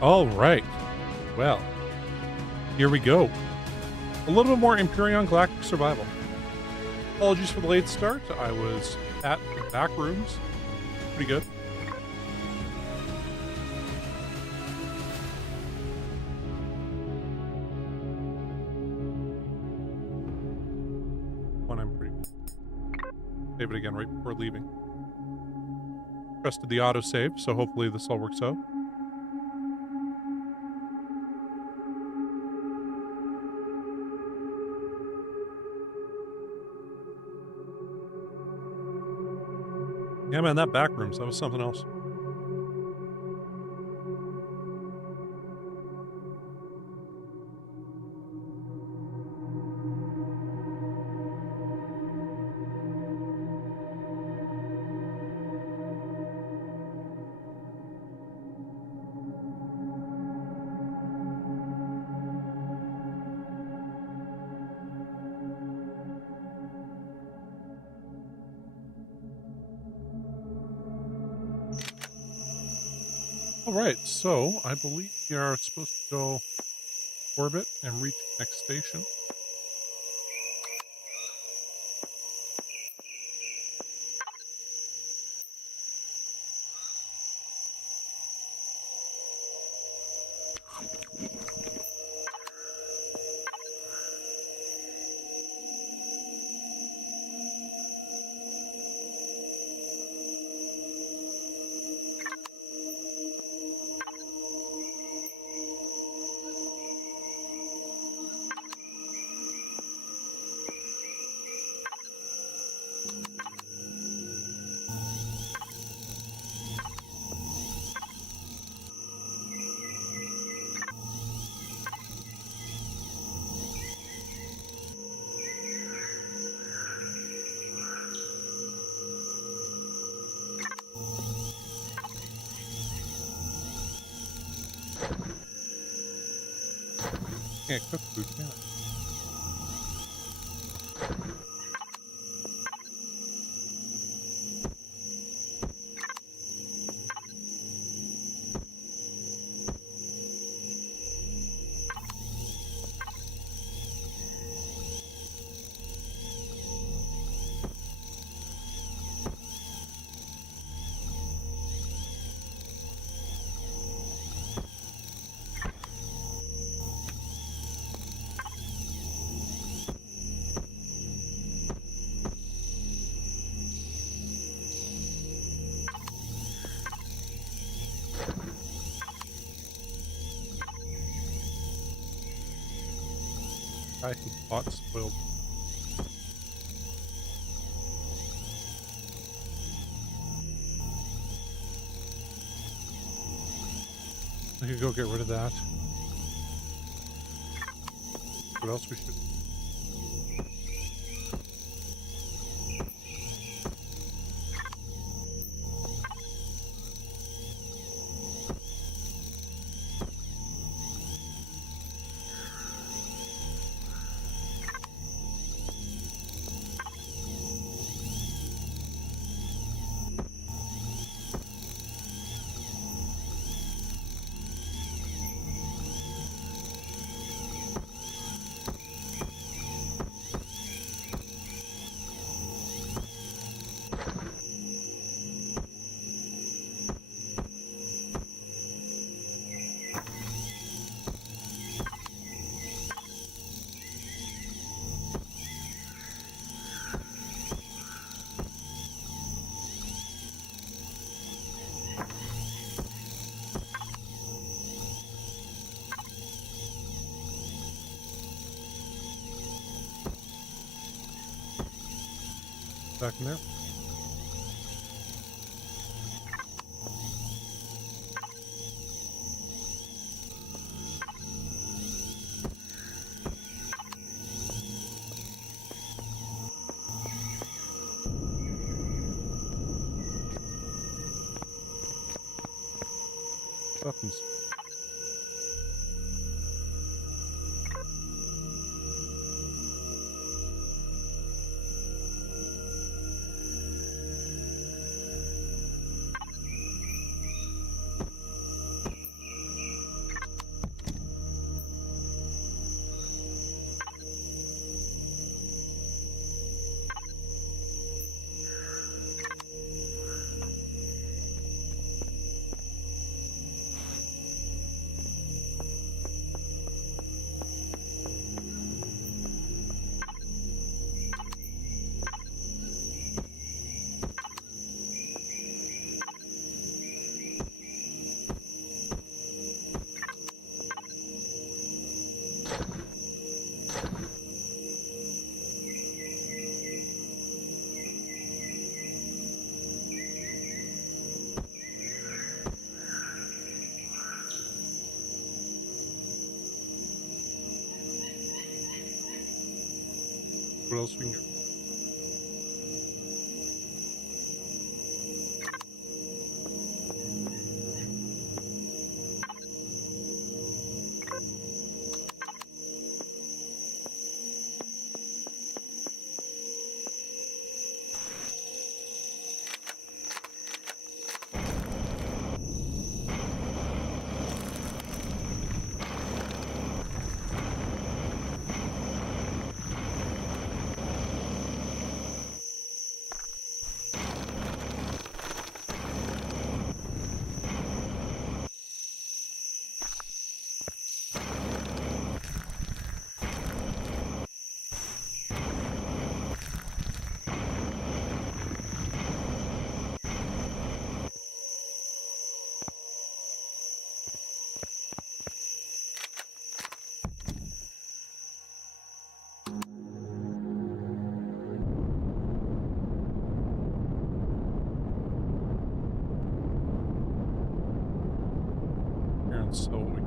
All right. Well, here we go. A little bit more Empyrion Galactic Survival. Apologies for the late start. I was at the back rooms. Pretty good. I'm pretty. Save it again right before leaving. Trusted the autosave, so hopefully this all works out. Yeah, man, that back rooms, that was something else. All right, so I believe we are supposed to go orbit and reach next station. Can't cook food, can I? Guy who bought spoiled. I could go get rid of that. What else we should? Back in there. Buttons. else we can go. And so we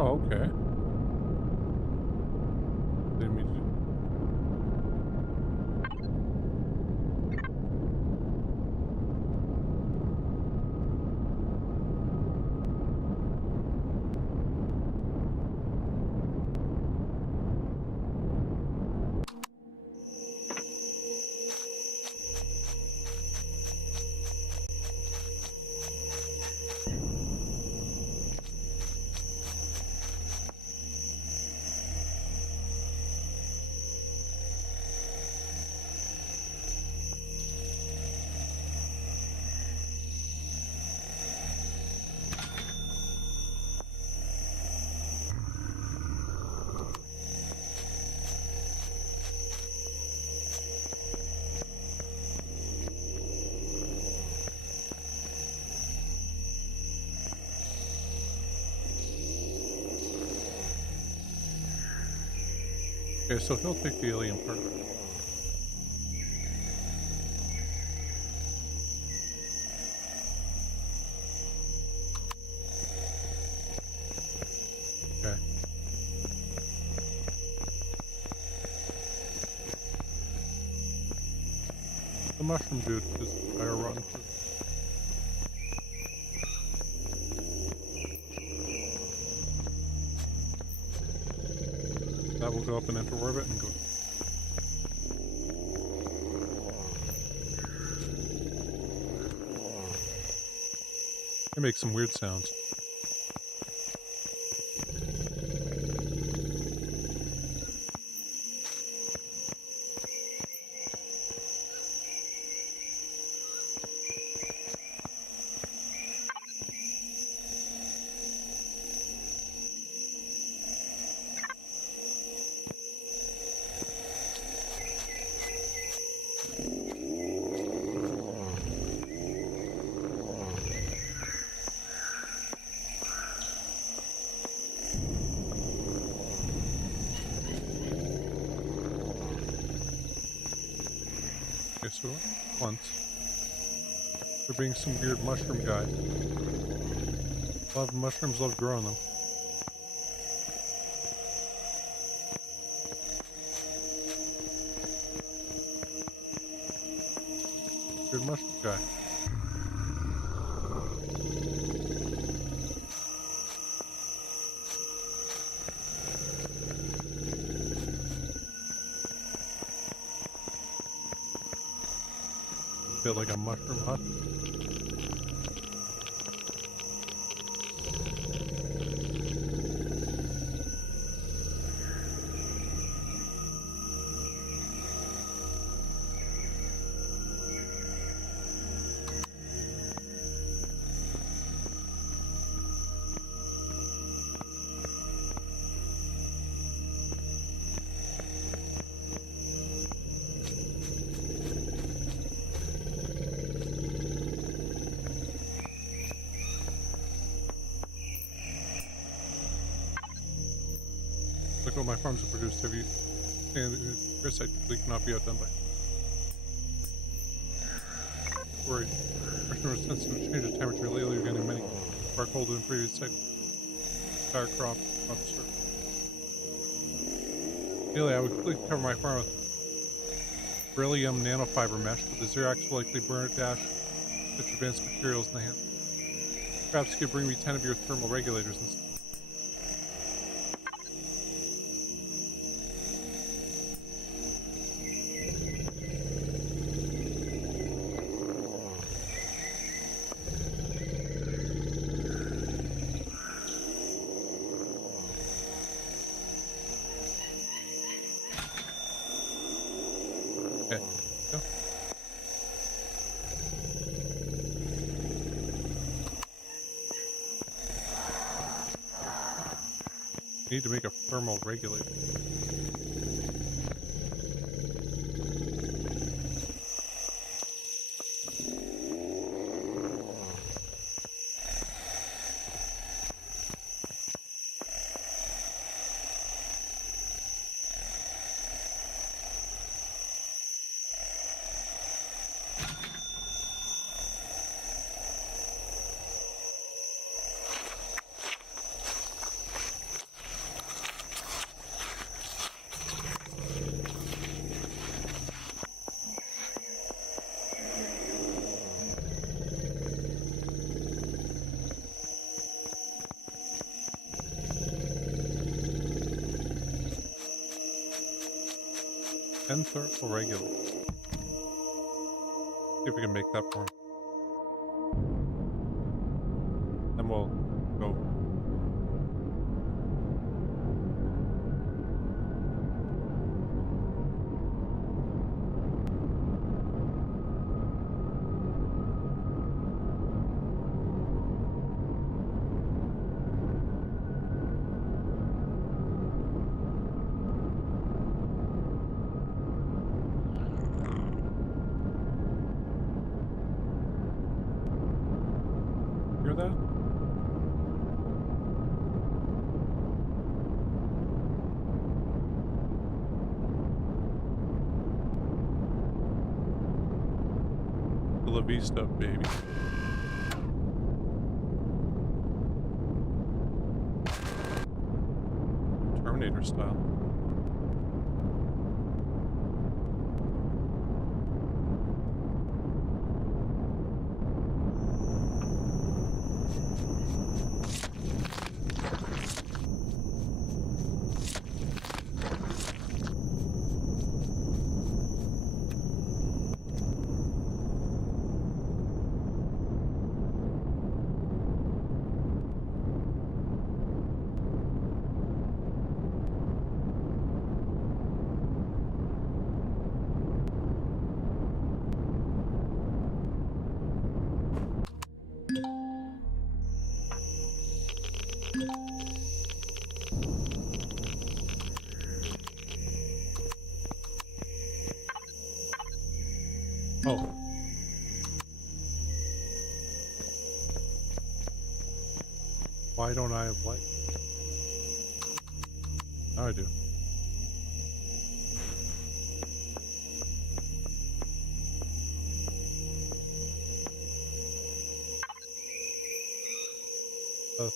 Oh, okay. Didn't mean to. Okay, so he'll take the alien part of it. Okay. The mushroom dude is fire rotten fruit. That will go up and enter orbit and go. They make some weird sounds. Okay, so once. There being some weird mushroom guy. Love mushrooms, love growing them. Weird mushroom guy. Bit like a mushroom hut. what my farms have produced. Have you and parasite really cannot be outdone by worried. Freshman resistance to change of temperature. Lately you're getting many far colder than previous cycle. Entire crop officer. Daily I would quickly cover my farm with beryllium nanofiber mesh, but the Xerax will likely burn it dash such advanced materials in the hand. Perhaps you could bring me 10 of your thermal regulators instead. Okay. Go. Need to make a thermal regulator. And thermal regulator. See if we can make that for him. Then we'll go. Hear that? La Vista, baby. Terminator style. Oh. Why don't I have light? Now I do. Third.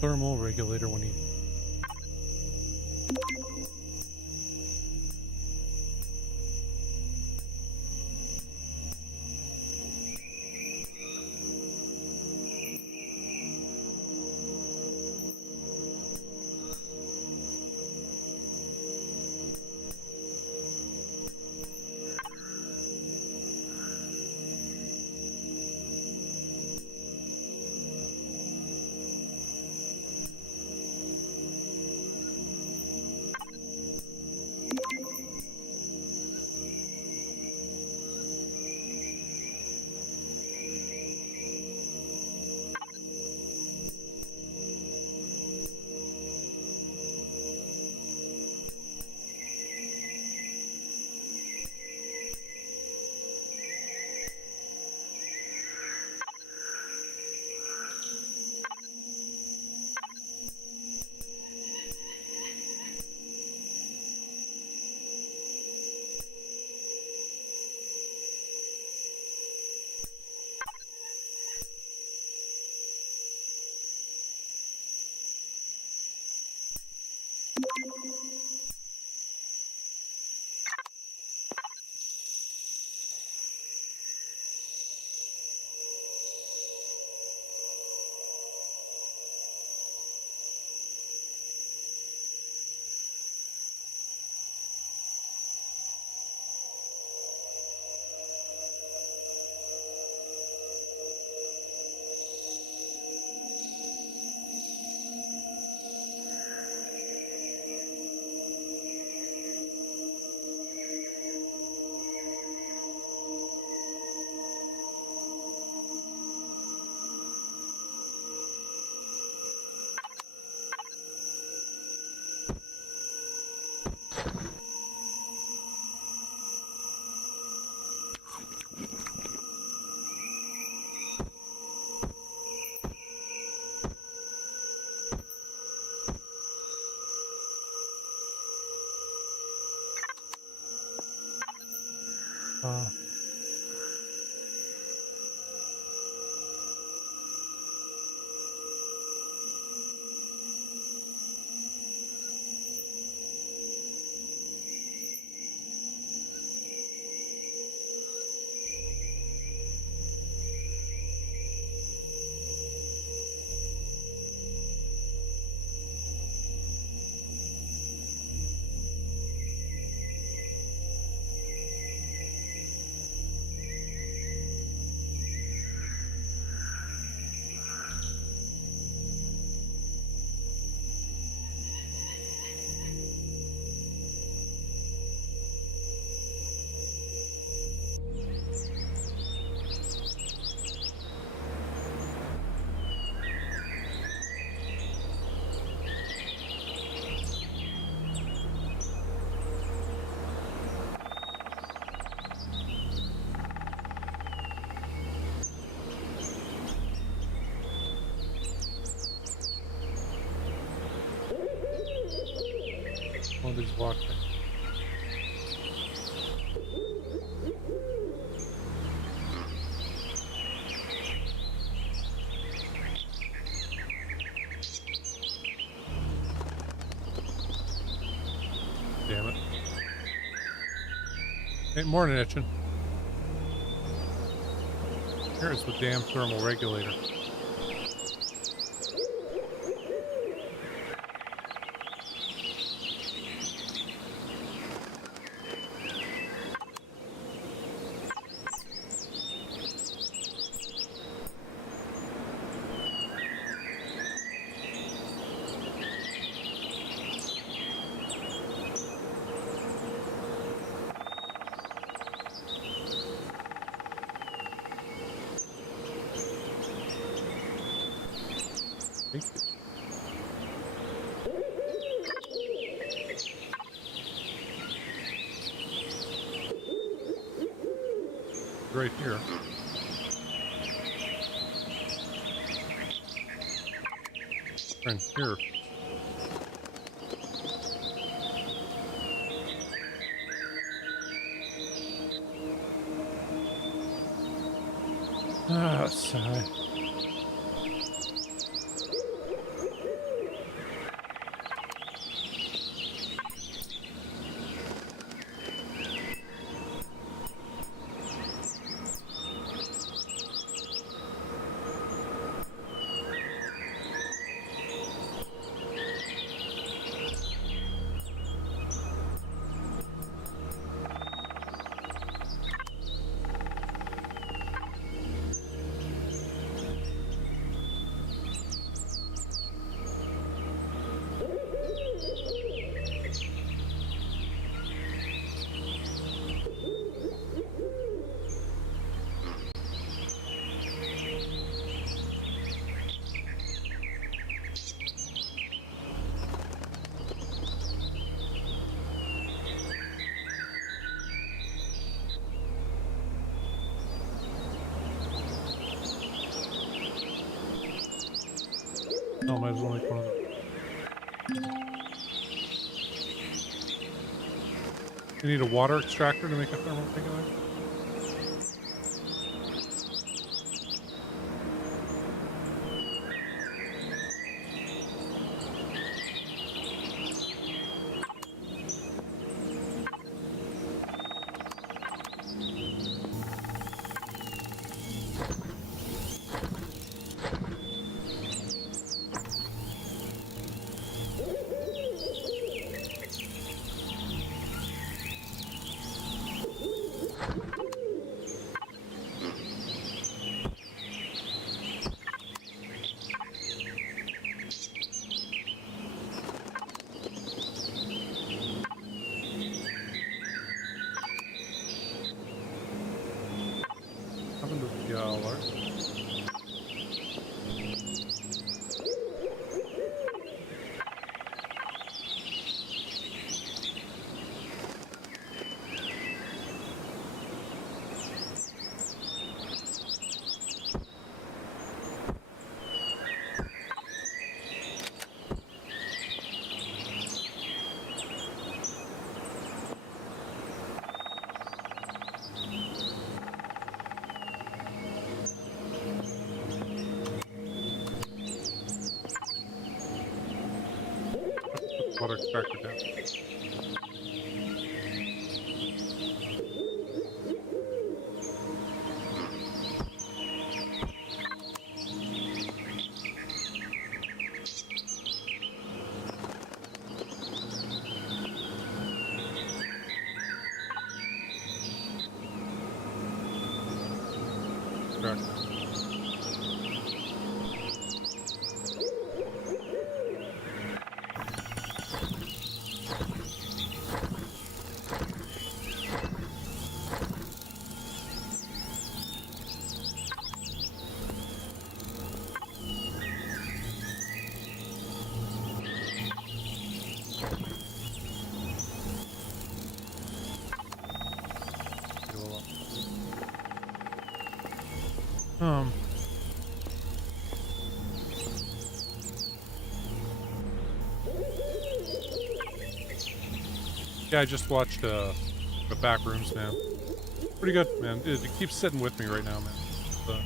thermal regulator when he... One of these walk things. Damn it. Ain't more than itching. Here's the damn thermal regulator. Right here. And here. Ah, sigh. Oh, might as well make one of them. You need a water extractor to make a thermal regulator? Water extractor down. Extractor. Yeah, I just watched the back rooms, man. Pretty good, man. It keeps sitting with me right now, man. But,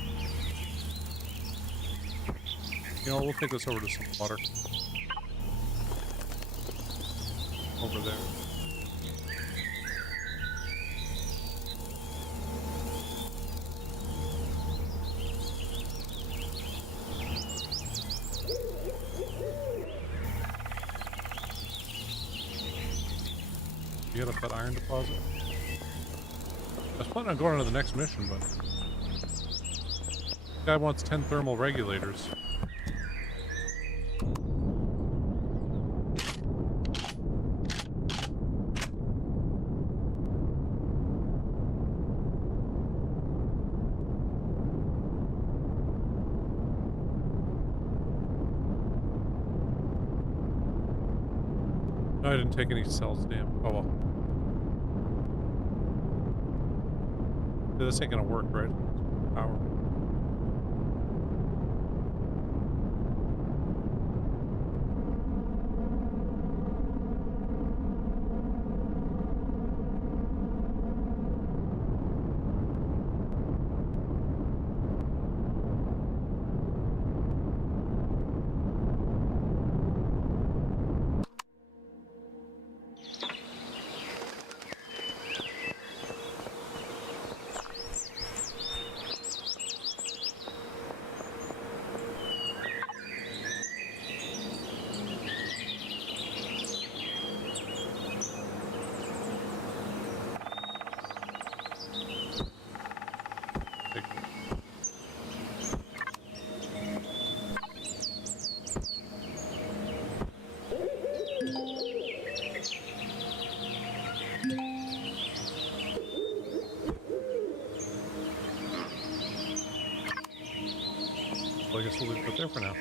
you know, we'll take this over to some water. Over there. You get up that iron deposit? I was planning on going on to the next mission, but... This guy wants 10 thermal regulators. No, I didn't take any cells, damn. Oh well. This ain't gonna work, right? Power. Well, I guess we'll leave it there for now.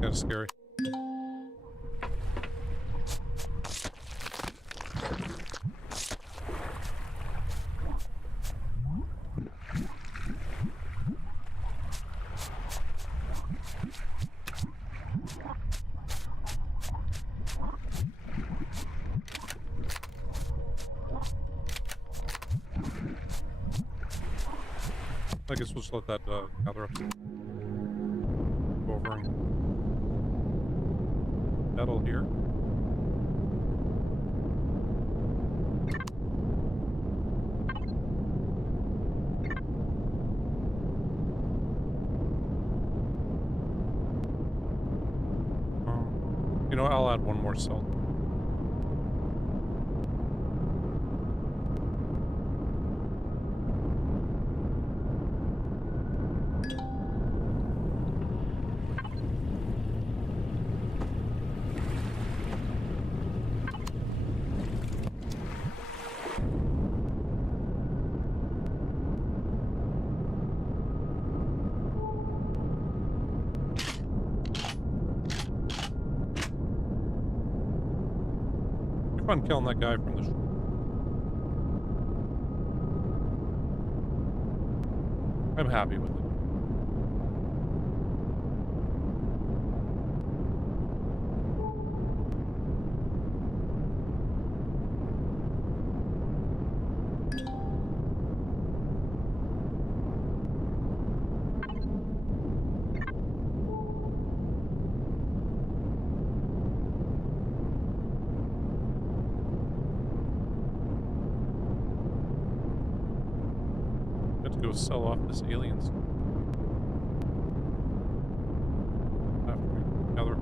kind of scary. I guess we'll just let that gather up. Go over and settle here. You know, I'll add one more cell. Fun killing that guy from the I'm happy with it. Go sell off this aliens after we gather up.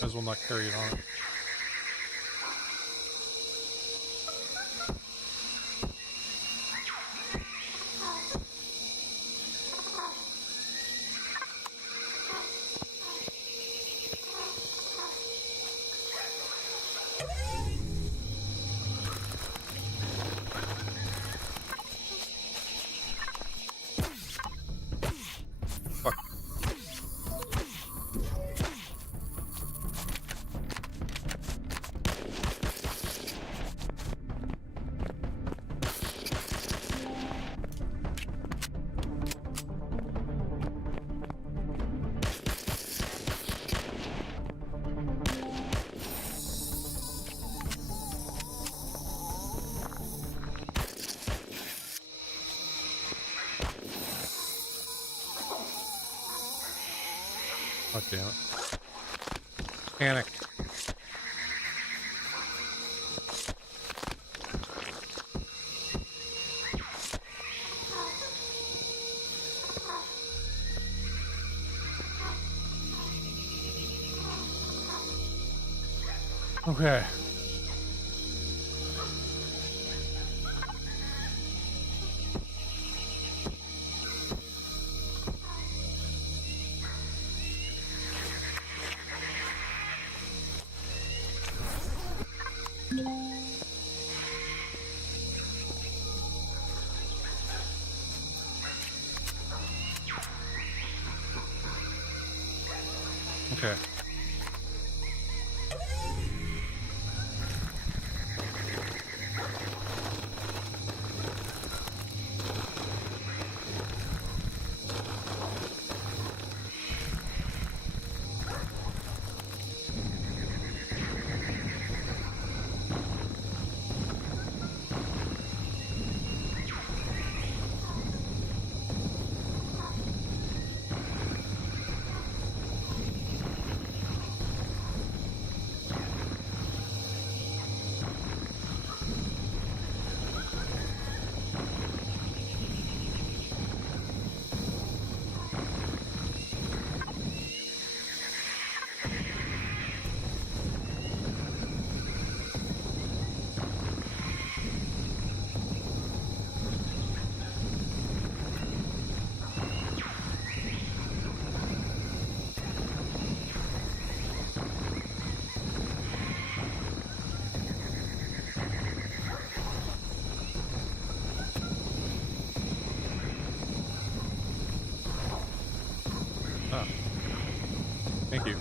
Might as well not carry it on. Fuck. God damn it. Panic. Okay. Okay. Ah, thank you.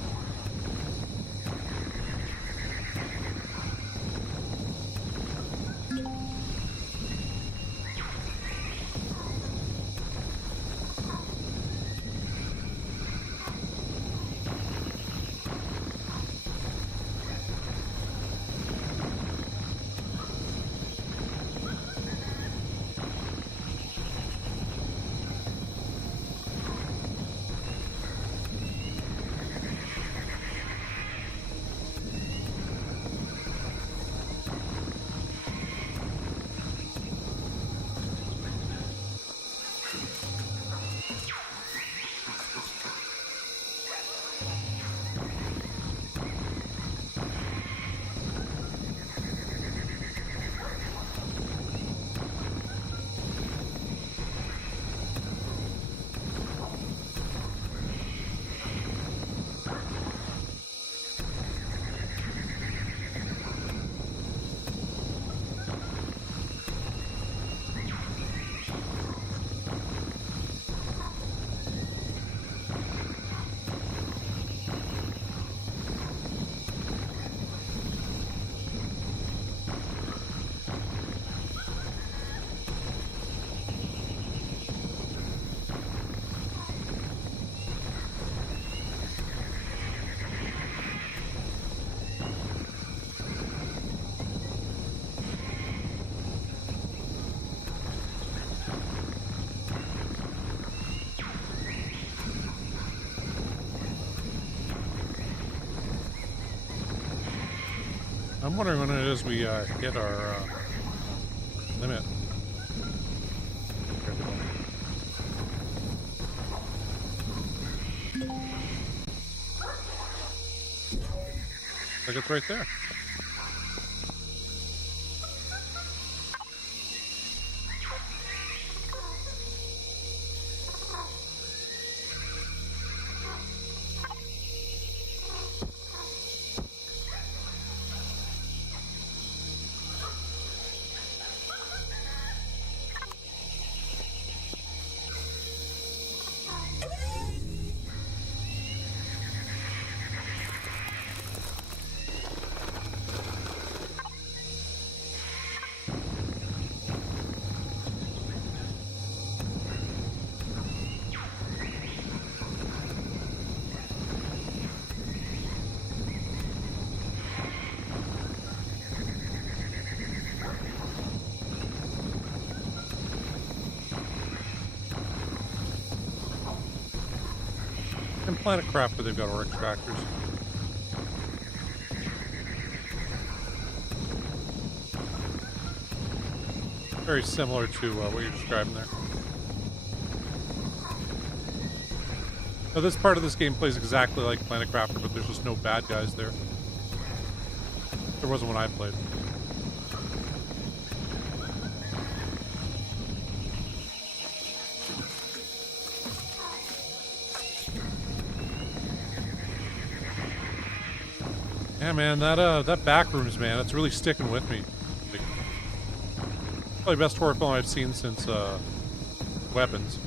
I'm wondering when it is we hit our limit. Like it's right there. And Planet Craft, where they've got ore extractors. Very similar to what you're describing there. Now, this part of this game plays exactly like Planet Crafter, but there's just no bad guys there. There wasn't when I played. Yeah, man, that Backrooms, man, it's really sticking with me. Like, probably best horror film I've seen since Weapons.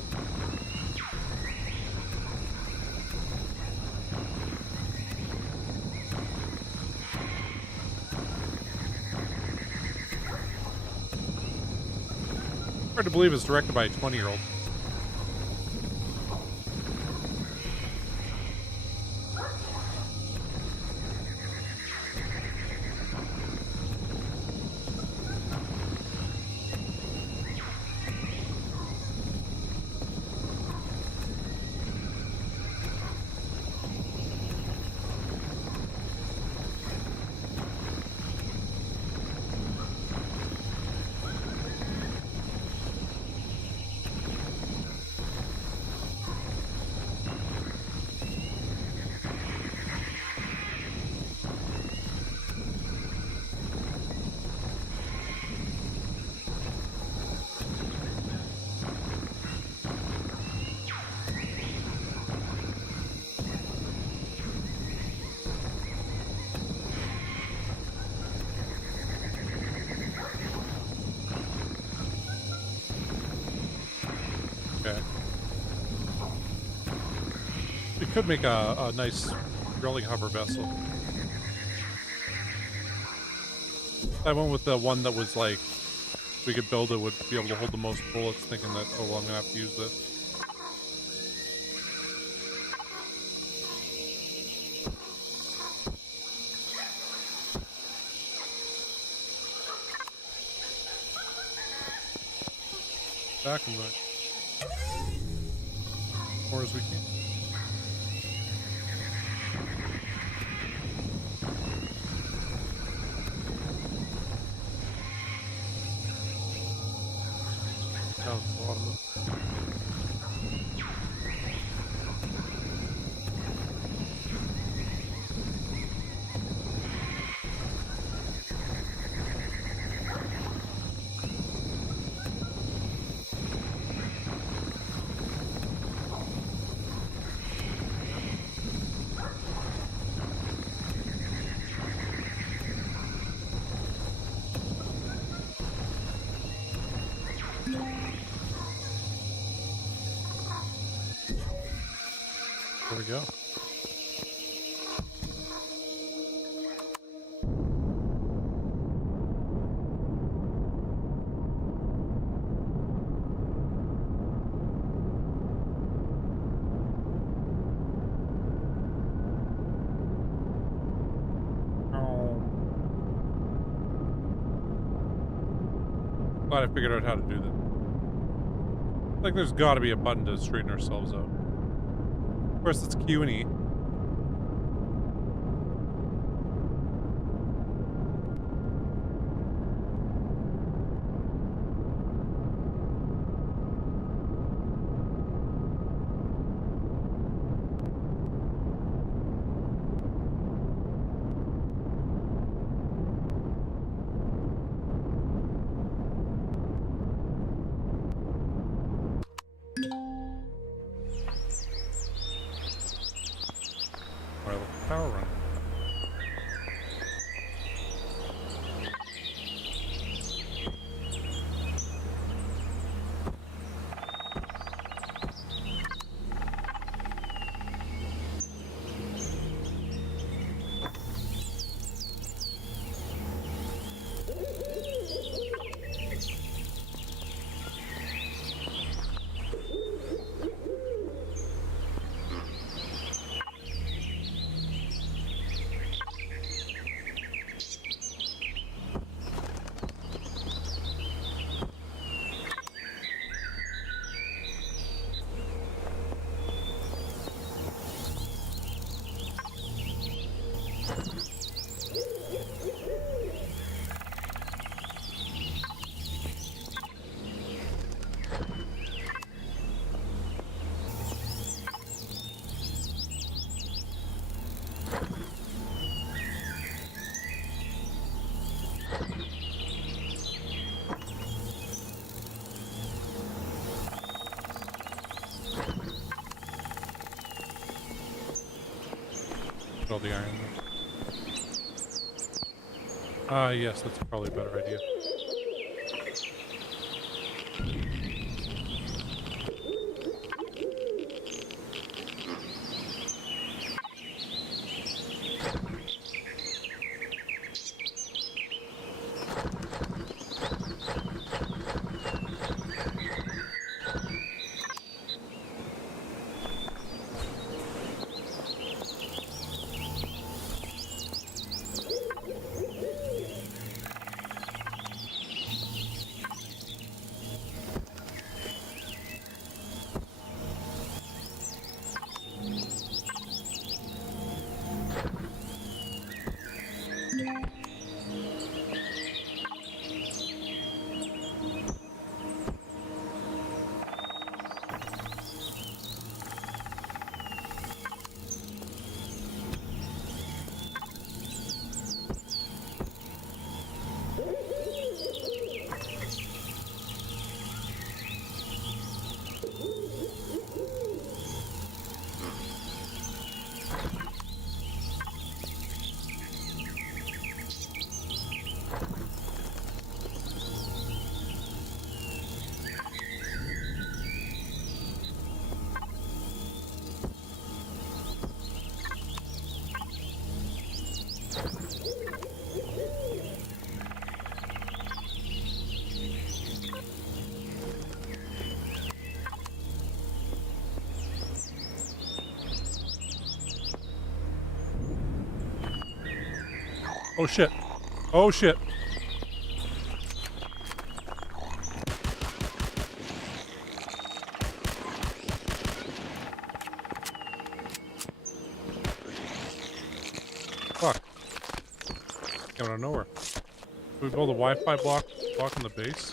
Hard to believe it's directed by a 20-year-old. could make a nice drilling hover vessel. I went with the one that was like, we could build it would be able to hold the most bullets, thinking that, oh, well, I'm gonna have to use this. Back and back. More as we can. Down to the bottom of it. There we go. Glad I figured out how to do that. Like, there's got to be a button to straighten ourselves out. Of course, it's Q and E. Alright, let the power run. Put all the iron there. Yes, that's probably a better idea. Oh shit. Oh shit. Fuck. Came out of nowhere. Can we build a Wi-Fi block in the base?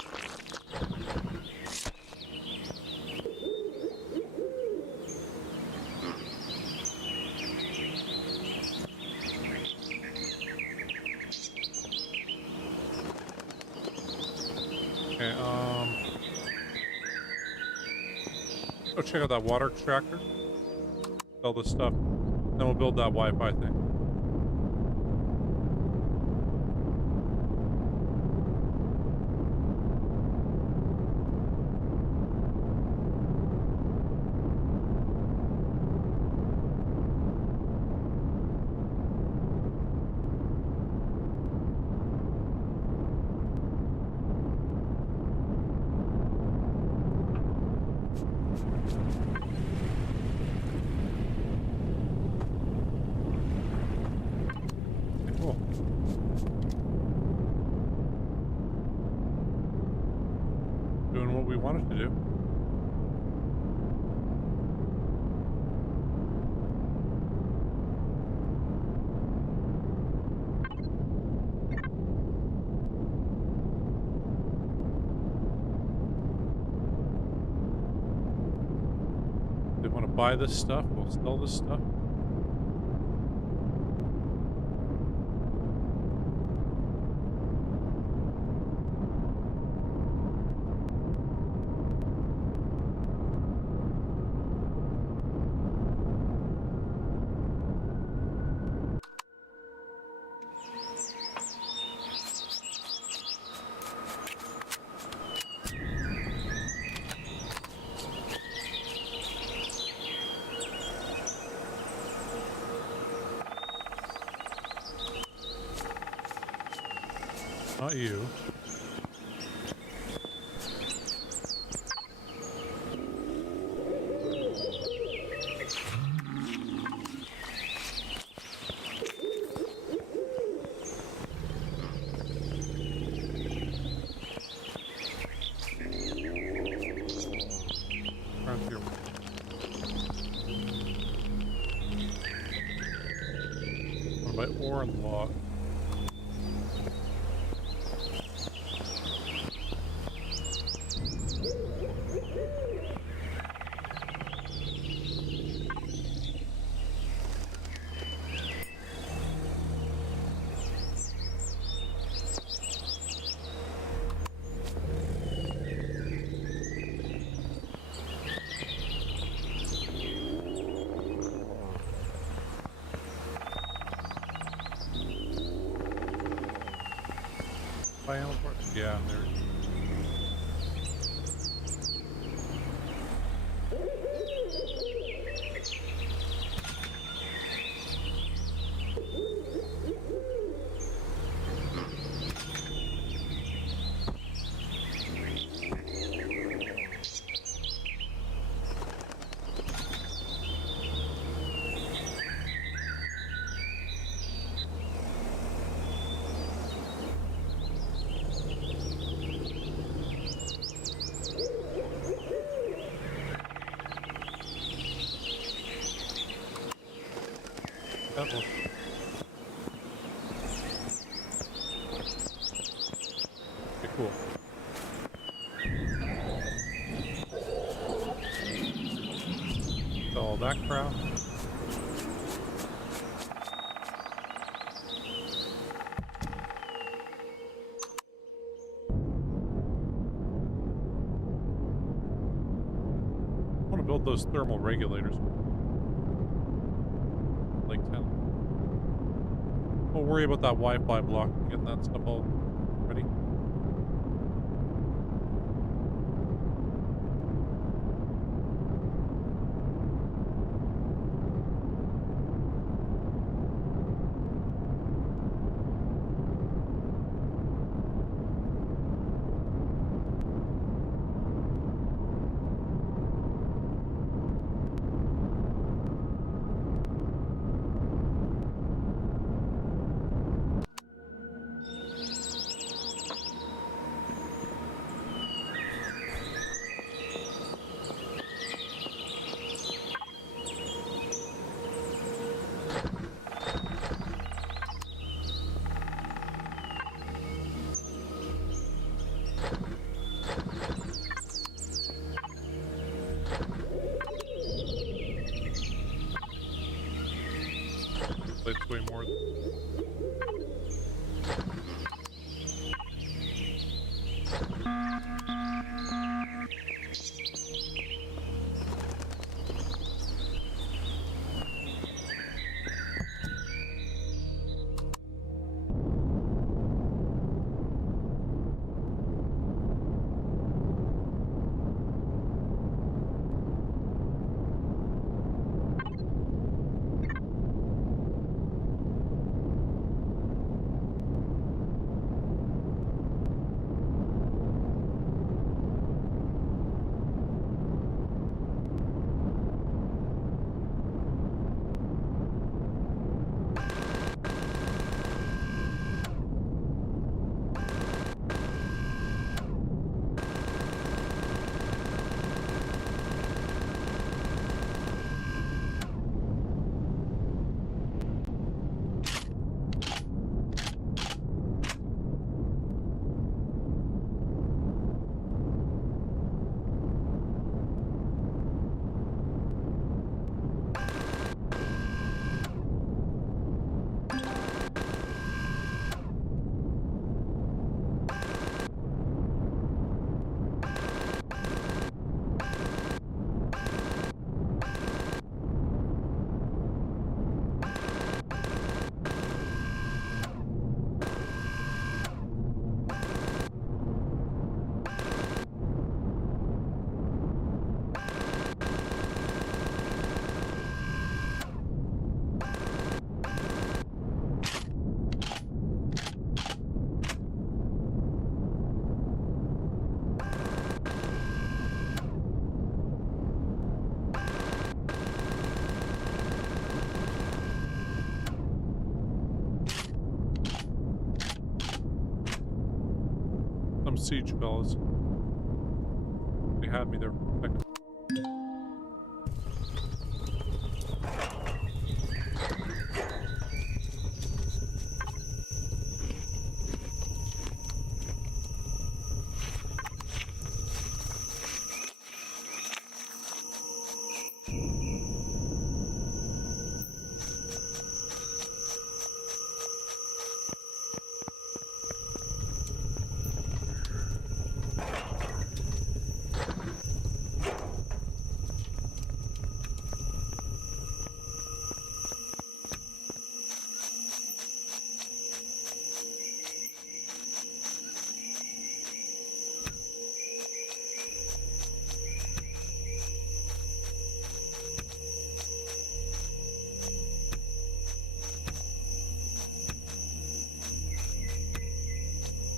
Okay, go check out that water extractor. Sell this stuff. Then we'll build that Wi-Fi thing. Cool. Doing what we wanted to do. They want to buy this stuff, we'll sell this stuff. Not you. Around here. Want to buy ore and log. Buy animal parts? Yeah, there it is. That will. Okay, cool. Sell all that crap. I want to build those thermal regulators. Like 10. Don't worry about that Wi-Fi block. Getting that stuff all ready. It's way more. Some siege fellas. They had me there for a second.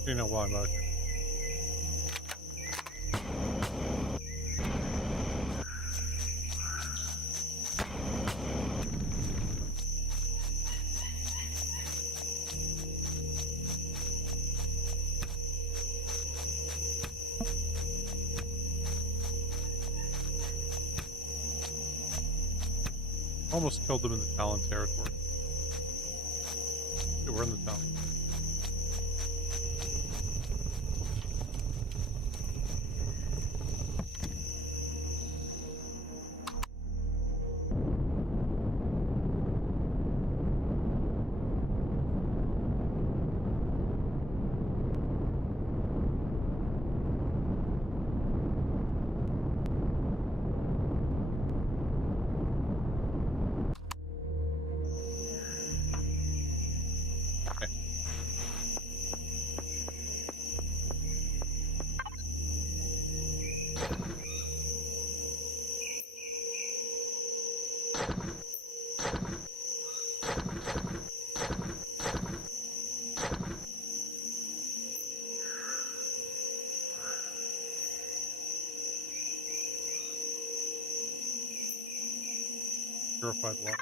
You know why I'm out here. Almost killed them in the Talon territory. Okay, we're in the Talon. Purified water.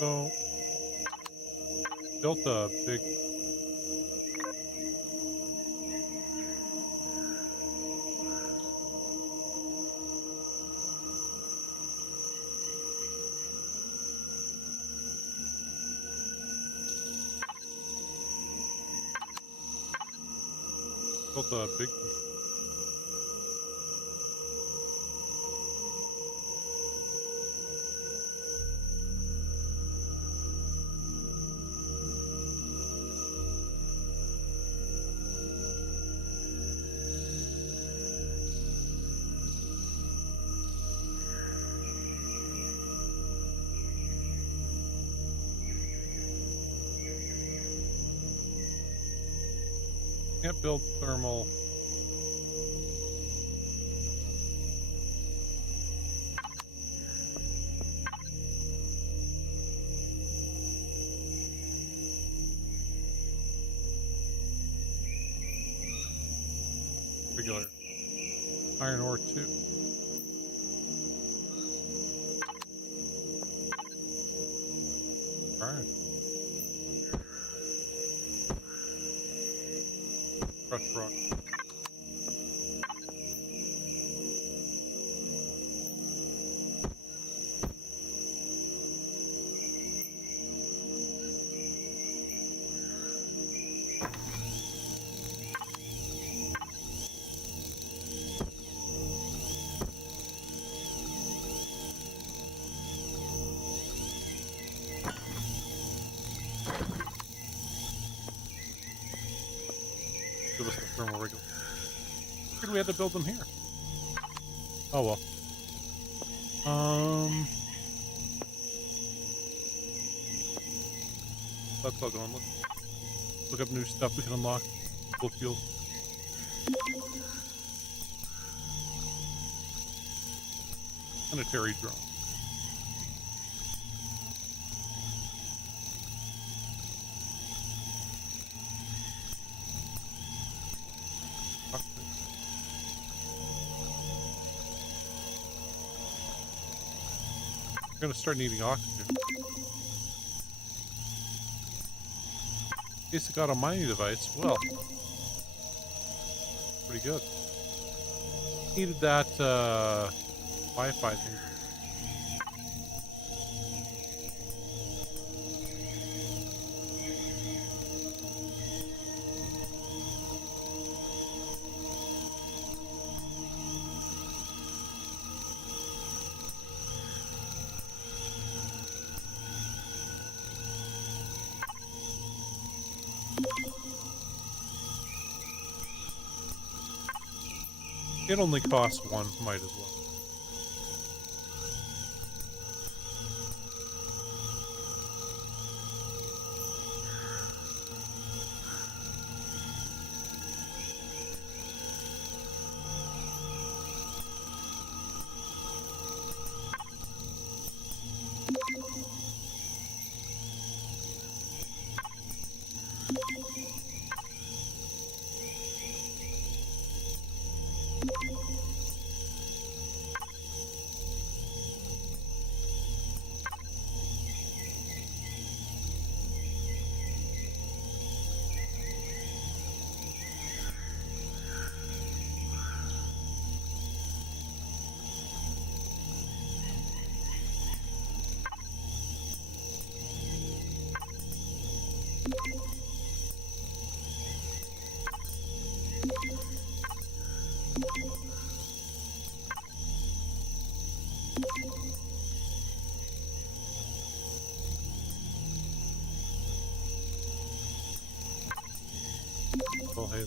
So, built a big built a big can't build thermal. Regular iron ore too. Alright. Crushed rock. Give us the thermal regular. Figured we had to build them here. Oh well. That's all going. Let's look up new stuff we can unlock. Full field. Planetary drone. We're gonna start needing oxygen. In case it got a mining device, well, pretty good. Needed that Wi-Fi thing. It only costs one, might as well. Well, hey.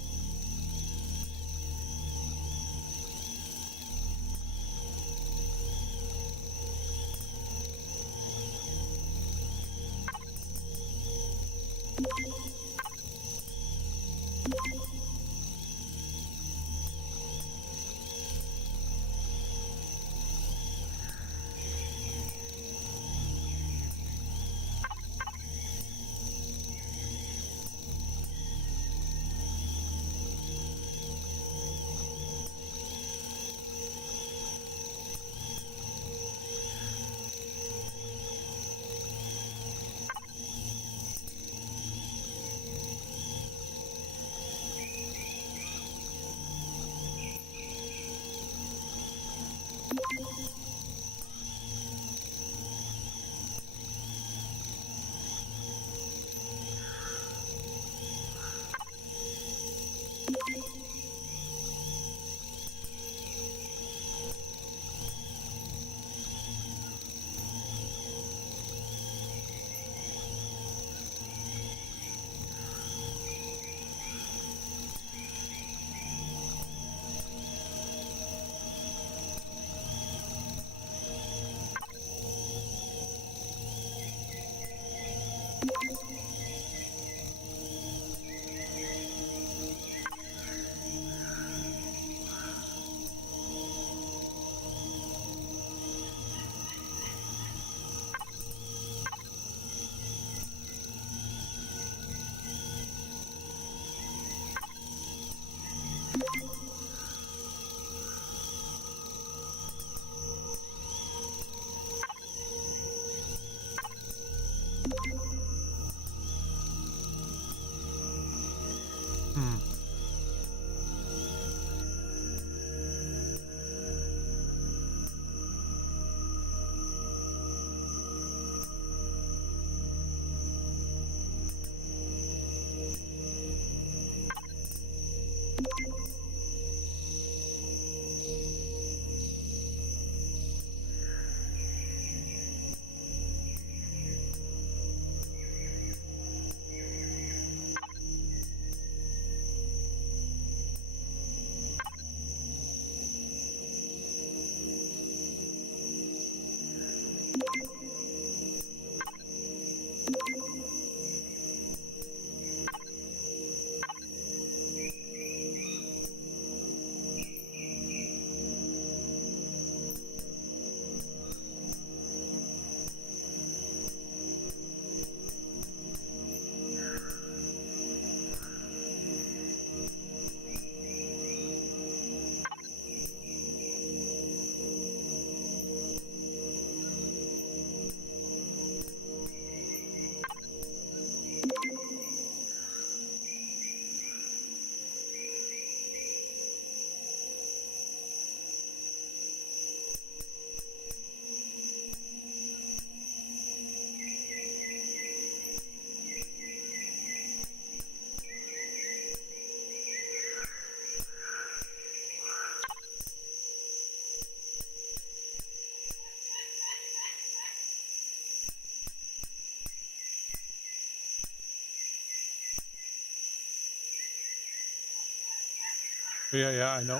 Yeah, yeah, I know.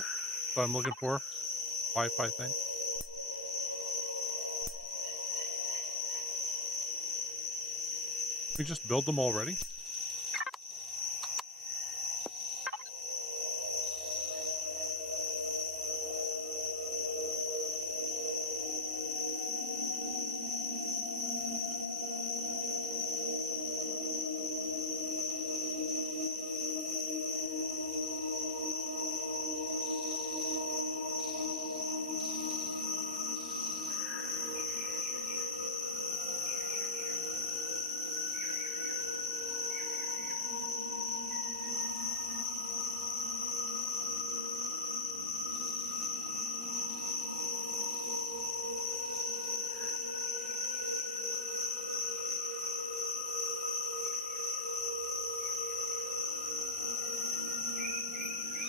What I'm looking for. Wi-Fi thing. We just build them already?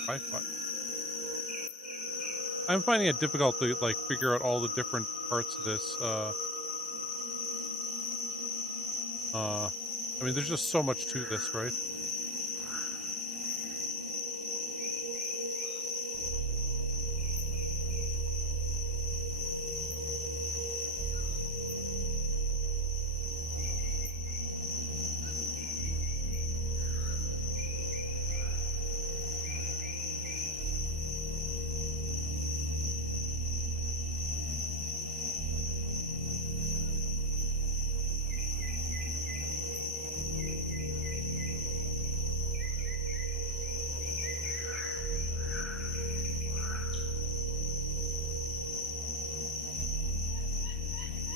Wi-Fi. I'm finding it difficult to, like, figure out all the different parts of this, I mean, there's just so much to this, right?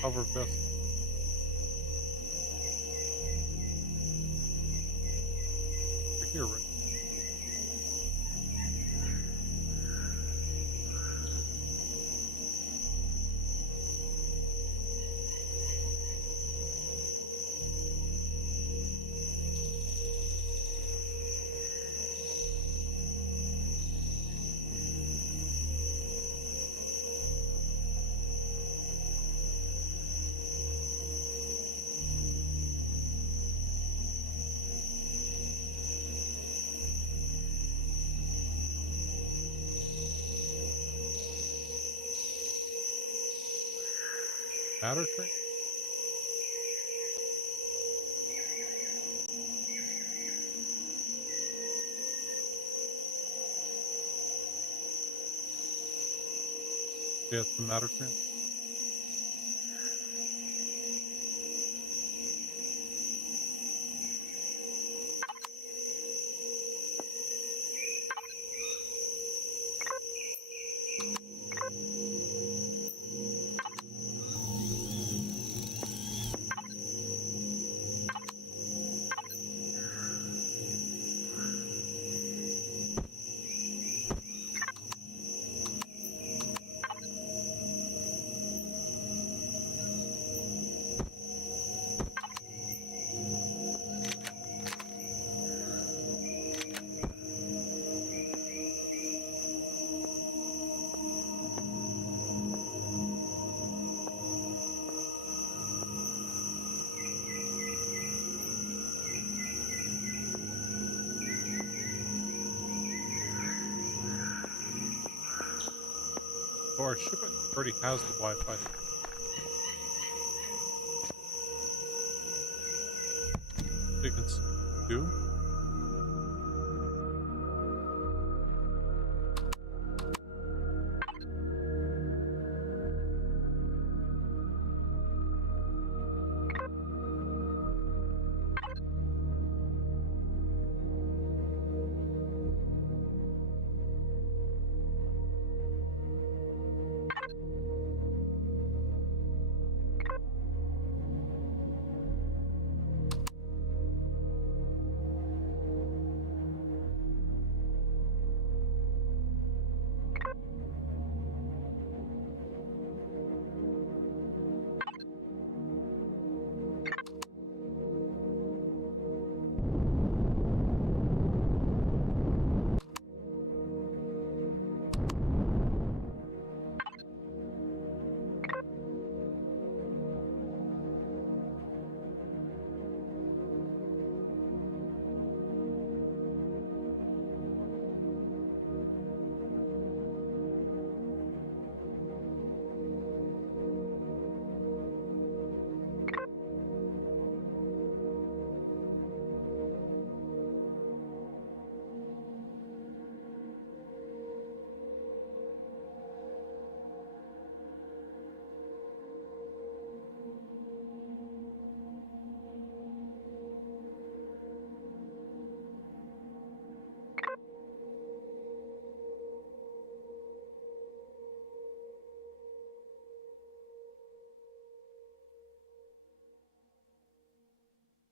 Cover vest. Right here, right? Matter train? Yeah, it's the matter train. Oh, our ship already has the Wi-Fi. You can do.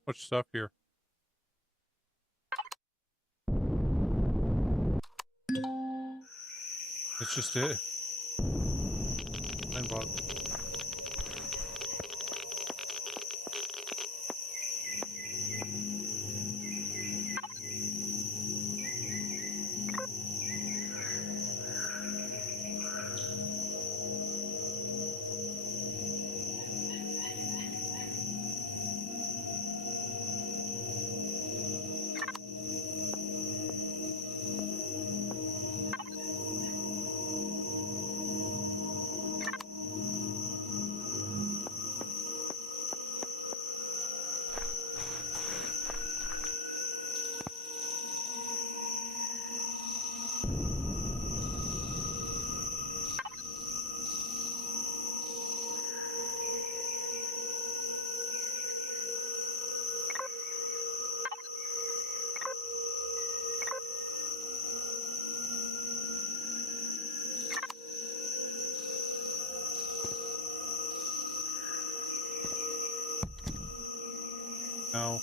Much stuff here. It's just it. Mind boggling. No.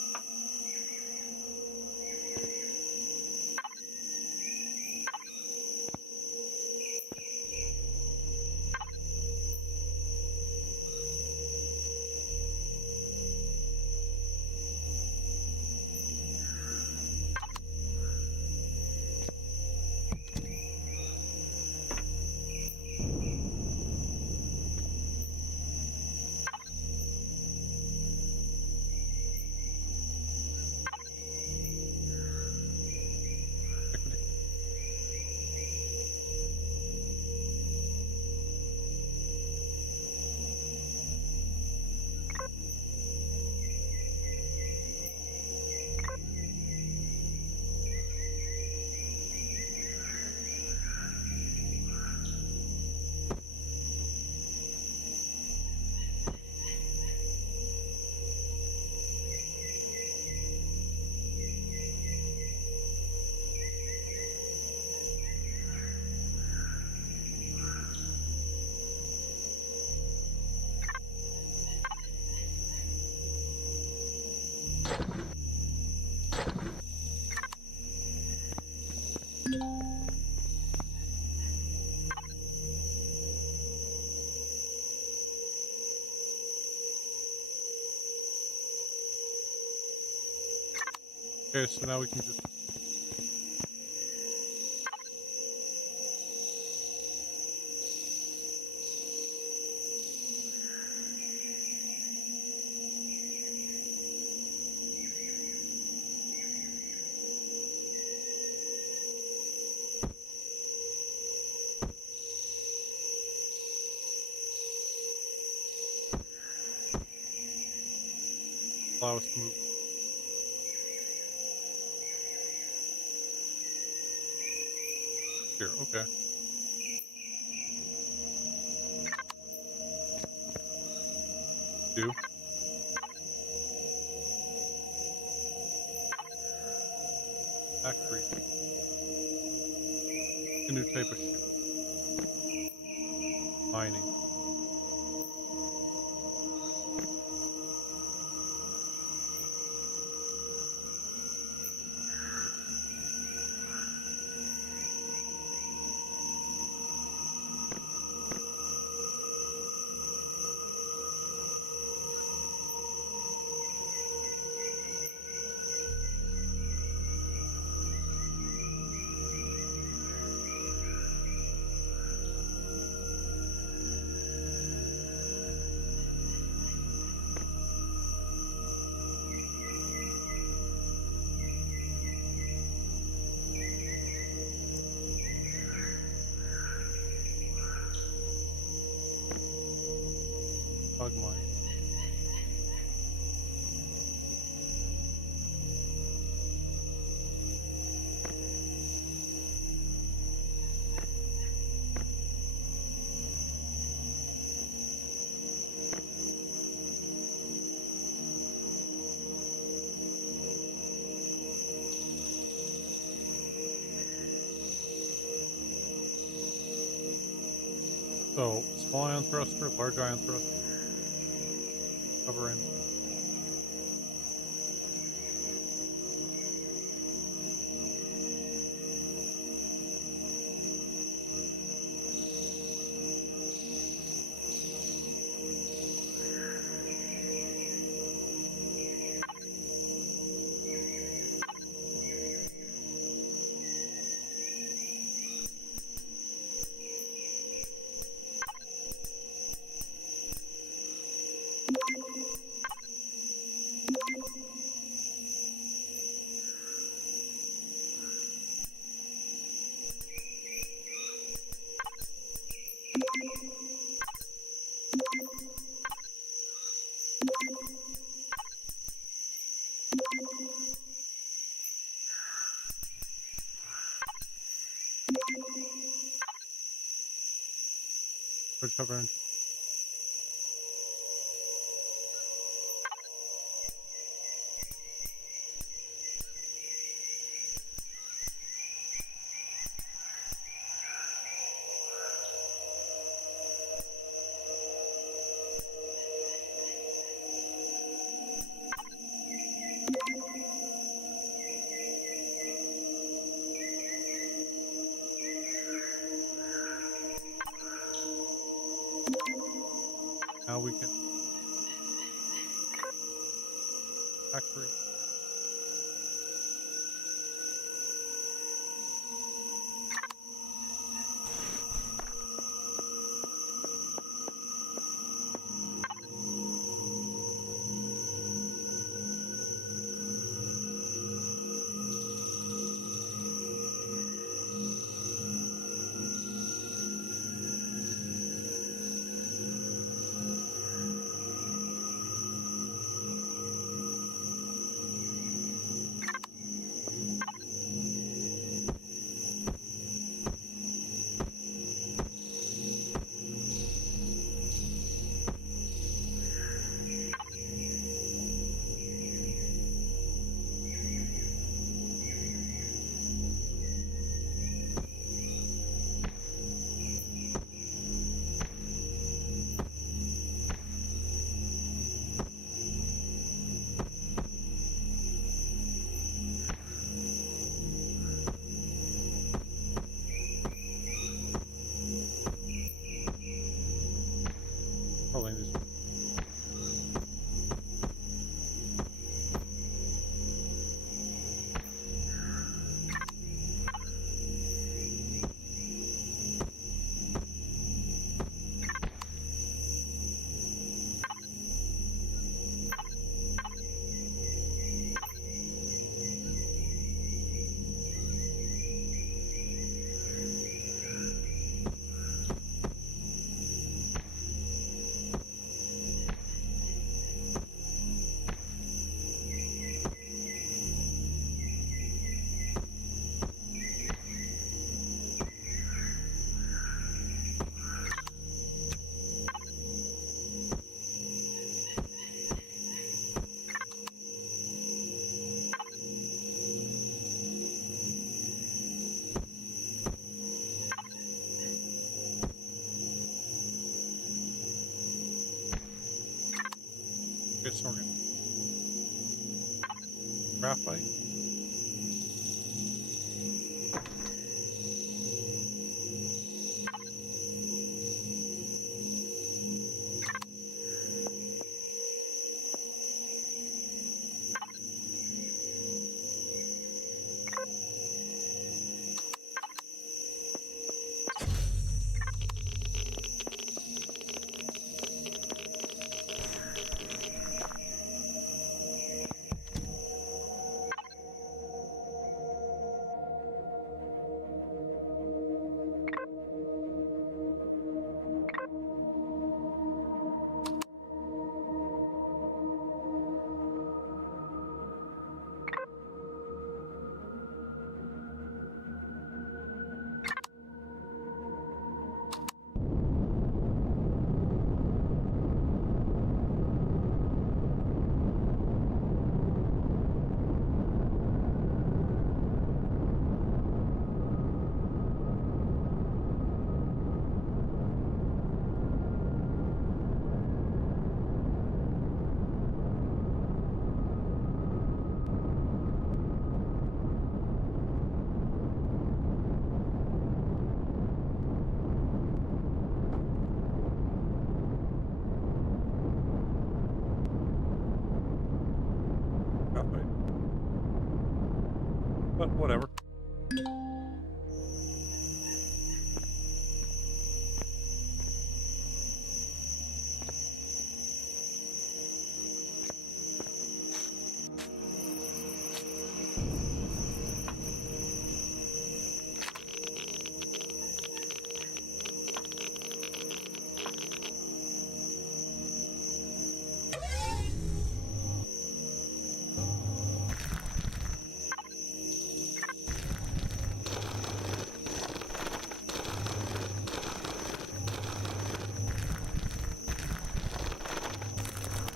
Okay, so now we can just... allow us to move. Here, okay. Do. Factory. A new type of ship. Mining. Bug mine. So, small ion thruster, large ion thruster, cover in. Which cover. Now we can factory. Probably just get some organic graphite. Graphite. But whatever.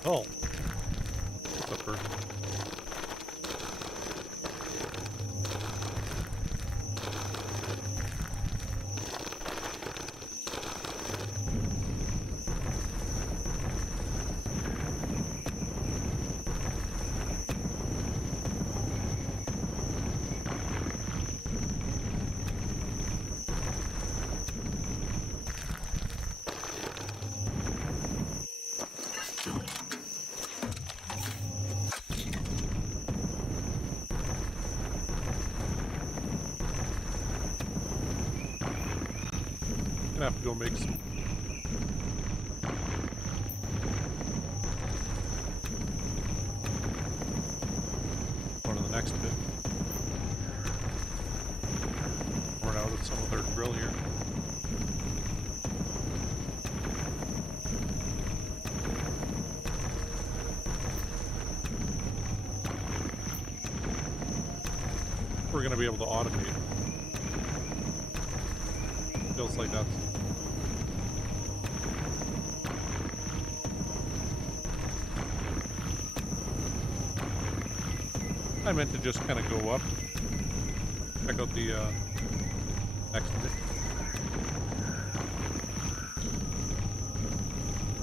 Hull. What's up, bird? Gonna have to go make some. Go to the next bit. Run out of some of their drill here. We're gonna be able to automate. Feels like that's. I meant to just kind of go up, check out the next bit.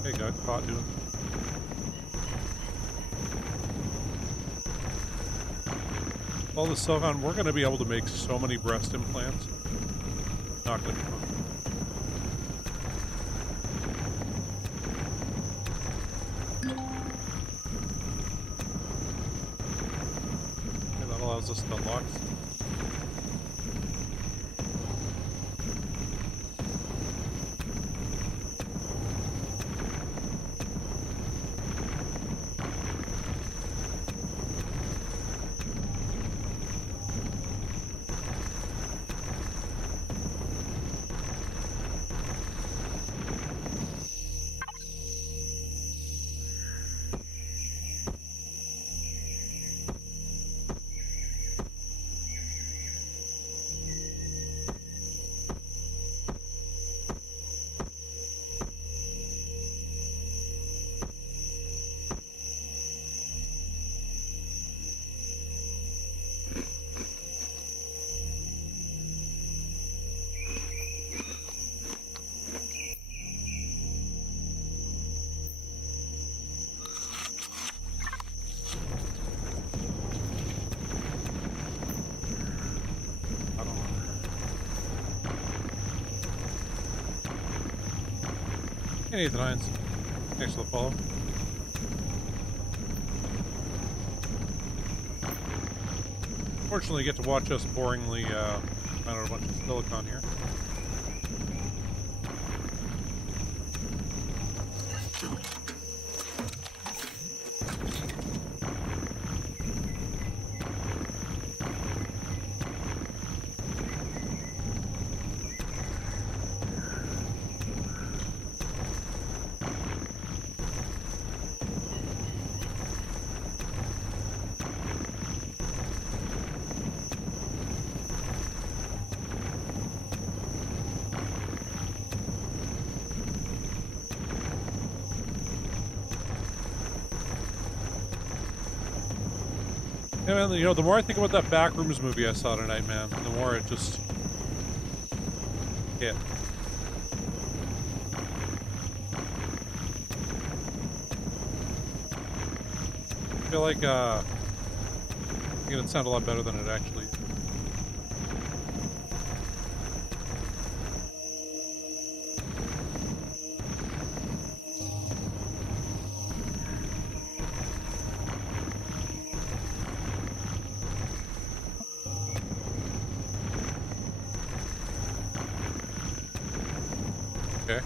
Hey, got caught doing. All this stuff on, we're going to be able to make so many breast implants. Not going to be fun. Allows us to unlock. Hey, Nathan Hines. Thanks for the follow. Fortunately, you get to watch us boringly find out a bunch of silicon here. Yeah, man, you know, the more I think about that Backrooms movie I saw tonight, man, the more it just hit. I feel like, it sound a lot better than it actually is. Okay.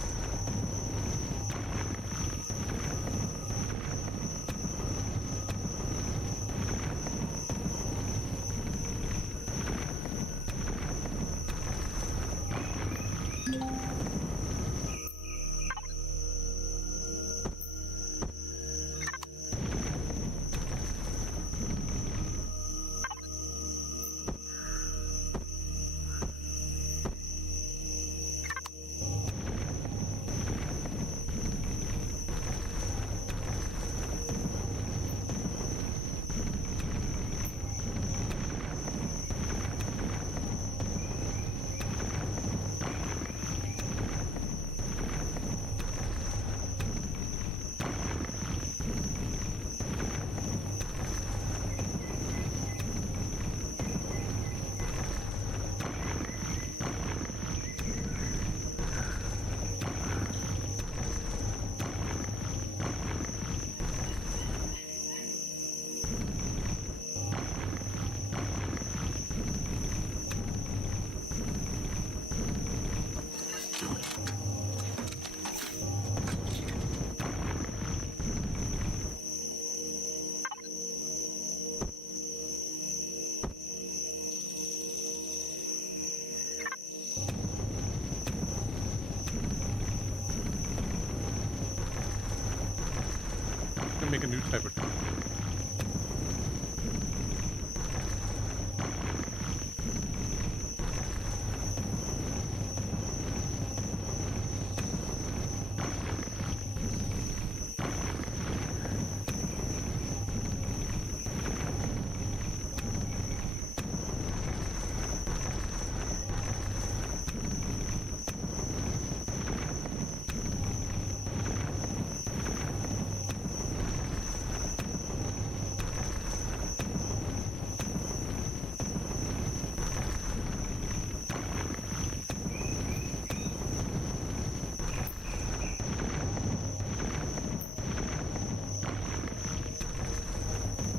might make a new type of drone.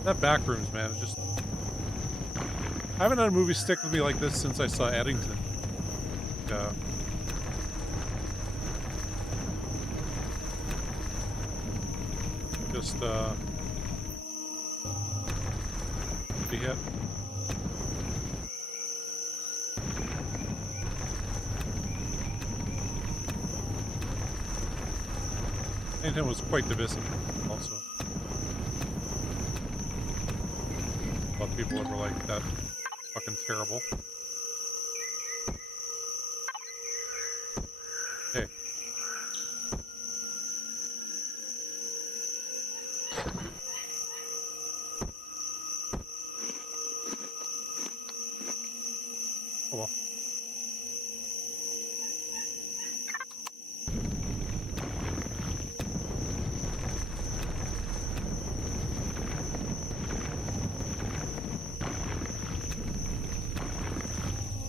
That back rooms, man, it's just... I haven't had a movie stick with me like this since I saw Eddington. Be hit. Eddington was quite divisive, also. A lot of people were like, that's fucking terrible. Hey. Oh well.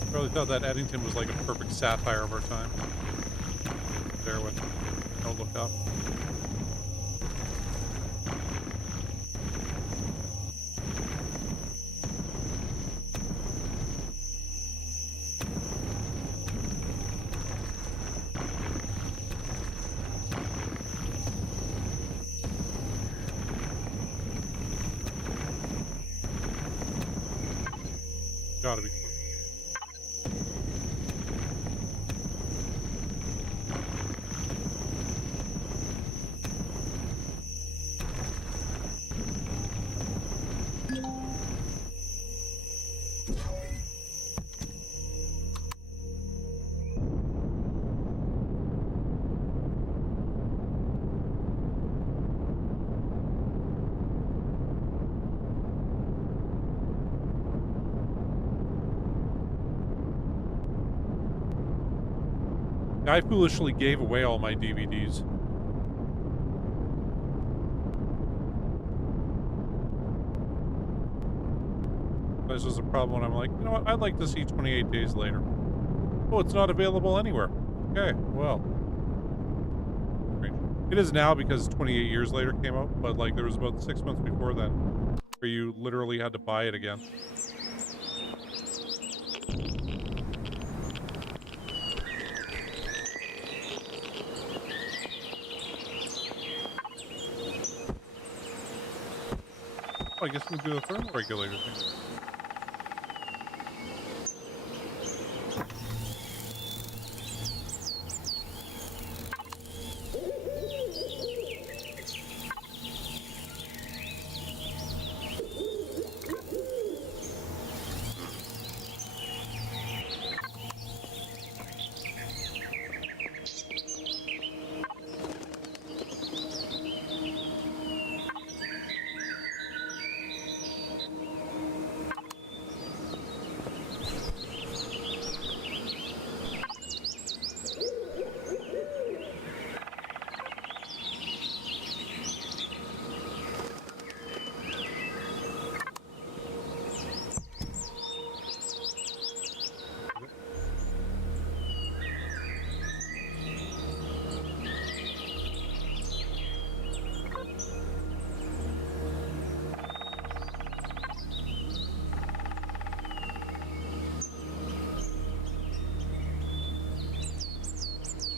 I really thought that Eddington was like a perfect satire of our time. There with Don't Look Up. Gotta be. I foolishly gave away all my DVDs. This was a problem when I'm like, you know what, I'd like to see 28 Days Later. Oh, it's not available anywhere. Okay, well. It is now because 28 Years Later came out, but like there was about 6 months before then where you literally had to buy it again. I guess we can do the thermal regulator thing.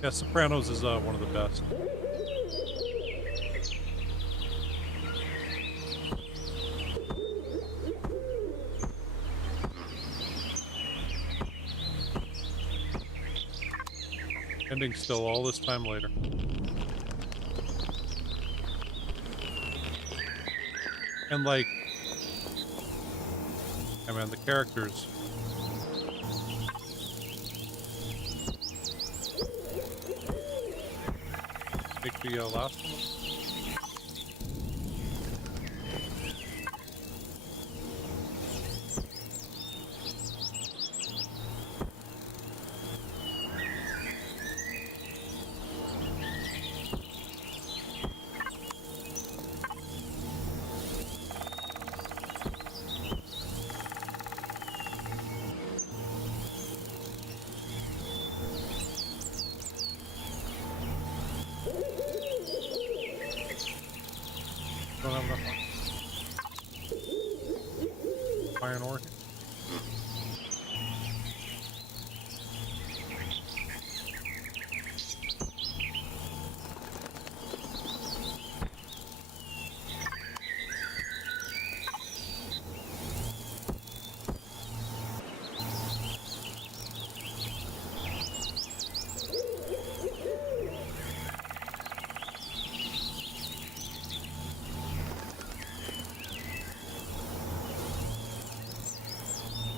Yeah, Sopranos is one of the best. Ending still all this time later. And like, I mean, the characters. Take the last one. Don't have enough iron ore.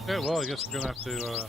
Okay, well, I guess we're gonna have to,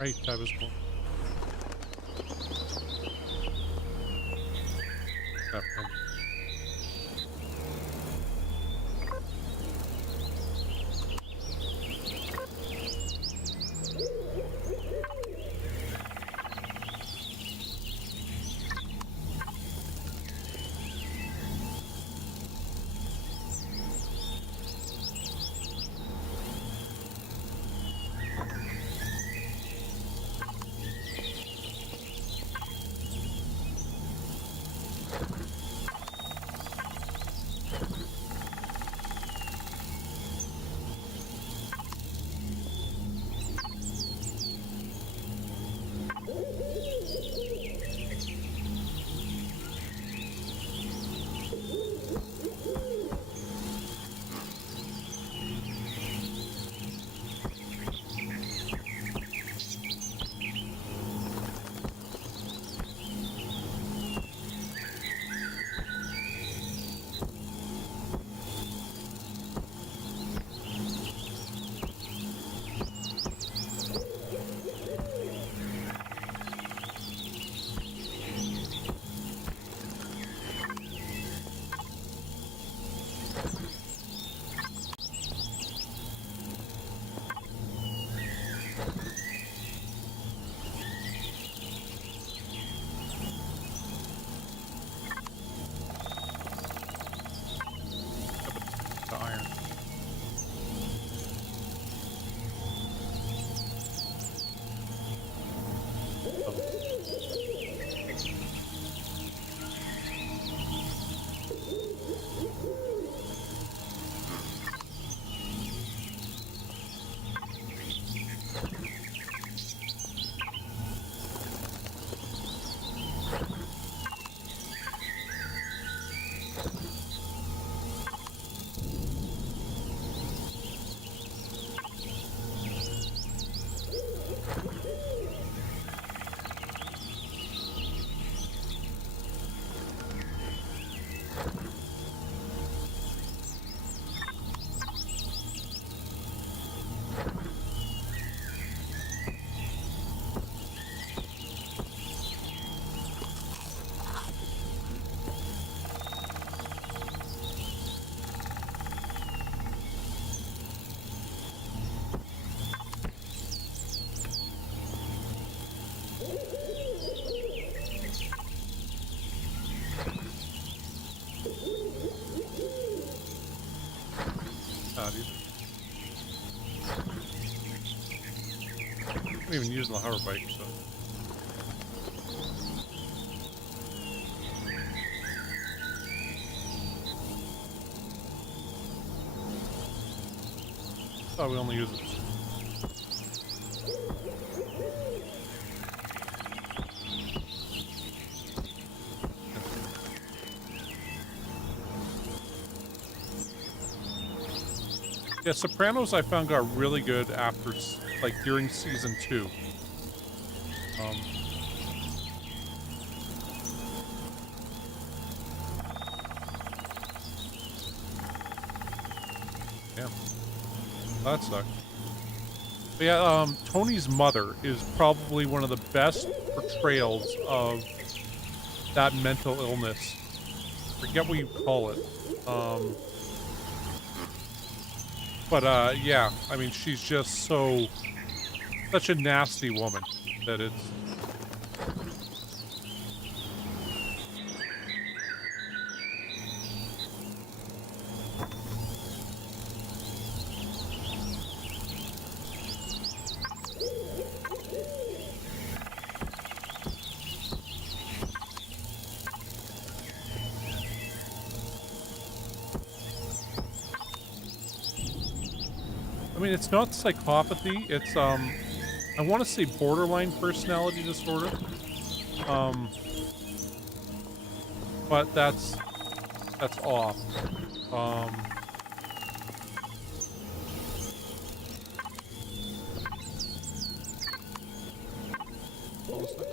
right, that was cool. Definitely. even using the hover bike, so. Thought we only use it. Yeah, Sopranos I found got really good after, like, during season 2. Yeah, that sucked. But yeah, Tony's mother is probably one of the best portrayals of that mental illness. Forget what you call it. But yeah, I mean, she's just such a nasty woman that it's... I mean, it's not psychopathy, it's, I want to say borderline personality disorder. But that's off. What was that?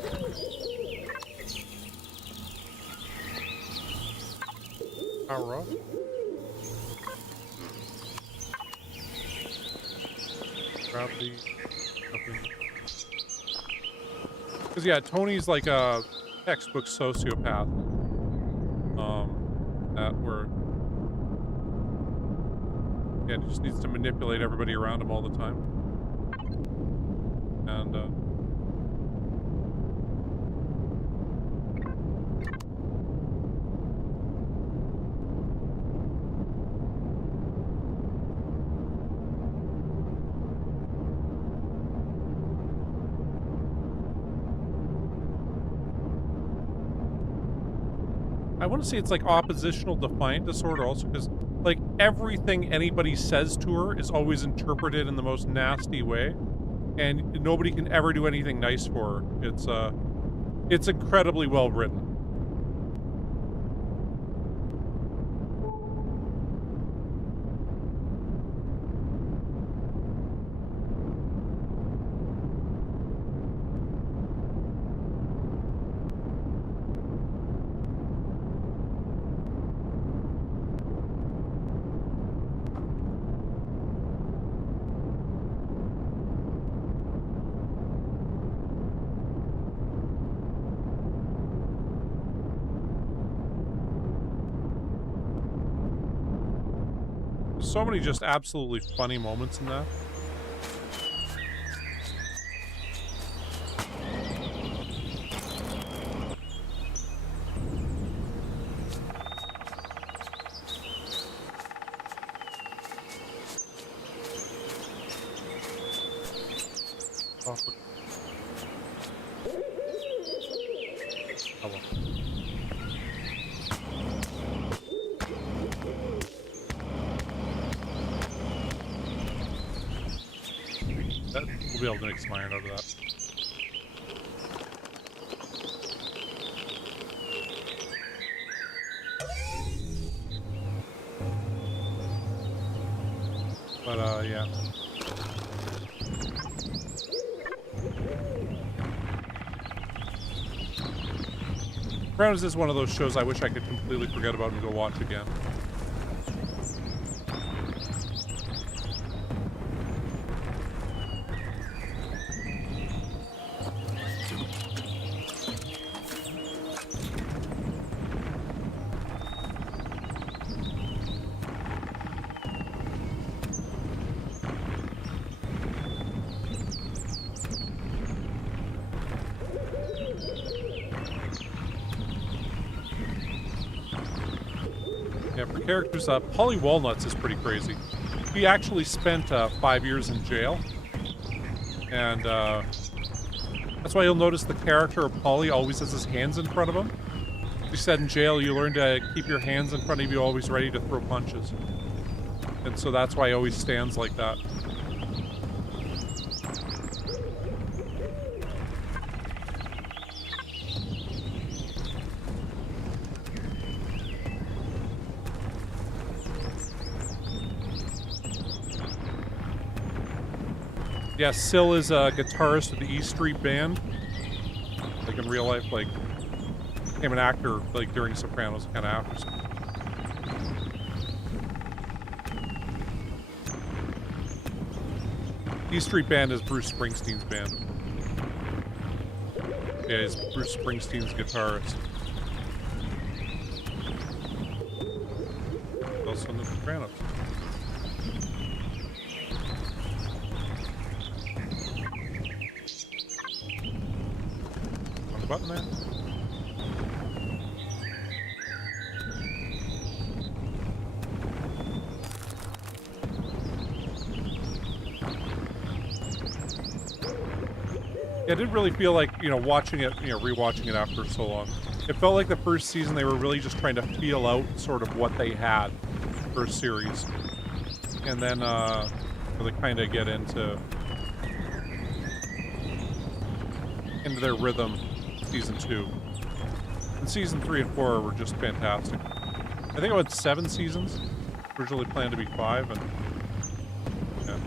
Power off? Because yeah, Tony's like a textbook sociopath. That where yeah, he just needs to manipulate everybody around him all the time. And I want to say it's like oppositional defiant disorder also, because like everything anybody says to her is always interpreted in the most nasty way, and nobody can ever do anything nice for her. It's incredibly well written. So many just absolutely funny moments in that. Awkward. Oh well. We'll be able to make some iron out of that. But, yeah. Sopranos is one of those shows I wish I could completely forget about and go watch again. Yeah, for characters, Polly Walnuts is pretty crazy. He actually spent 5 years in jail, and That's why you'll notice the character of Polly always has his hands in front of him. He said in jail, you learn to keep your hands in front of you, always ready to throw punches. And so that's why he always stands like that. Yeah, Syl is a guitarist of the E Street Band. Like in real life, like, became an actor, like, during Sopranos, kind of after Sopranos. E Street Band is Bruce Springsteen's band. Yeah, he's Bruce Springsteen's guitarist. Also in the Sopranos. Button there. Yeah, it didn't really feel like, you know, watching it, you know, rewatching it after so long. It felt like the first season they were really just trying to feel out sort of what they had for a series. And then really kind of get into their rhythm. Season 2. And season 3 and 4 were just fantastic. I think it went 7 seasons. Originally planned to be 5, and yeah.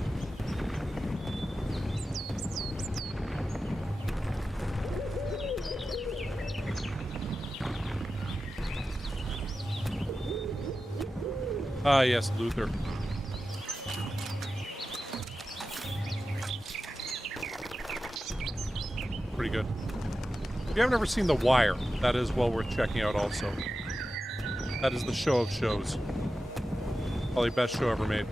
Yes, Luther. Pretty good. If you haven't ever seen The Wire, that is well worth checking out also. That is the show of shows. Probably best show ever made.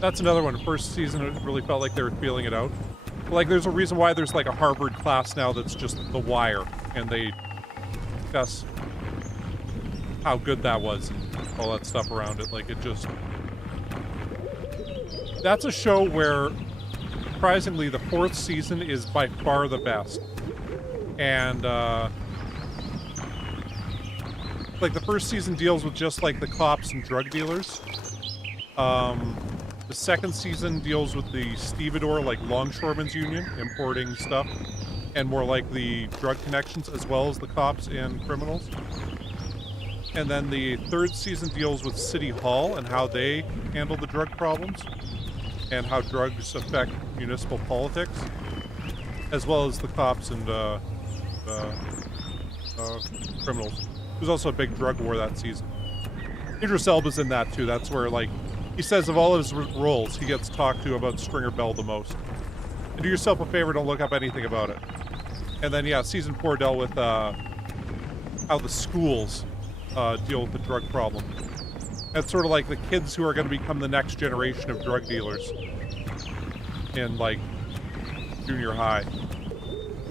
That's another one. First season, it really felt like they were feeling it out. Like, there's a reason why there's, like, a Harvard class now that's just The Wire, and they discuss how good that was and all that stuff around it. Like, it just... That's a show where, surprisingly, the 4th season is by far the best. And, like, the first season deals with just, like, the cops and drug dealers. The second season deals with the stevedore, like longshoremen's union, importing stuff, and more like the drug connections, as well as the cops and criminals. And then the third season deals with City Hall and how they handle the drug problems, and how drugs affect municipal politics, as well as the cops and criminals. There's also a big drug war that season. Idris Elba's in that too. That's where, like, he says of all his roles, he gets talked to about Stringer Bell the most. And do yourself a favor, don't look up anything about it. And then, yeah, season 4 dealt with how the schools deal with the drug problem. It's sort of like the kids who are going to become the next generation of drug dealers in, like, junior high.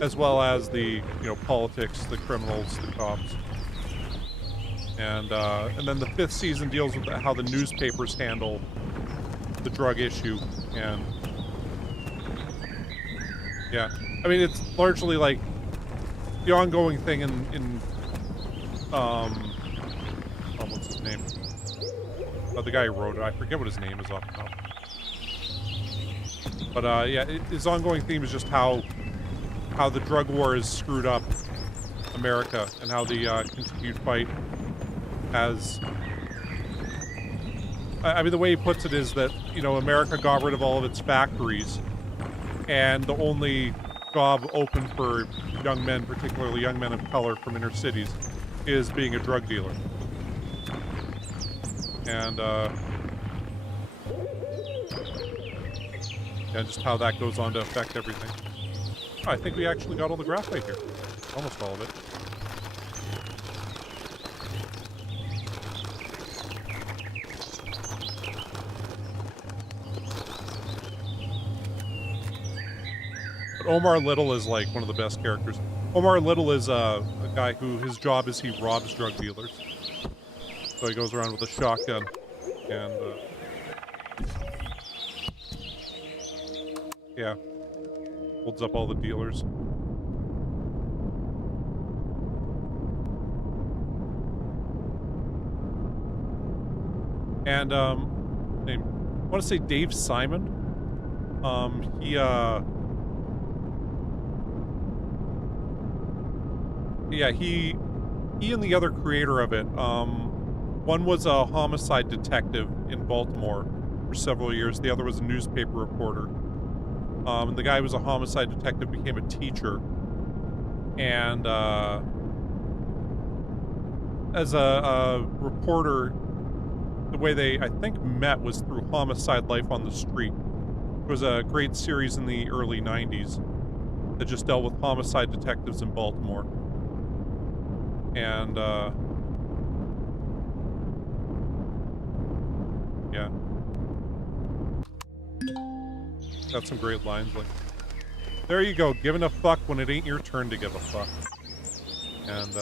As well as the, you know, politics, the criminals, the cops. And then the 5th season deals with how the newspapers handle the drug issue, and yeah, I mean, it's largely like the ongoing thing in what's his name? Oh, the guy who wrote it, I forget what his name is off the top. But yeah, his ongoing theme is just how the drug war has screwed up America, and how the continued fight has... I mean, the way he puts it is that, you know, America got rid of all of its factories, and the only job open for young men, particularly young men of color from inner cities, is being a drug dealer. And, yeah, just how that goes on to affect everything. Oh, I think we actually got all the graphite here. Almost all of it. But Omar Little is like one of the best characters. Omar Little is a guy who his job is he robs drug dealers. So he goes around with a shotgun and yeah, holds up all the dealers. And I want to say Dave Simon. He and the other creator of it, one was a homicide detective in Baltimore for several years. The other was a newspaper reporter. And the guy who was a homicide detective became a teacher. And as a reporter, the way they, I think, met was through Homicide: Life on the Street. It was a great series in the early 90s that just dealt with homicide detectives in Baltimore. And, yeah. Got some great lines like, there you go, giving a fuck when it ain't your turn to give a fuck. And,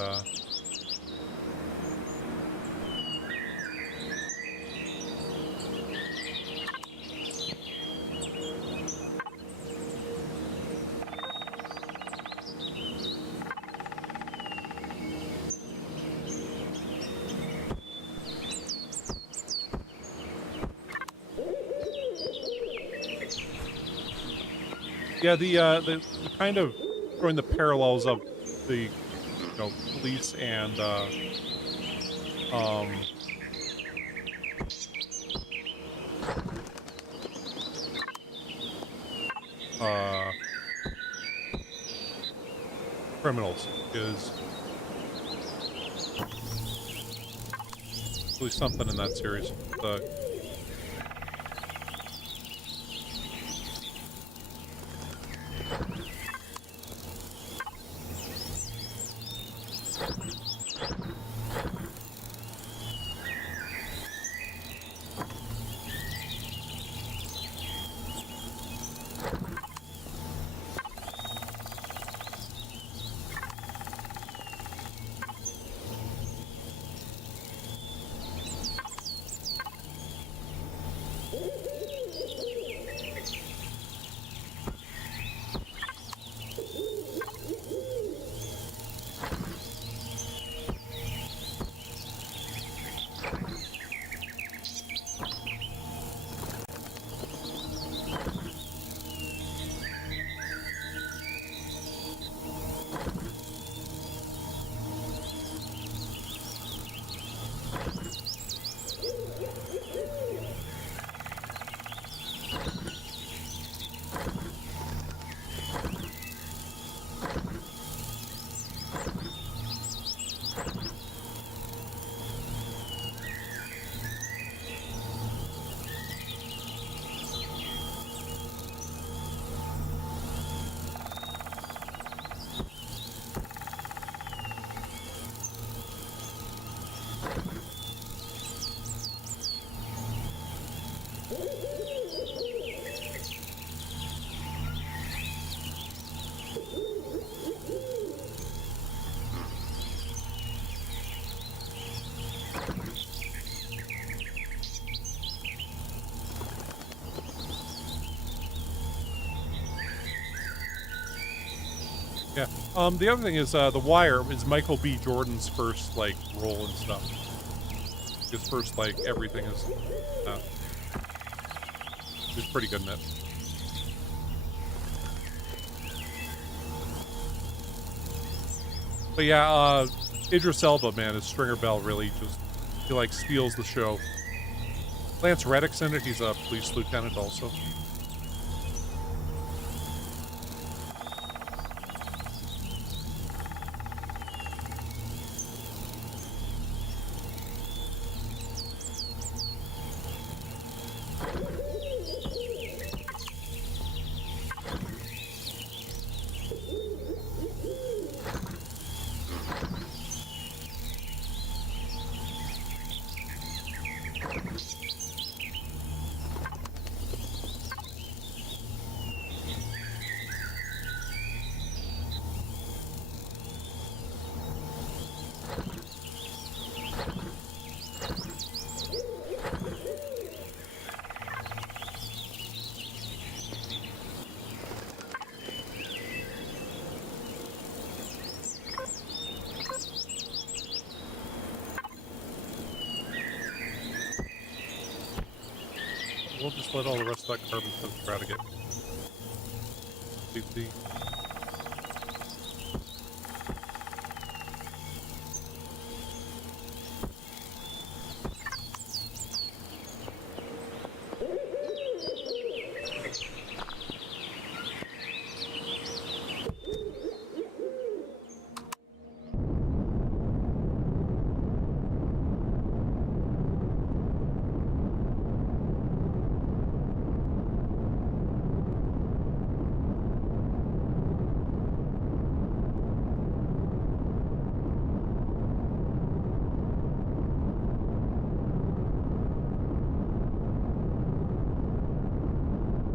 yeah, the kind of showing the parallels of the, police and, criminals is really something in that series. Yeah. The other thing is, The Wire is Michael B. Jordan's first, role and stuff. His first, everything is, he's pretty good in it. But yeah, Idris Elba, man, as Stringer Bell really just, he, steals the show. Lance Reddick's in it, he's a police lieutenant also. we'll just let all the rest of that carbon filter out again. Completely.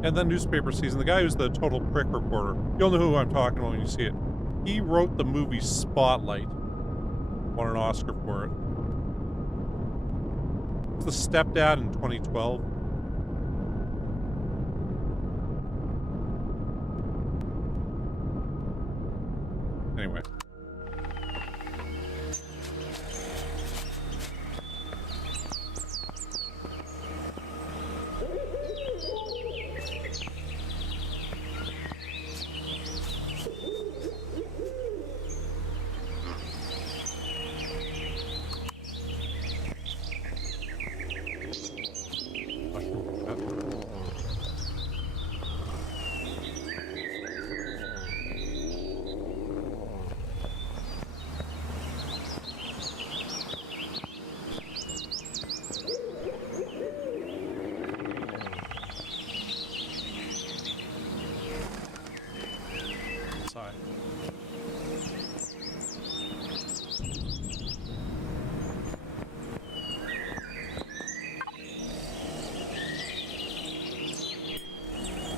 And then newspaper season, the guy who's the total prick reporter, you'll know who I'm talking about when you see it. He wrote the movie Spotlight. Won an Oscar for it. It's The Stepdad in 2012. Anyway.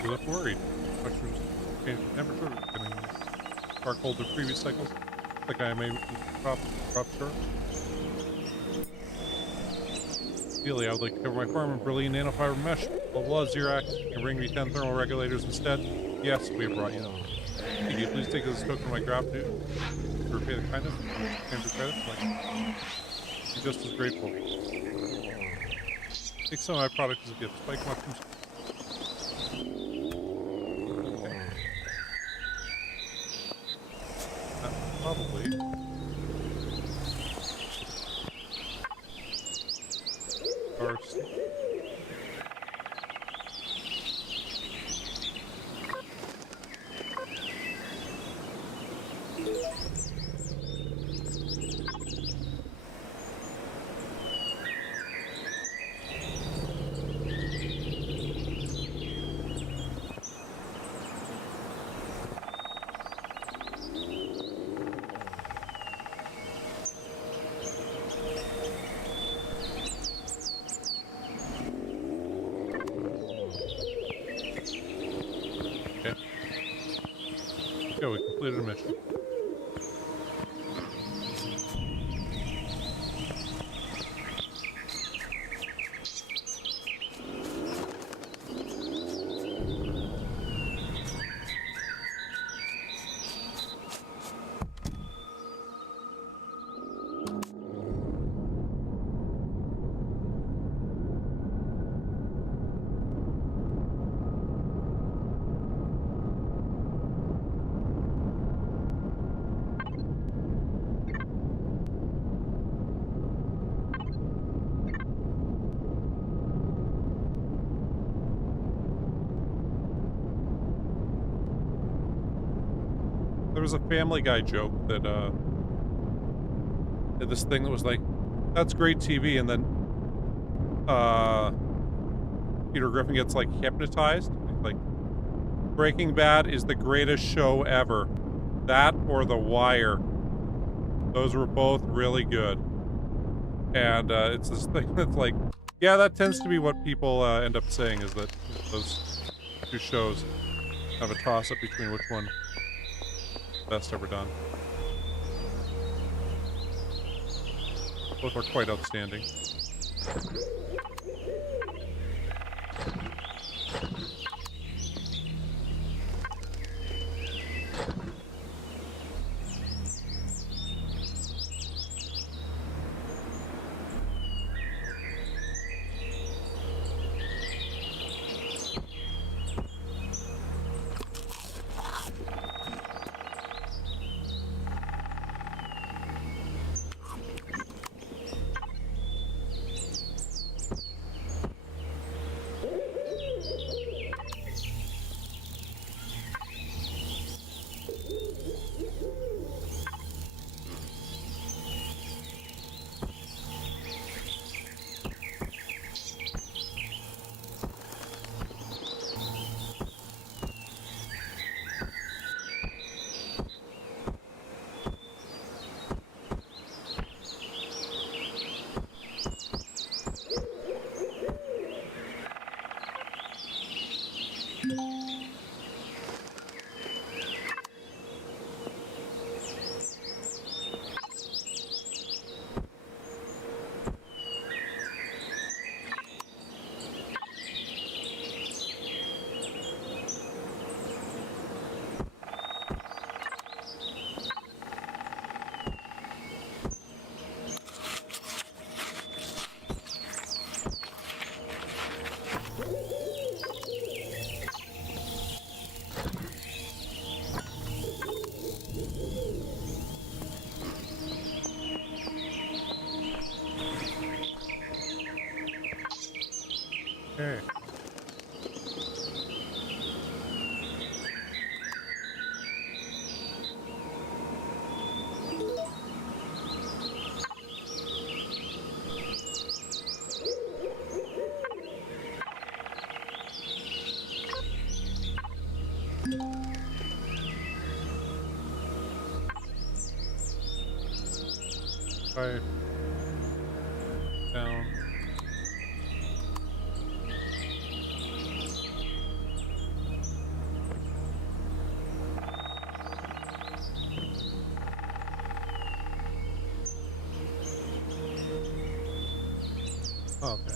You look worried. Mushrooms change the temperature, getting far colder than previous cycles. The guy may drop short. Ideally, I would like to cover my farm in brilliant nanofiber mesh. Blah blah, Xerax. Can bring me 10 thermal regulators instead? Yes, we have brought you. Could you please take this token of my gratitude to repay the kindness and for credit? I'm just as grateful. Take some of my product as a gift. Spike mushrooms. Probably. First. Go, we completed a mission. There was a Family Guy joke that did this thing that was like, that's great TV, and then Peter Griffin gets like hypnotized. Like, Breaking Bad is the greatest show ever. That or The Wire. Those were both really good. And it's this thing that's like, yeah, that tends to be what people end up saying, is that those two shows have a toss-up between which one best ever done. Both are quite outstanding. Try down. Oh, okay.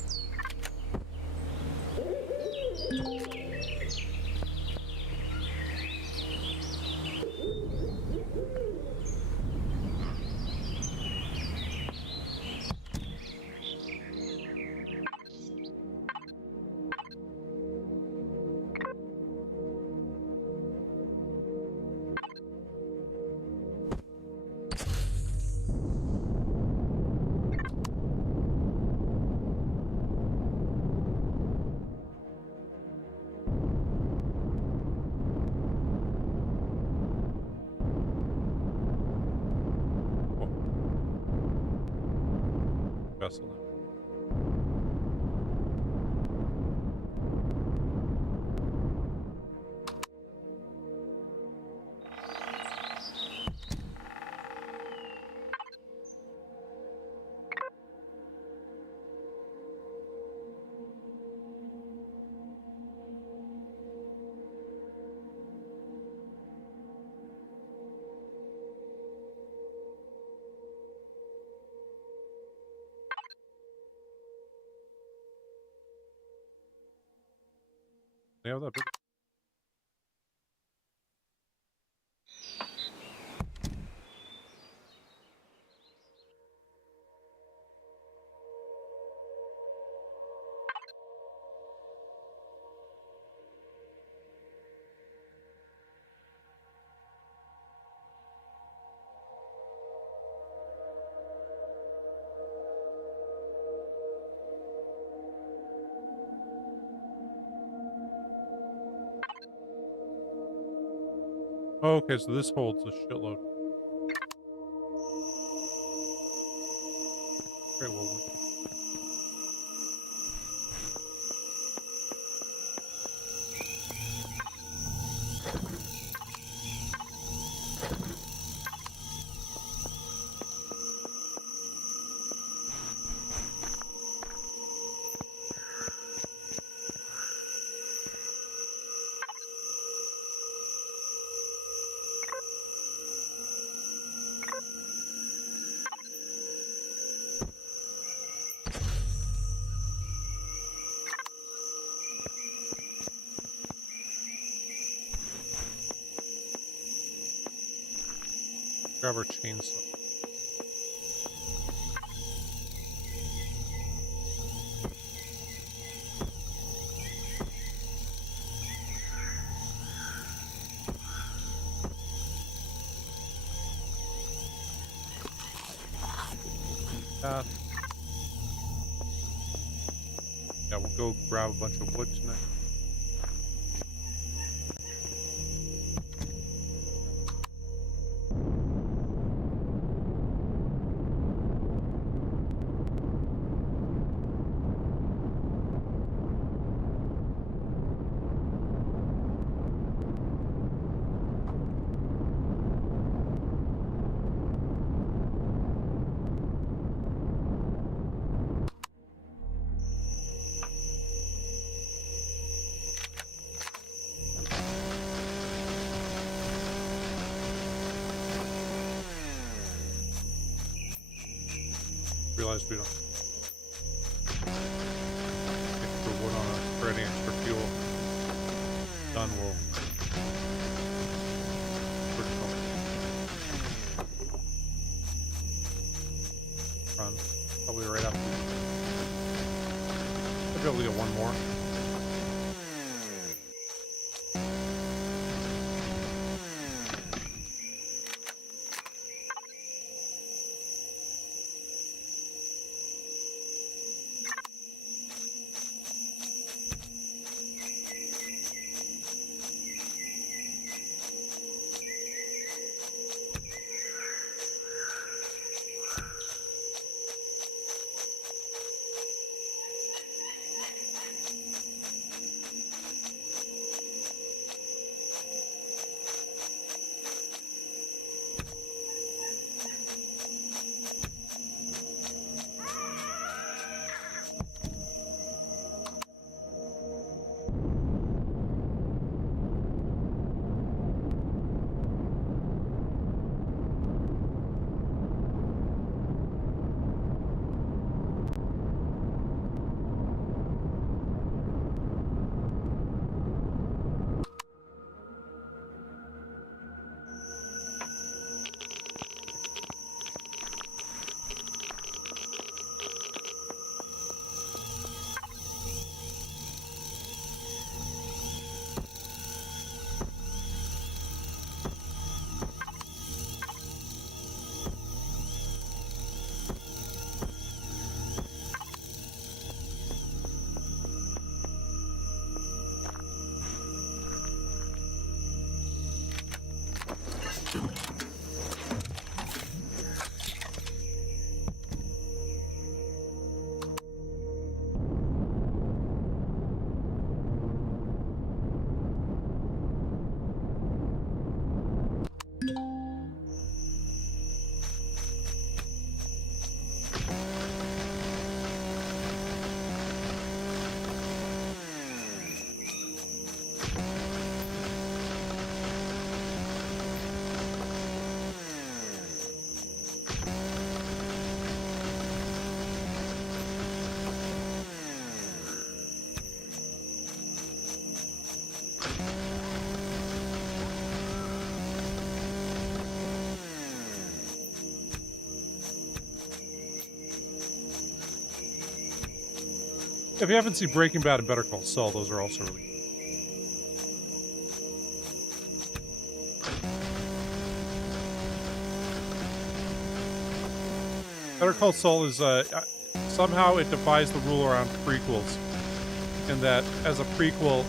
Vessel now. Yeah, that big. Oh, okay, so this holds a shitload. Great, well, grab our chainsaw. That. Yeah, we'll go grab a bunch of wood tonight. Realized we don't extra wood on us for any extra fuel. Done, we'll run. Probably right after. I'll be able to get one more. If you haven't seen Breaking Bad and Better Call Saul, those are also really good. Better Call Saul is, somehow it defies the rule around prequels. In that, as a prequel,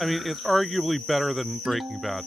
it's arguably better than Breaking Bad.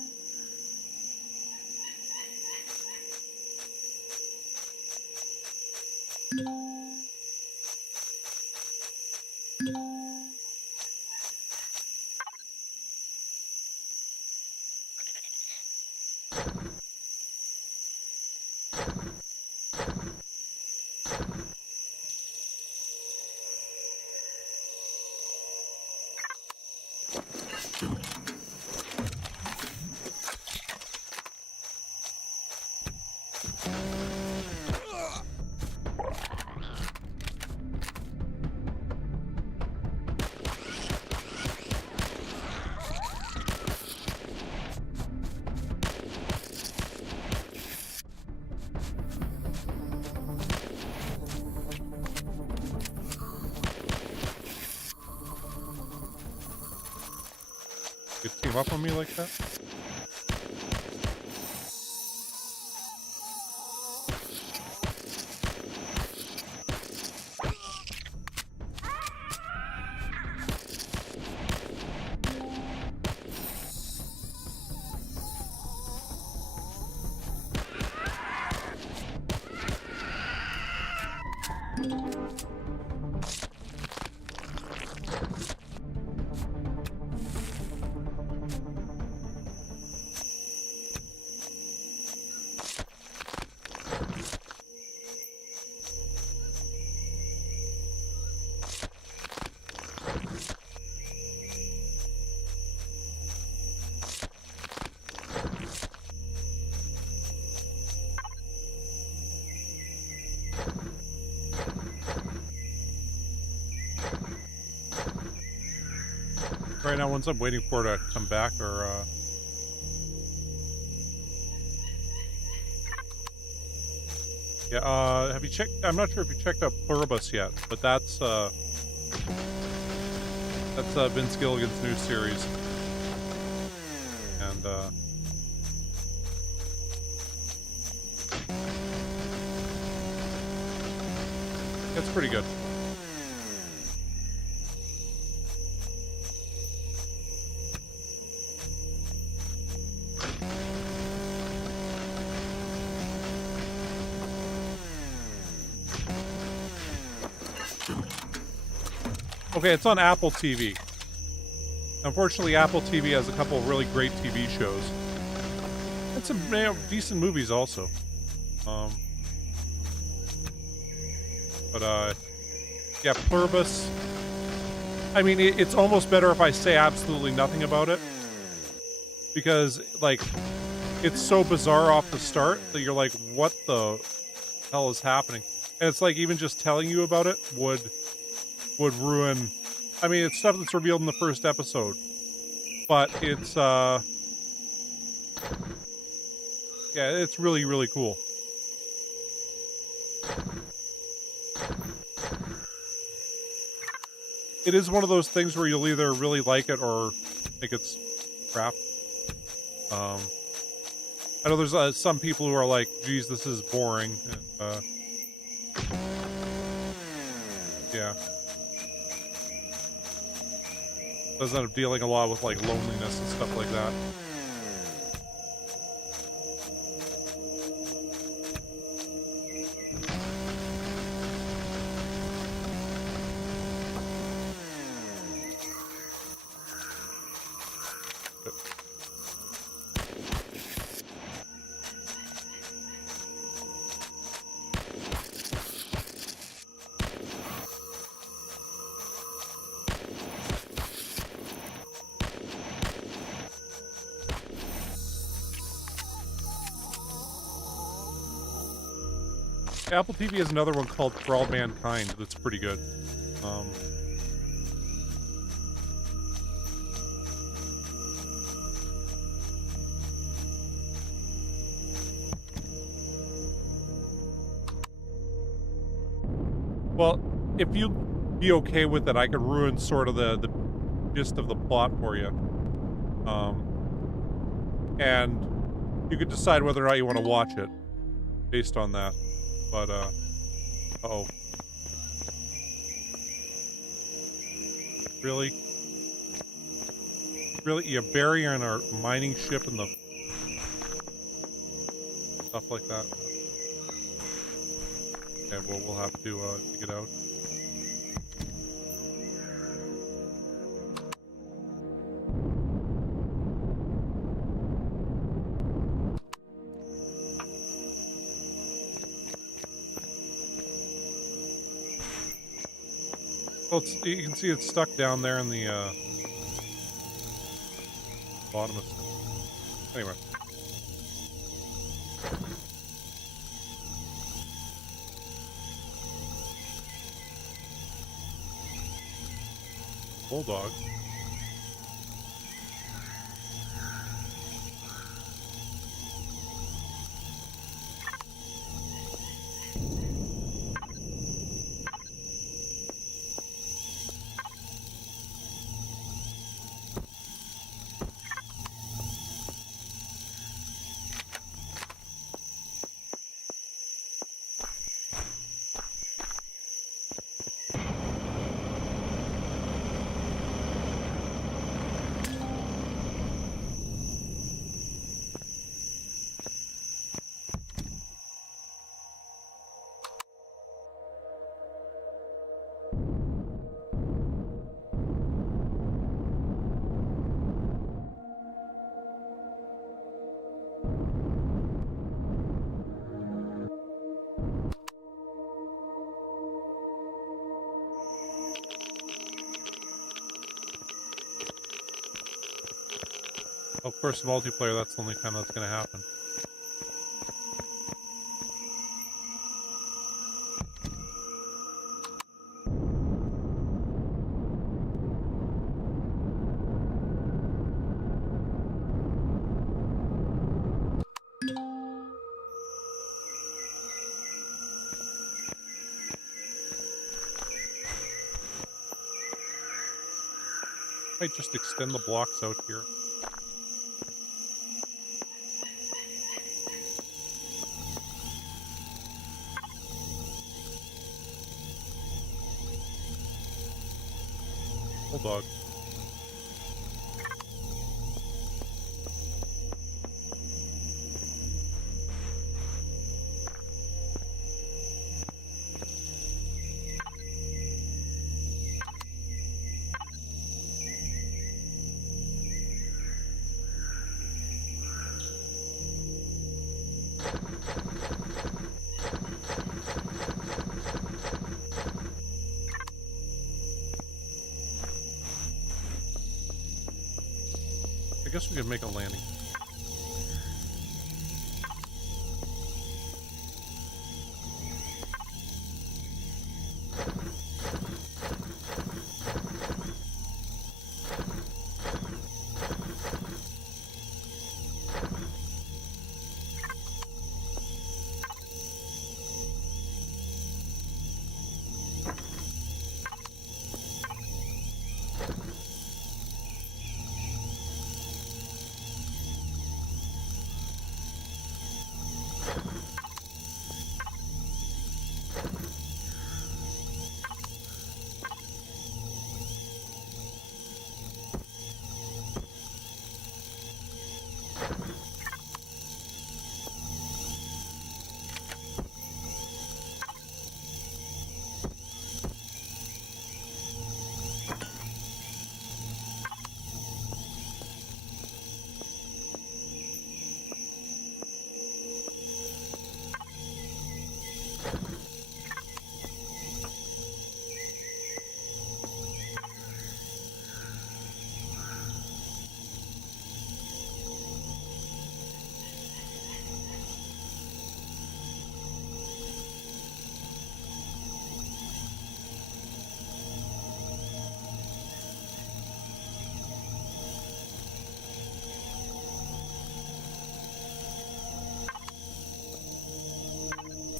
You team up on me like that? Right now, once I'm waiting for it to come back, or yeah, have you checked? I'm not sure if you checked out Pluribus yet, but that's Vince Gilligan's new series, and it's pretty good. Okay, it's on Apple TV. Unfortunately, Apple TV has a couple of really great TV shows. And some decent movies also. Yeah, Pluribus. I mean, it's almost better if I say absolutely nothing about it. Because, like, it's so bizarre off the start that you're like, what the hell is happening? And it's like, even just telling you about it would ruin... I mean, it's stuff that's revealed in the first episode. But it's, yeah, it's really, really cool. It is one of those things where you'll either really like it or think it's crap. I know there's some people who are like, geez, this is boring. And, yeah. Does end up dealing a lot with, like, loneliness and stuff like that. Apple TV has another one called For All Mankind that's pretty good. Well, if you'd be okay with it, I could ruin sort of the gist of the plot for you. And you could decide whether or not you want to watch it based on that. But, uh-oh. Really? Really? You bury on our mining ship in the... stuff like that? Okay, well, we'll have to dig it out. Well, you can see it's stuck down there in the bottom of it. Anyway. Bulldog. Of course, multiplayer, that's the only time that's going to happen. Might just extend the blocks out here. Bulldog. I guess we could make a landing.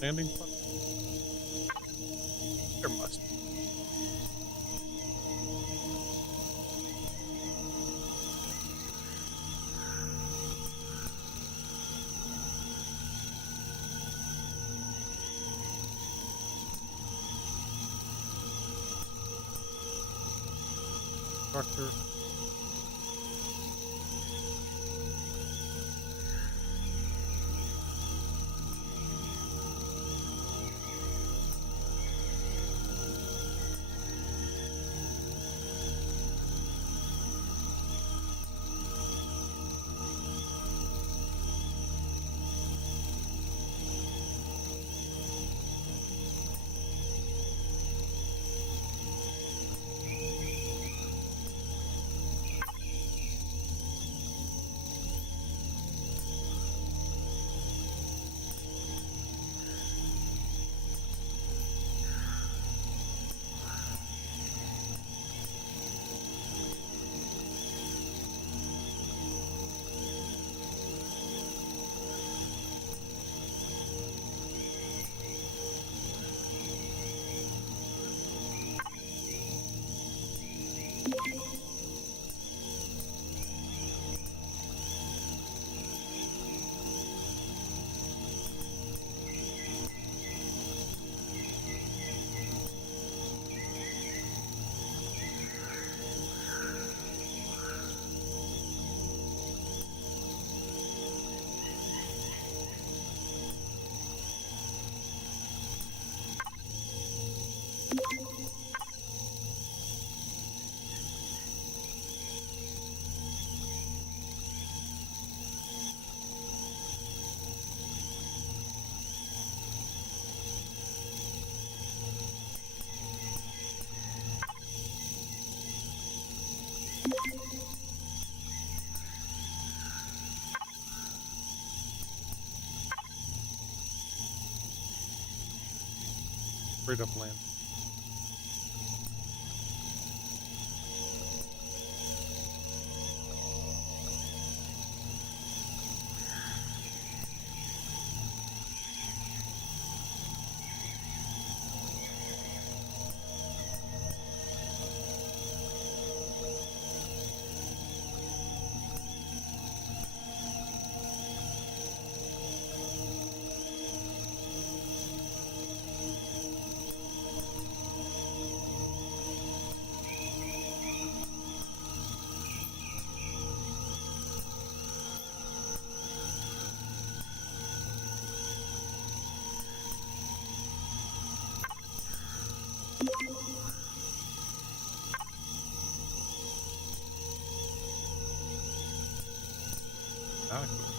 landing spot? There must be. Structure. Straight up land. Ah, cool.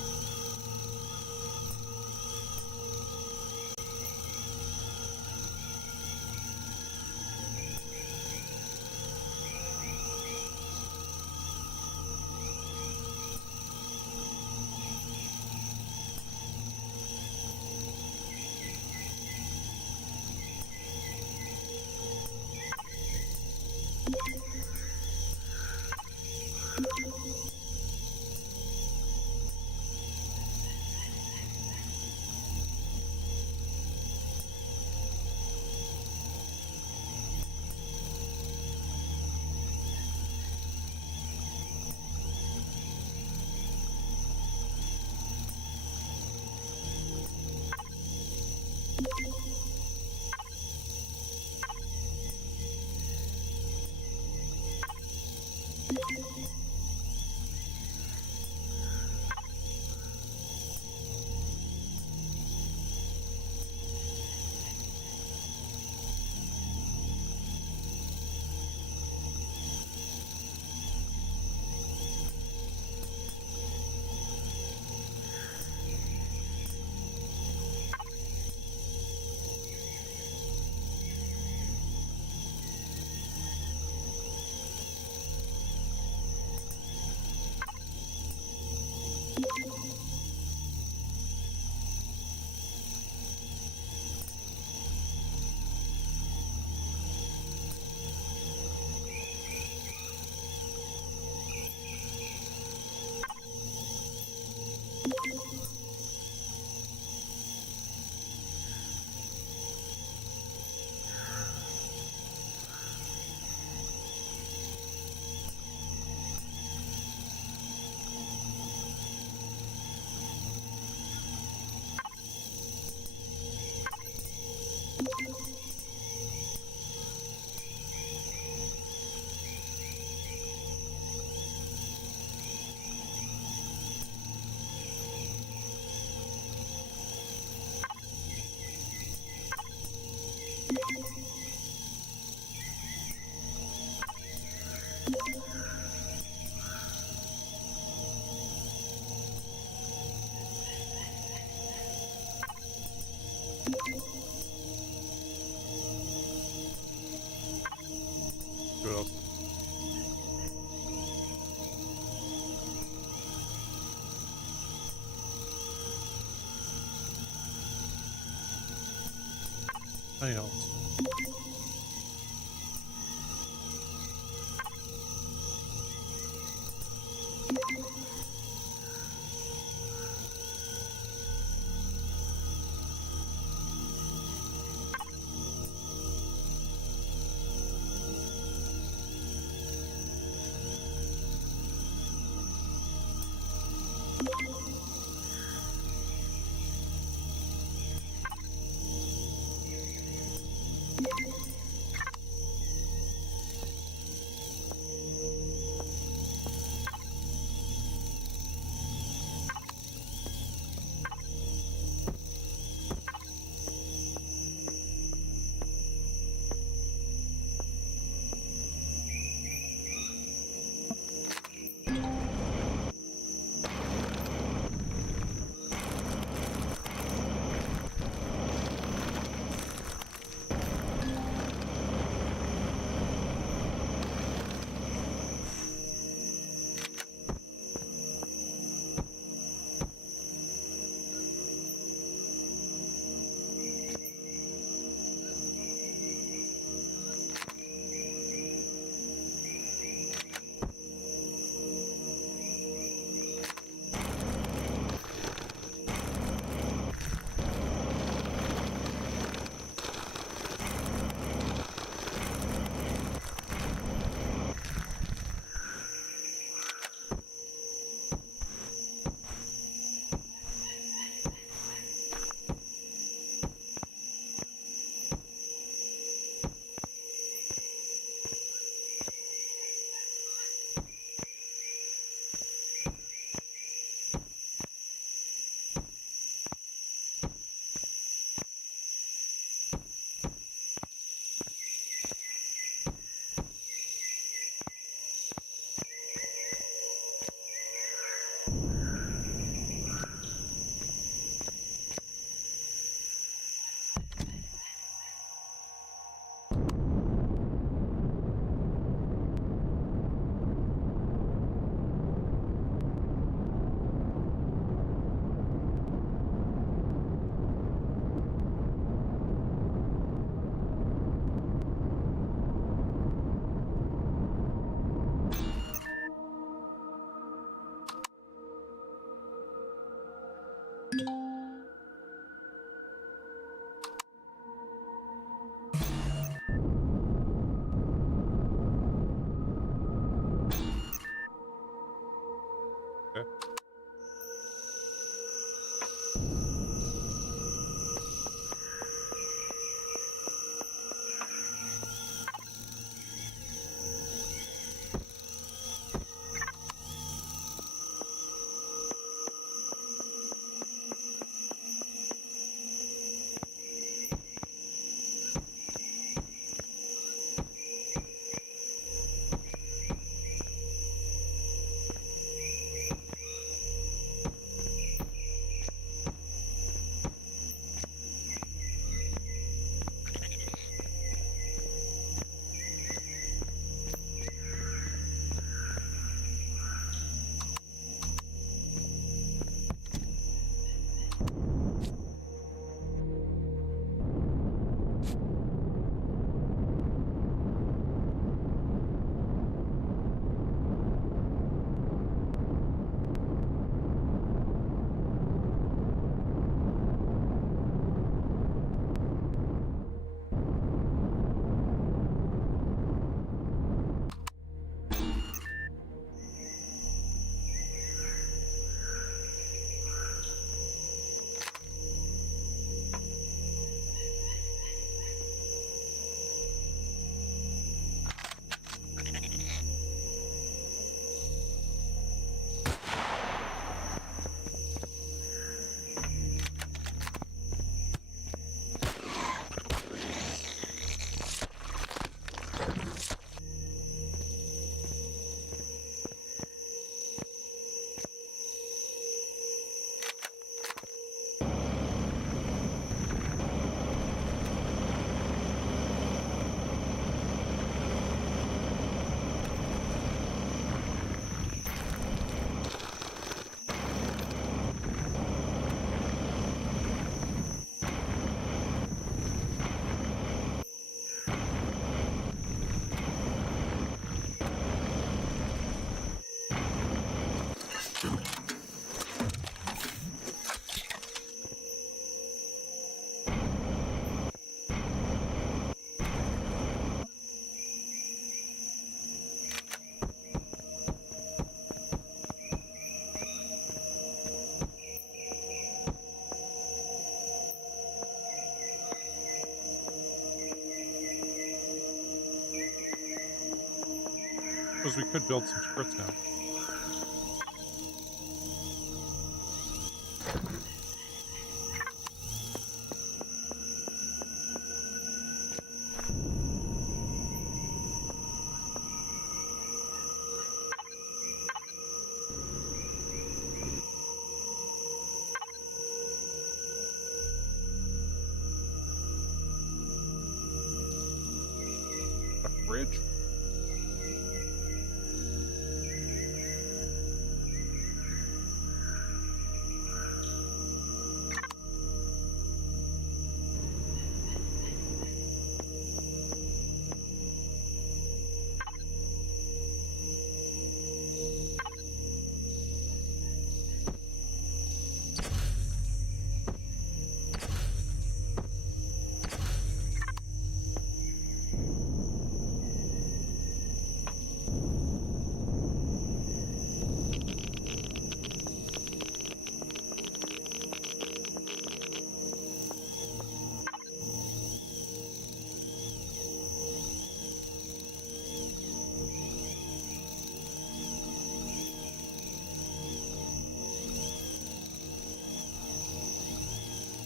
What else? Nothing else. suppose we could build some turrets now. A bridge?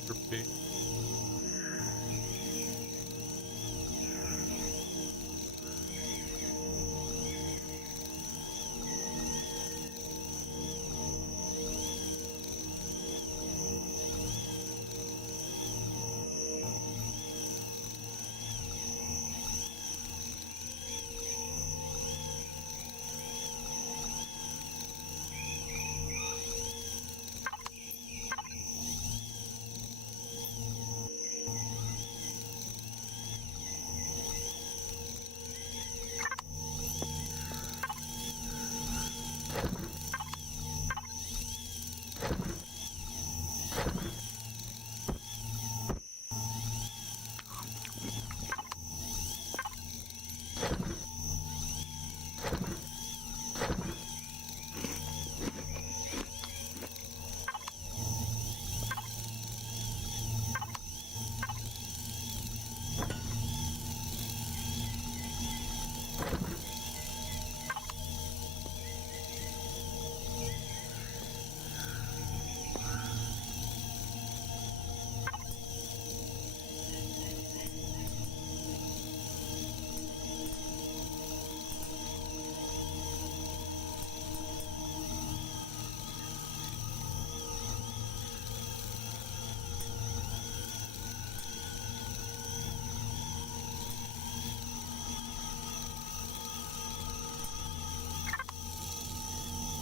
Repeat.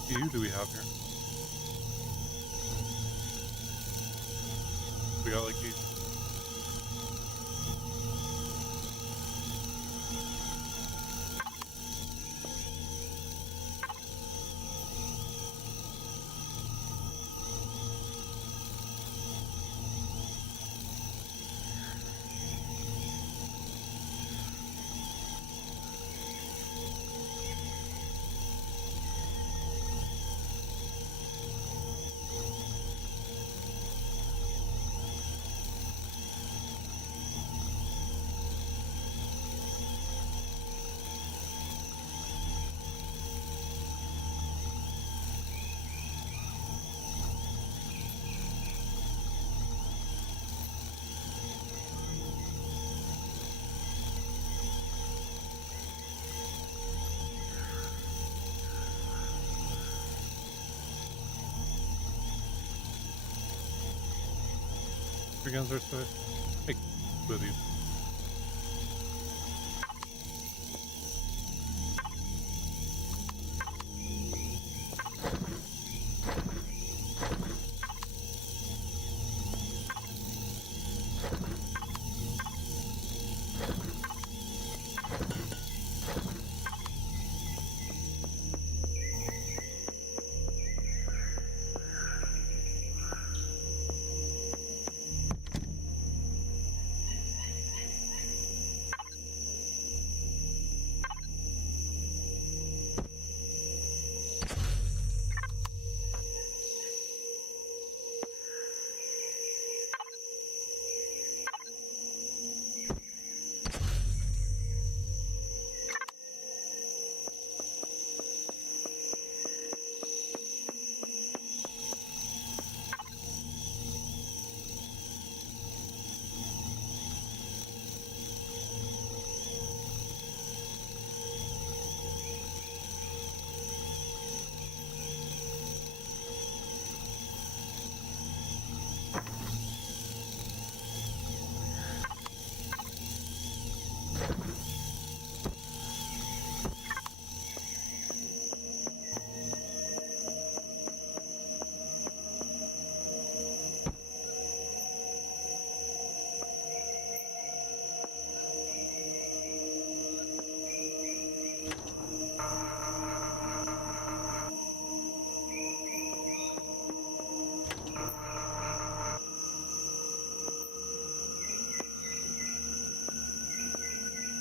Who do we have here? We got like 8. Guns are so take with you.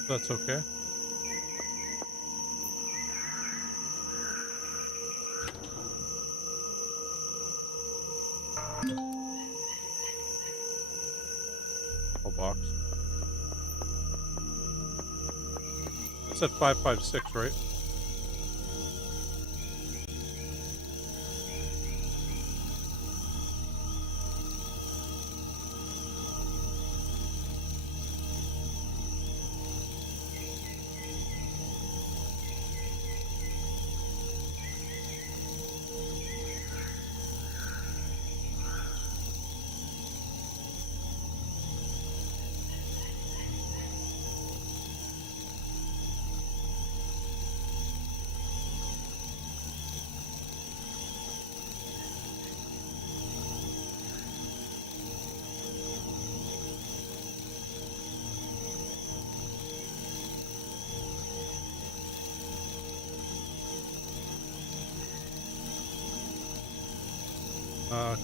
That's okay. Oh, box. That's at 556, right?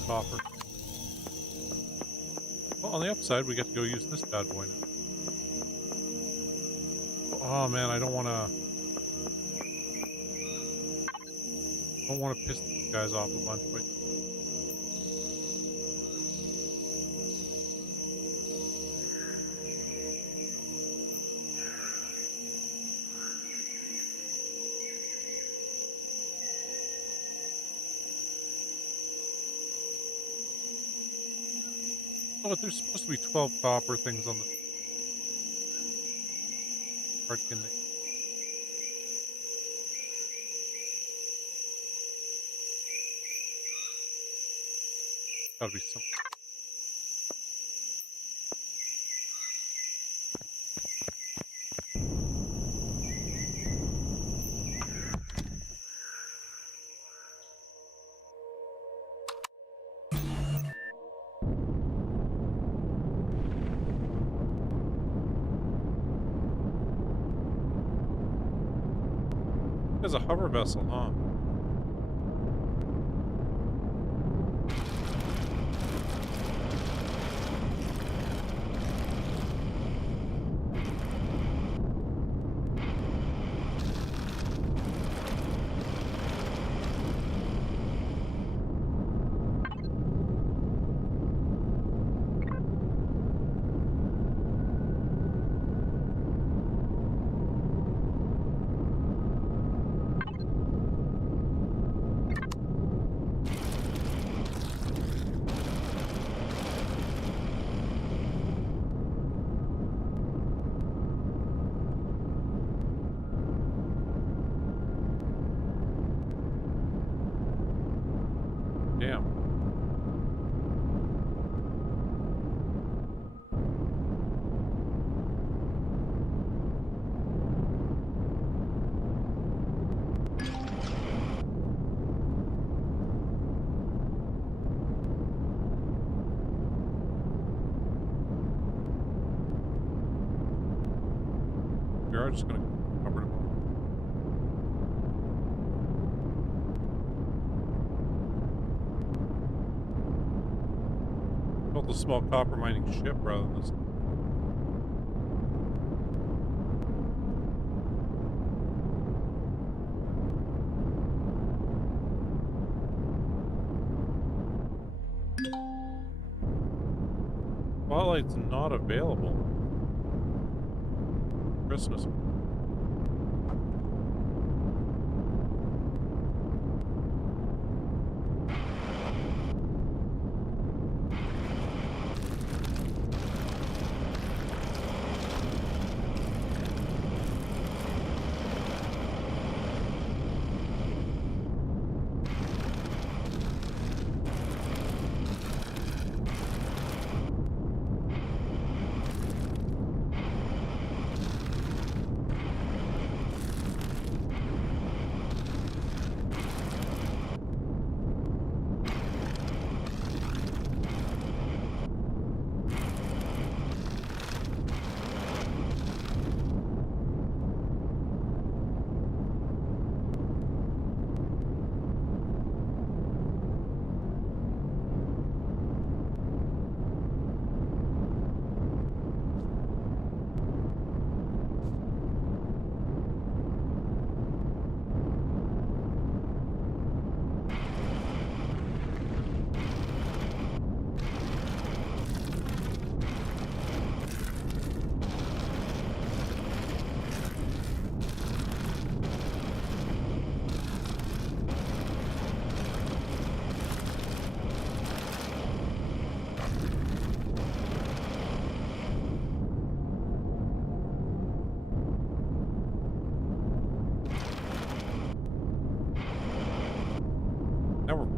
Copper. Well, on the upside, we get to go use this bad boy now. Oh man, I don't want to piss these guys off a bunch, but oh, but there's supposed to be 12 copper things on the card. Can they? Gotta be some. There's a hover vessel, huh? Damn. We are just gonna cover them all. Built a small copper mining ship rather than this. Spotlight's not available. Christmas.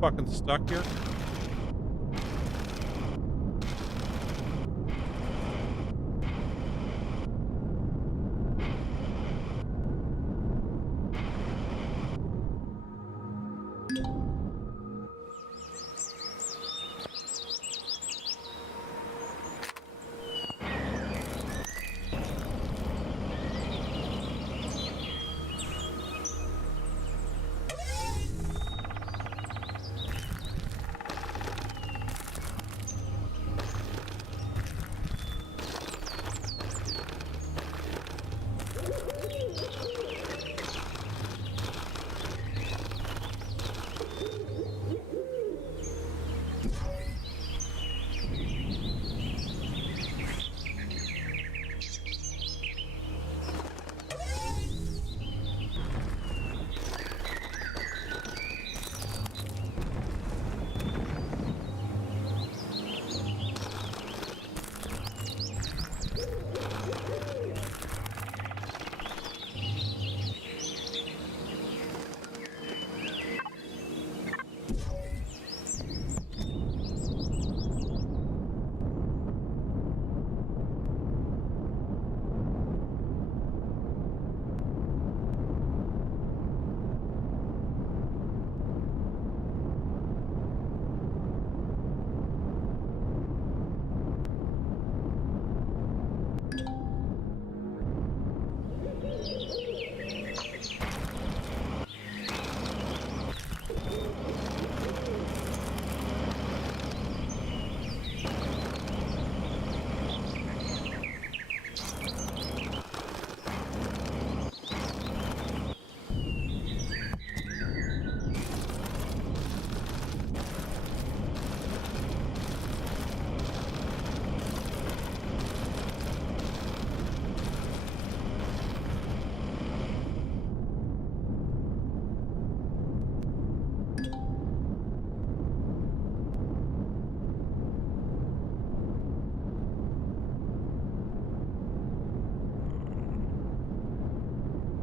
fucking stuck here.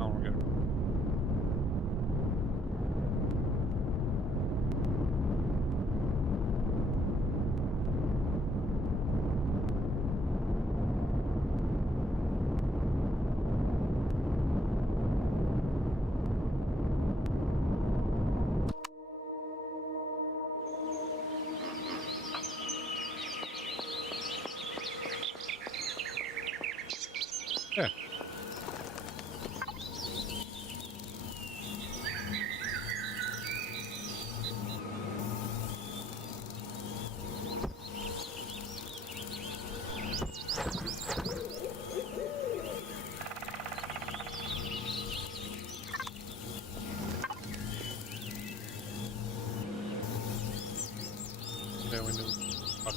Oh, we're good. Yeah. Yeah, we knew. Fuck.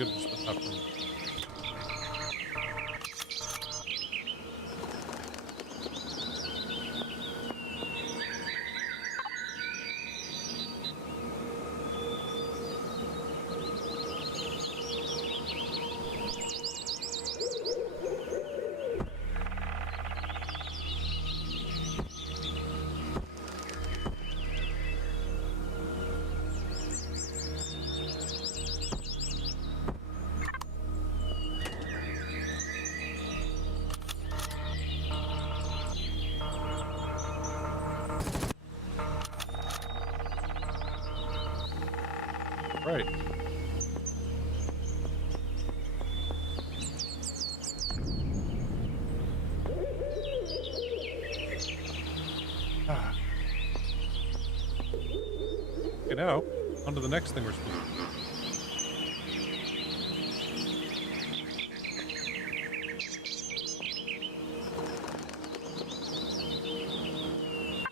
could have just been tough for me. Right. Ah. Okay, now, on to the next thing we're supposed to do.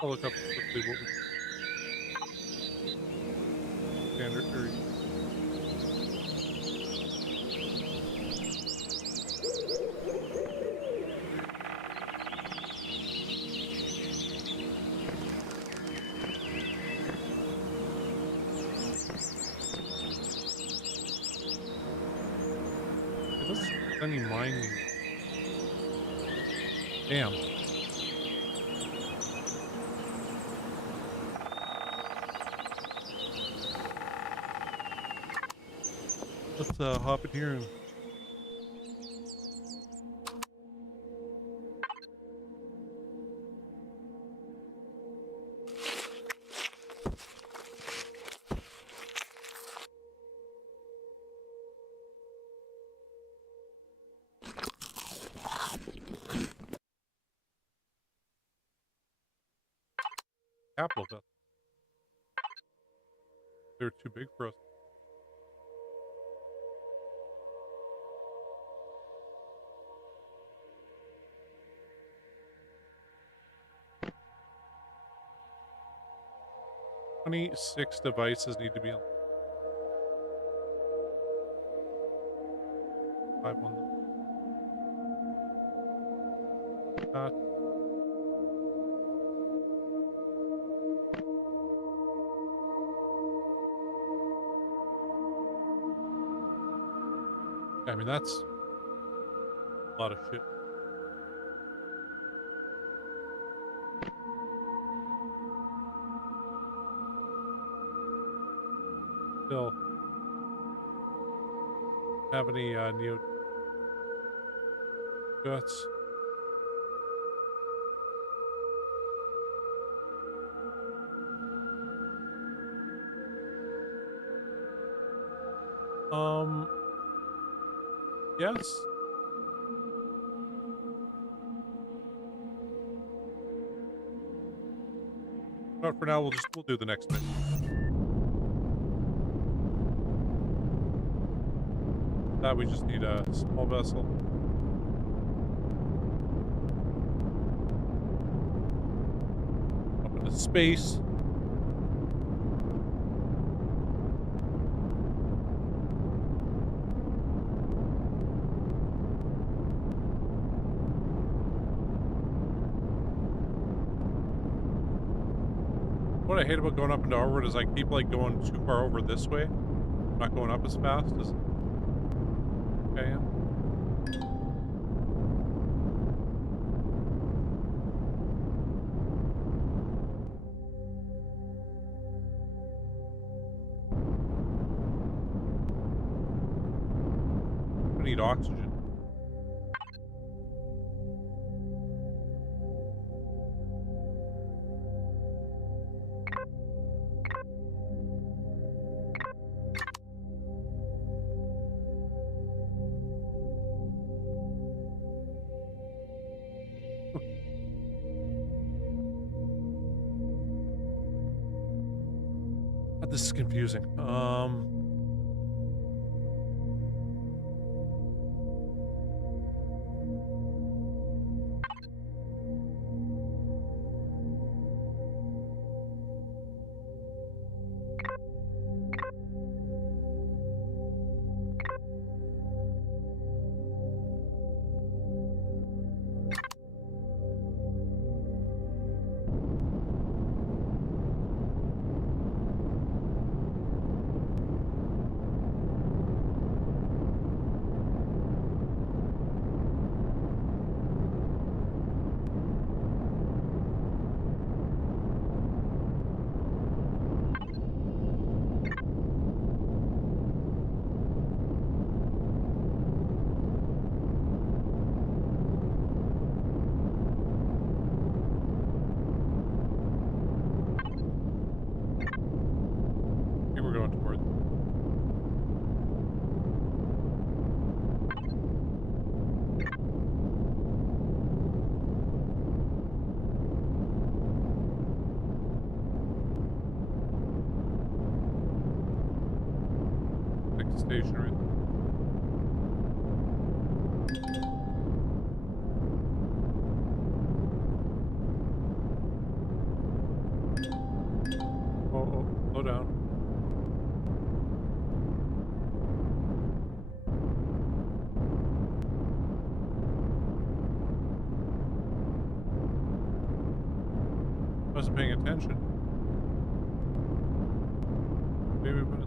I'll look up quickly what we standard or it doesn't any mining. Damn. Let's hop in here and capital vessel. They're too big for us. "26 devices need to be on 5 on the I mean, that's a lot of shit. Still have any neo guts? Yes. But for now, we'll do the next bit. That we just need a small vessel. Up into space. What I hate about going up into orbit is I keep like going too far over this way. I'm not going up as fast as I am. I need oxygen. This is confusing. Galactic station, right? Oh, slow down. Wasn't paying attention. Maybe, but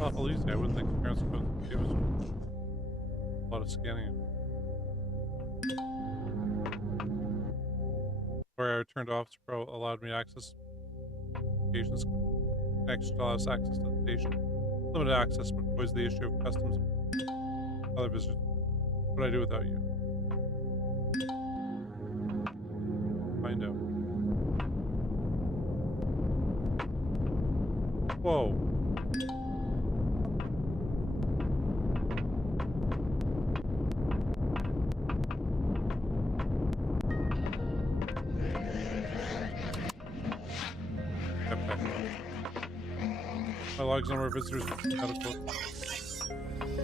awful easy. I wouldn't think the parents would give us a lot of scanning. Where I returned to Office Pro allowed me access patients connection to allow us access to the station. Limited access, but was the issue of customs and other visitors. What would I do without you? Find out. Whoa. My logs number of visitors medical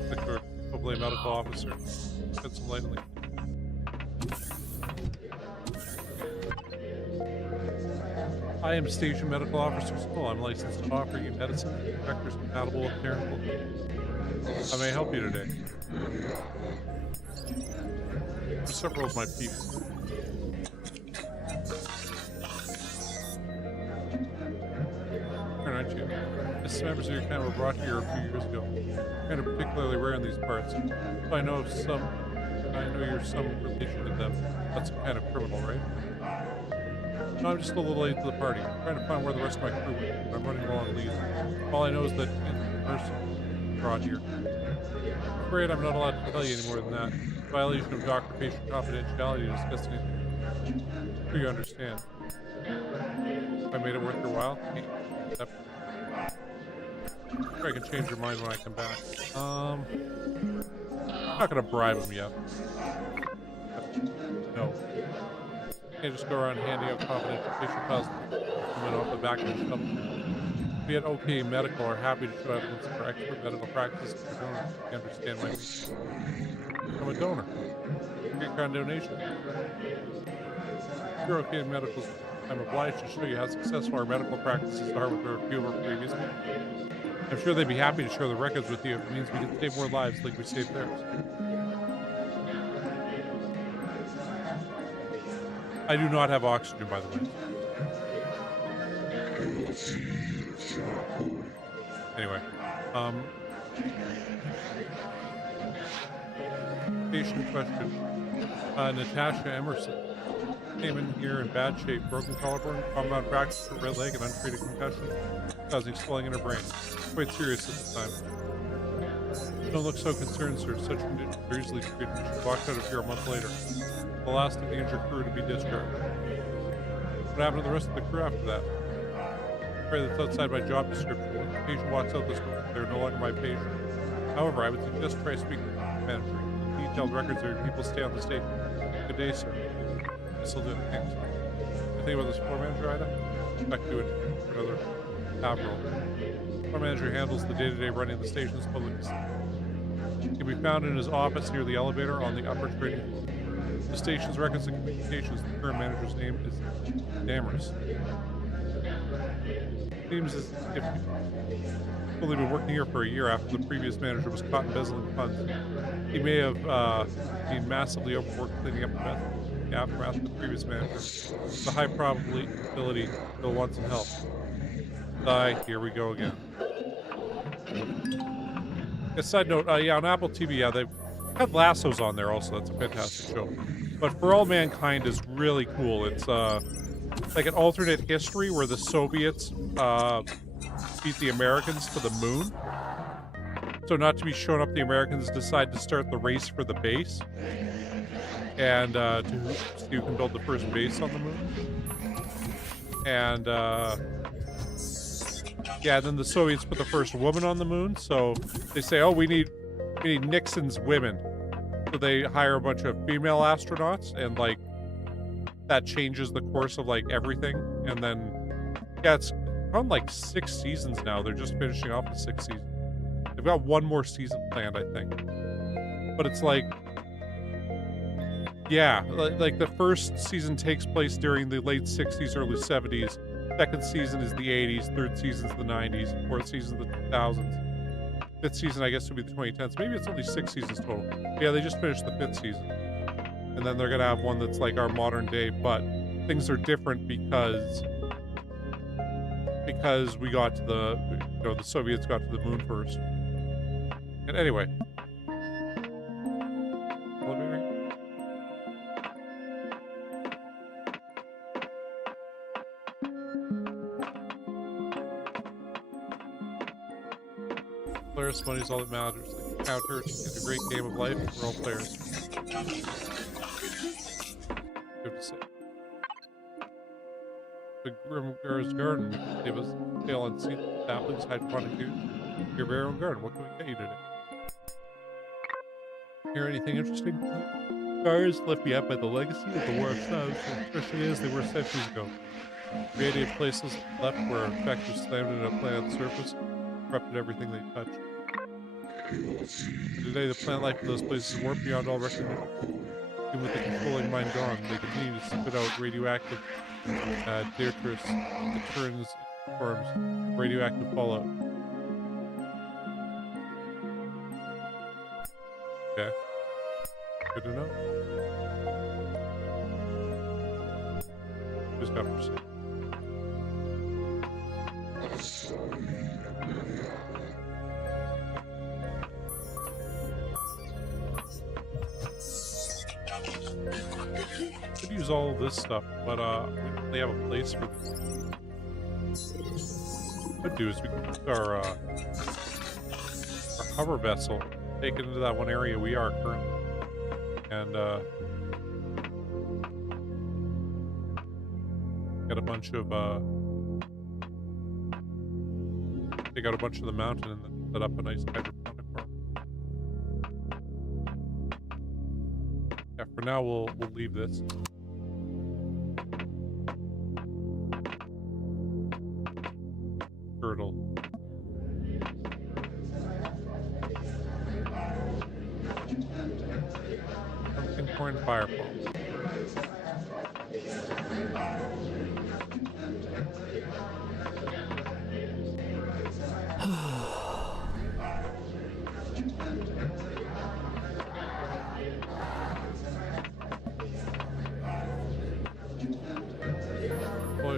sector, hopefully a medical officer. Shed some light on the I am Station Medical Officer School. I'm licensed to offer you medicine and vectors compatible with parental. How may I help you today? For several of my people. Aren't you? Yes, members of your kind were brought here a few years ago. Kind of particularly rare in these parts. So I know you're some relation to them. That's some kind of criminal, right? No, I'm just a little late to the party. I'm trying to find where the rest of my crew went, but I'm running low on leads. All I know is that a person brought here. I'm afraid I'm not allowed to tell you any more than that. Violation of doctor-patient confidentiality to discuss anything. I'm sure you understand. If I made it worth your while, I'm sure I can change your mind when I come back. I'm not gonna bribe him yet. No. You can't just go around handing out confidential patient files coming off the back of the stuff. We at OK Medical are happy to show evidence for expert medical practice for donors. You understand my meaning. I'm a donor. Get kind of donation. You're OK Medical. I'm obliged to show you how successful our medical practices are with a few of our previous ones. I'm sure they'd be happy to share the records with you if it means we can save more lives like we saved theirs. I do not have oxygen, by the way. Anyway, patient question. Natasha Emerson came in here in bad shape, broken collarbone, compound fractures to red leg, and untreated concussion, causing swelling in her brain. Quite serious at the time. Don't look so concerned, sir. Such conditions are easily treated. She walked out of here a month later. The last of the injured crew to be discharged. What happened to the rest of the crew after that? I'm afraid that's outside my job description. When the patient walks out this way, they're no longer my patient. However, I would suggest try speaking to the manager. Detailed records of your people stay on the station. Good day, sir. This'll do it. Thanks. You think about this floor manager, Ida? Back to it for another tab roll. Floor manager handles the day-to-day running of the station's public facility. He can be found in his office near the elevator on the upper trading floor. The station's records and communications, the current manager's name is Dammers. Seems as if he's only been working here for a year after the previous manager was caught embezzling funds. He may have been massively overworked cleaning up the aftermath of the previous manager. It's a high probability he'll want some help. Here we go again. A side note, yeah, on Apple TV, yeah, Ted Lasso's on there also. That's a fantastic show. But For All Mankind is really cool. It's like an alternate history where the Soviets beat the Americans to the moon. So not to be shown up, the Americans decide to start the race for the base, and to see who can build the first base on the moon. And yeah, then the Soviets put the first woman on the moon. So they say, oh, we need Nixon's women. So they hire a bunch of female astronauts, and like that changes the course of like everything. And then yeah, it's on like 6 seasons now. They're just finishing off the 6th season. They've got one more season planned, I think. But it's like, yeah, like the first season takes place during the late 60s, early 70s. Second season is the 80s. Third season's the 90s. Fourth season's the 2000s. Fifth season, I guess, would be the 2010s. Maybe it's only 6 seasons total. Yeah, they just finished the 5th season. And then they're going to have one that's like our modern day, but things are different because we got to the Soviets got to the moon first. And anyway. Elevator. Players' money is all that matters. Like counter, it's a great game of life for all players. Good to say. The Grimgar's Garden gave us a tale on seed saplings, hydroponic food. Your very own garden. What can we get you today? Hear anything interesting? Scars left behind by the legacy of the War of Sons, especially as they were centuries ago. Variety of places left where factors slammed into a plant's surface, corrupted everything they touched. And today, the plant life in those places is warped beyond all recognition. Even with the controlling mind gone, they continue to spit out radioactive detritus that turns forms radioactive fallout. Okay. Good to know. Just got for sale. Could use all of this stuff, but they have a place for this. What we could do is we could put our hover vessel, take it into that one area we are currently, and get a bunch of take out a bunch of the mountain and then set up a nice hydroponic farm. Yeah, for now we'll leave this. Turtle. Pumpkin corn fireball.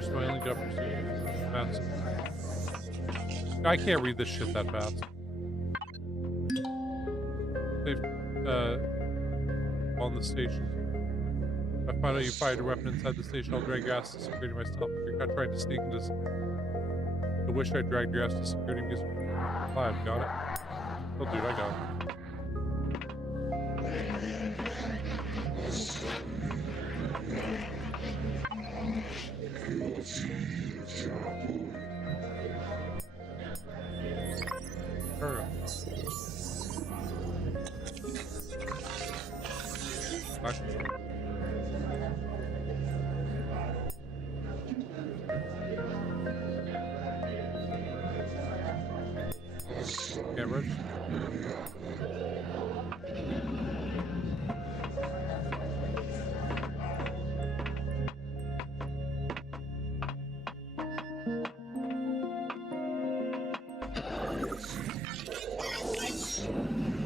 Smiling Jefferson. Massive. I can't read this shit that fast. They've on the station. If I find out you fired a weapon inside the station, I'll drag your ass to security myself. If you're not trying to sneak into I wish I dragged your ass to security because you're alive. Got it? Oh, dude, I got it.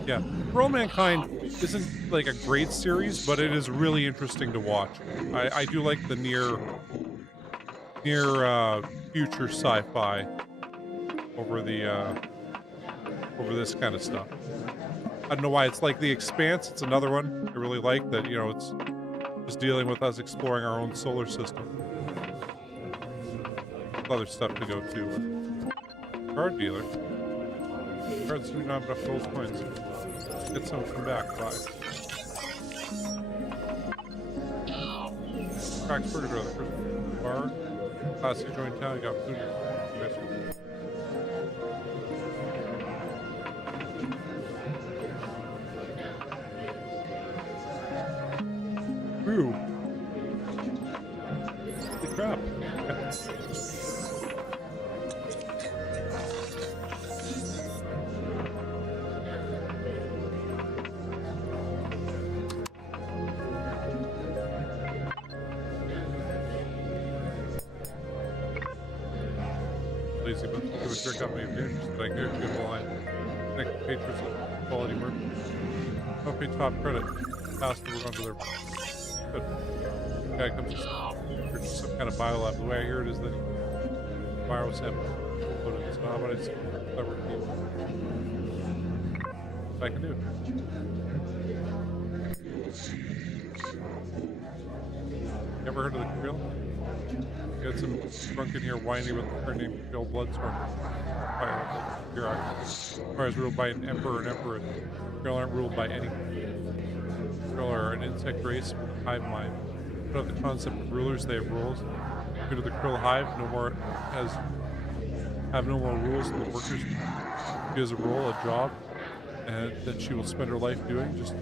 Yeah, For All Mankind isn't like a great series, but it is really interesting to watch. I do like the near future sci-fi over the over this kind of stuff. I don't know why it's like The Expanse. It's another one I really like that, you know, it's just dealing with us exploring our own solar system. Other stuff to go to. Card dealer. Cards do not have enough gold coins. Get some, come back. Bye. Cracked burger, the first bar. Last you joined town, you got food. Ooh. Holy crap. Lazy but give a trick out my advantage. Like here's good line. Next patrons of quality work. Don't pay top credit. Pass the work onto their good. Guy comes to purchase some kind of biolab. The way I hear it is that virus sample. So how about it's clever people? What I can do. You ever heard of the Krill? Got some drunk in here whining with her name Bill Bloodstorm. Fire is ruled by an emperor and emperor. Krill aren't ruled by any. Krill are an insect race with a hive mind. But of the concept of rulers, they have rules. Due to the Krill hive, have no more rules than the workers. She has a role, a job, and that she will spend her life doing. Just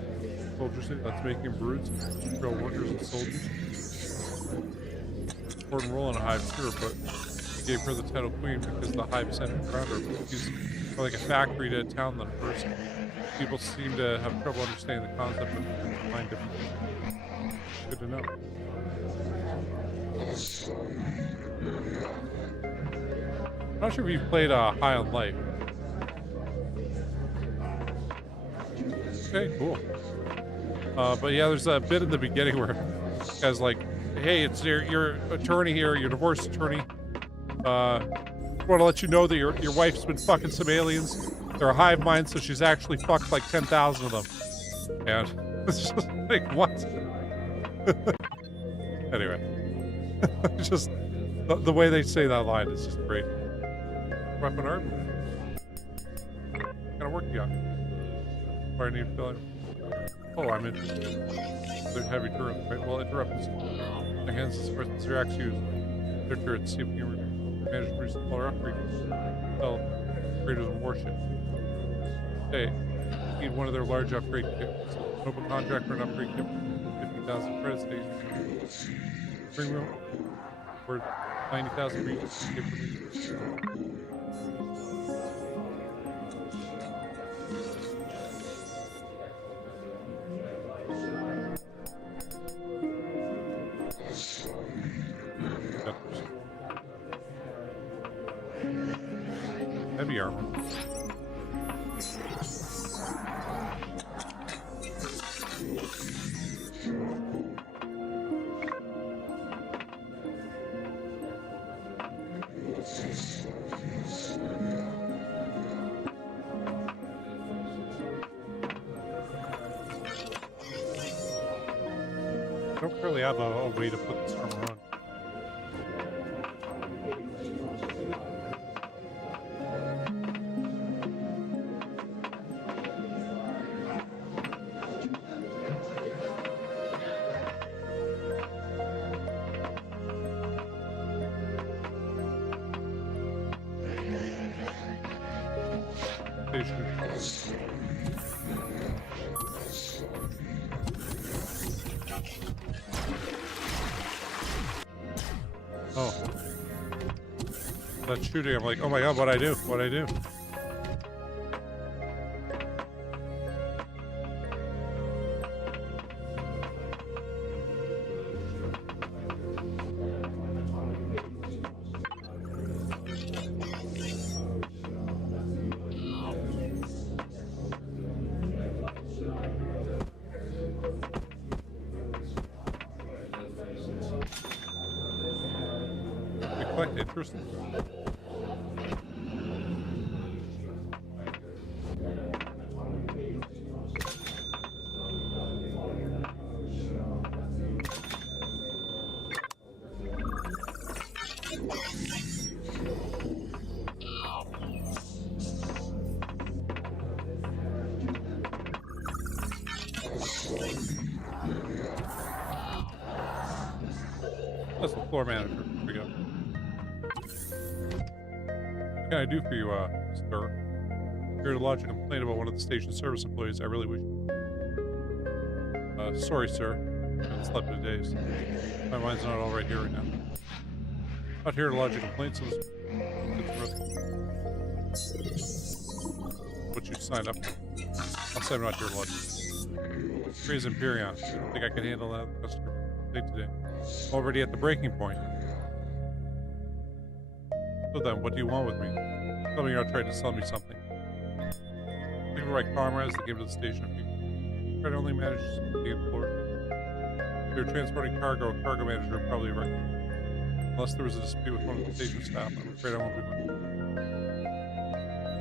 soldiers, that's making broods, Krill workers and soldiers. Important role in a hive, sure, but he gave her the title queen because the hive sent him around her. She's more like a factory to a town than a person. People seem to have trouble understanding the concept of mind difference. Good to know. I'm not sure if you've played High on Life. Okay, cool. But yeah, there's a bit in the beginning where this guy's like, hey, it's your attorney here, your divorce attorney. I want to let you know that your wife's been fucking some aliens. They're a hive mind, so she's actually fucked like 10,000 of them. And it's just like, what? Anyway. Just the way they say that line is just great. Weapon art? What kind of work you got? Why I need to fill in? Oh, I'm interested. They're heavy turrets, right? Well, interrupts. The hands of the person's reacts use their turrets, see if you can manage to produce smaller upgrades. Sell upgraders and warships. Hey, need one of their large upgrade kits. Open contract for an upgrade kit. 50,000 credit stations. Bring room. Worth 90,000 for each. Heavy armor. I don't really have a way to put this armor on. Oh. That shooting, I'm like, oh my god, what'd I do? What'd I do? Interesting. That's the floor manager. Here we go. What can I do for you, sir? Here to lodge a complaint about one of the station service employees. I really wish. Sorry, sir. I haven't slept in days. My mind's not all right here right now. Not here to lodge a complaint, so what you signed up for. I'll say I'm not here to lodge. Praise Empyrion. I don't think I can handle that customer complaint today. Already at the breaking point. So then, what do you want with me? Tell me you're not trying to sell me something. Looking for my comrades that came to the station a few. I only managed to be employed. If you're transporting cargo, a cargo manager would probably recommend. Unless there was a dispute with one of the station staff, I'm afraid I won't be going.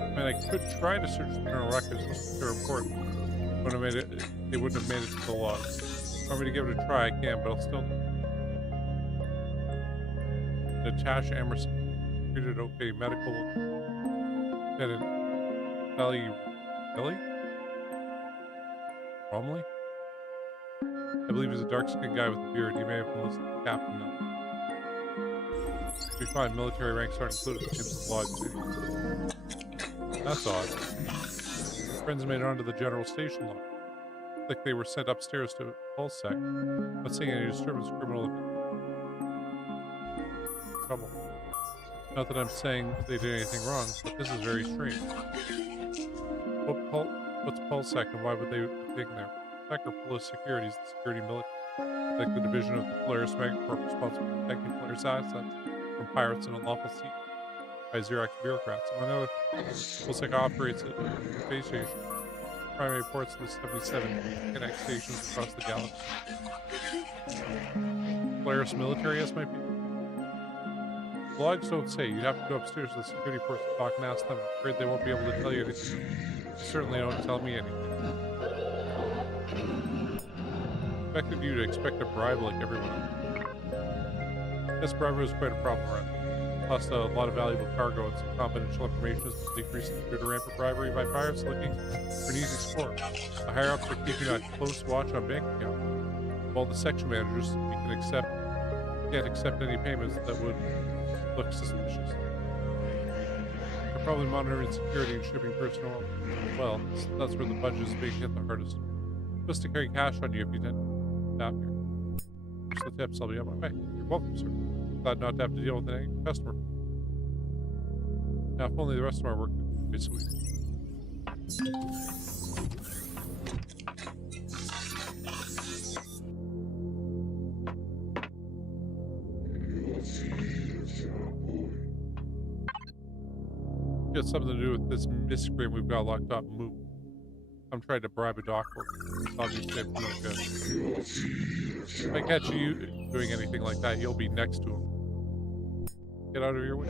I mean, I could try to search the internal records, but they're important. They wouldn't have made it to the logs. If you want me to give it a try, I can, but I'll still. Natasha Emerson. Treated okay. Medical. Lieutenant Ellie. Romley? I believe he's a dark-skinned guy with a beard. He may have been listed as captain now. We find military ranks aren't included in the log. That's odd. Friends made it onto the general station log. Like they were sent upstairs to Pulsec. Not seeing any disturbance or criminal trouble. Not that I'm saying they did anything wrong, but this is very strange. What's Pulsec and why would they be taken there? Pulsec or Police Security is the security military. Like the division of the Polaris Megacorp responsible for protecting Polaris assets from pirates and unlawful sea by Xerox bureaucrats. Among other things, Pulsec operates at space station. Primary ports of the 77 connect stations across the galaxy. Polaris military, yes, might be. The logs don't say. You'd have to go upstairs to the security person to talk and ask them. I'm afraid they won't be able to tell you anything. They certainly don't tell me anything. I expected you to expect a bribe like everyone else. This bribery was quite a problem, right? Lost a lot of valuable cargo and some confidential information as the decrease in the computer ran for bribery by pirates looking for an easy sport. The higher ups are keeping a close watch on bank account. Of all the section managers, we can't accept any payments that would look suspicious. They're probably monitoring security and shipping personnel as well. So that's where the budget is being hit the hardest. Supposed to carry cash on you if you didn't staff here. Here's the tips, I'll be on my way. You're welcome, sir. Glad not to have to deal with any customer. Now, if only the rest of our work would be sweet. Got something to do with this miscreant we've got locked up. Move. I'm trying to bribe a doctor. Obviously, I'm not good. If I catch you doing anything like that, you'll be next to him. Get out of your way.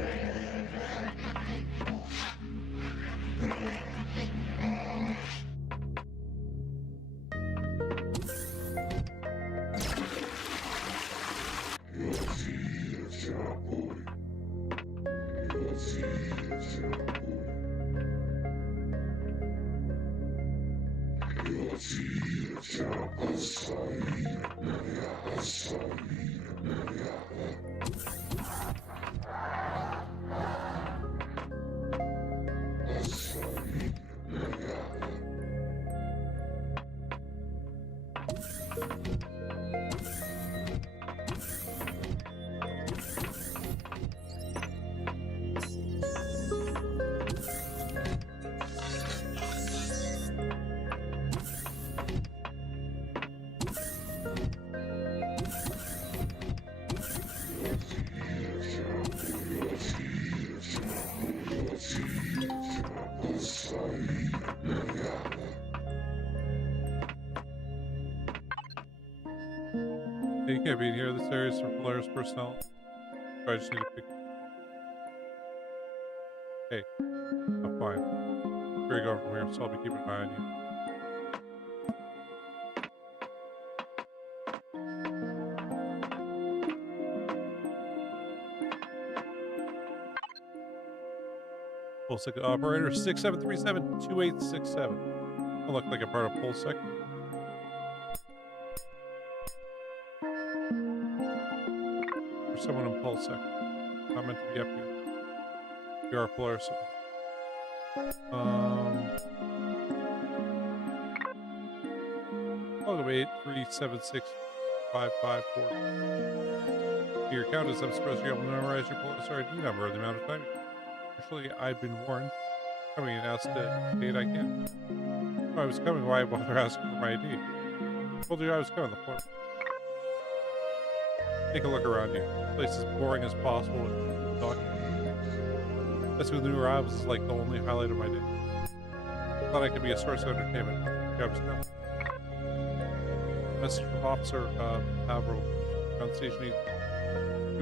Hey, you can't be in here. This area is for Polaris personnel. I just need to pick. Hey, I'm fine. Here you go from here, so I'll be keeping an eye on you. Pulsec operator 6737-2867. I look like a part of Pulsec. for someone in Pulse Sector. Not meant to be up here. You are Polaris. Welcome 8376554. Your countess, I'm supposed to be able to memorize your Polaris ID number the amount of time. Actually, I'd been warned. Coming and asked to date I can. If I was coming, why bother asking for my ID? I told you I was coming. The point. Take a look around you. The place is boring as possible with documents. That's with new arrivals is like the only highlight of my day. I thought I could be a source of entertainment. Job's coming. Message from Officer Averill. On station 8.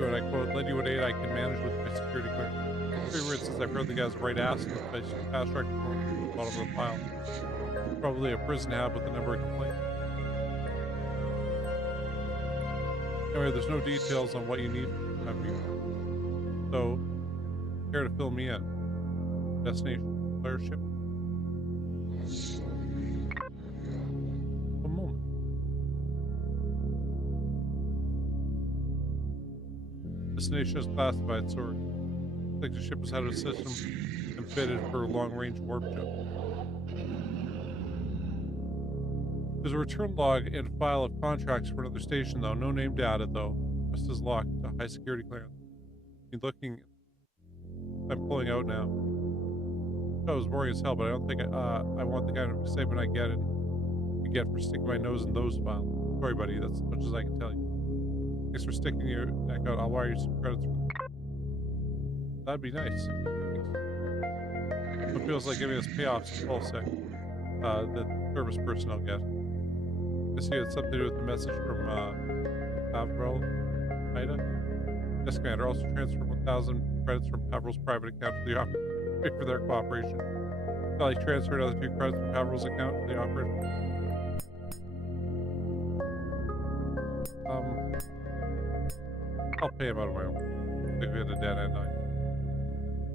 And I quote, lend you an aid I can manage with my security clearance. 3 words since I've heard the guy's right ass in the place. Fast track from the bottom of the pile. Probably a prison hab with a number of complaints. Anyway, there's no details on what you need from me. So, care to fill me in? Destination, player ship. A moment. Destination is classified, sorry. Looks like the ship has had a system and fitted for a long-range warp jump. There's a return log and file of contracts for another station, though. No name data, though. Just is locked to high security clearance. You're looking. I'm pulling out now. That was boring as hell, but I don't think I want the kind of excitement I get for sticking my nose in those files. Sorry, buddy. That's as much as I can tell you. Thanks for sticking your neck out. I'll wire you some credits for that. That'd be nice. Thanks. It feels like giving us payoffs in Pulse Sector that service personnel get. I see it's something to do with the message from Averill, Ida. Yes, Commander. Also transfer 1,000 credits from Averill's private account to the operator. Wait for their cooperation. Shall I transfer another 2 credits from Averill's account to the operator? I'll pay him out of my own. I think we had a dead end. I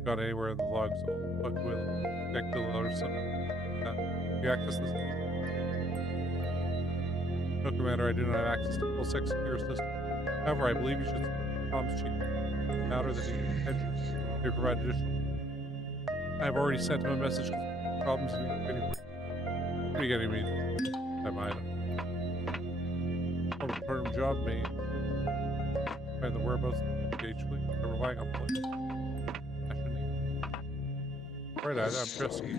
got anywhere in the logs, so I'll fuck with it. Check the load or something. You access this? No, Commander, I do not have access to full secure system. However, I believe you should comms chief. Matter that he attention. May provide additional. I have already sent him a message. Problems in the What are you getting me? I'm item. Oh, part of job may find the whereabouts of the engaged fleet. I'm relying on police. Right, I'm trusting you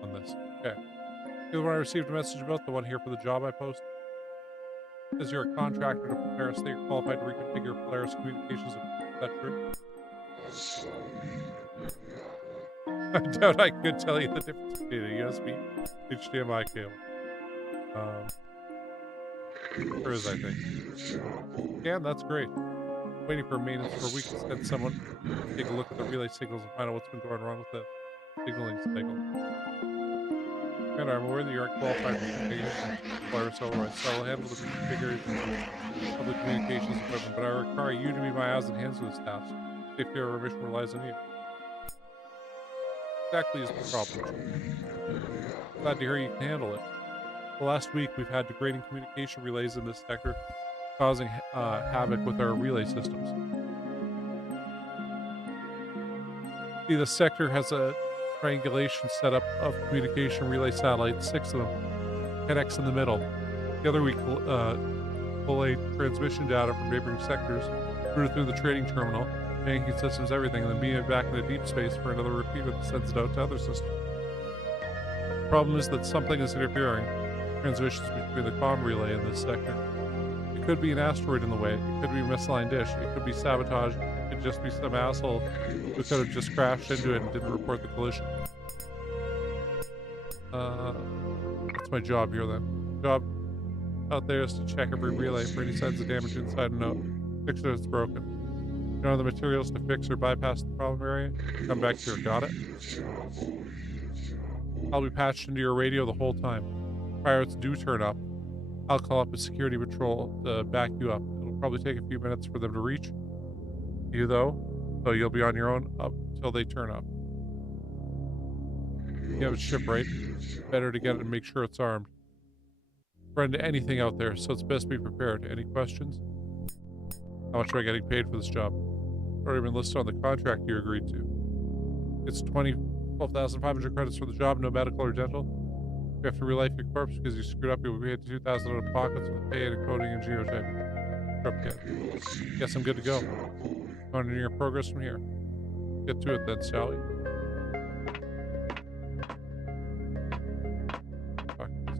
on this. Okay. The one I received a message about, the one here for the job I posted. Says you're a contractor to Polaris, that you're qualified to reconfigure Polaris communications. Is that true? I doubt I could tell you the difference between a USB HDMI cable. Sure is, I think. Yeah, that's great. Waiting for maintenance for a week to send someone to take a look at the relay signals and find out what's been going wrong with the signaling cycle. And I'm aware that you're qualified for configuration Polaris otherwise, so I'll handle the configuration of public communications equipment, but I require you to be my eyes and hands for this task. Safety of our mission relies on you. Exactly is the problem. Glad to hear you can handle it. The last week we've had degrading communication relays in this sector, causing havoc with our relay systems. See, the sector has a triangulation setup of communication relay satellites, 6 of them, 10x in the middle. The other week, relay transmission data from neighboring sectors, routed through the trading terminal, banking systems, everything, and then beam it back into deep space for another repeater that sends it out to other systems. The problem is that something is interfering transmissions between the comm relay in this sector. It could be an asteroid in the way, it could be a misaligned dish, it could be sabotage, it could just be some asshole who could have just crashed into it and didn't report the collision. That's my job here then. Job out there is to check every relay for any signs of damage inside and out. Fix it if it's broken. You know the materials to fix or bypass the problem area? Come back here, got it? I'll be patched into your radio the whole time. Pirates do turn up. I'll call up a security patrol to back you up. It'll probably take a few minutes for them to reach you, though, so you'll be on your own up till they turn up. You have a ship, right? Better to get it and make sure it's armed. Run into anything out there, so it's best be prepared. Any questions? How much am I getting paid for this job? Or even listed on the contract you agreed to. It's 12,500 credits for the job, no medical or dental. You have to relife your corpse because you screwed up. You'll be paid 2,000 out of pockets with pay and coding and geotyping. Guess I'm good to go. Monitor your progress from here. Get to it then, Sally. Fuck this.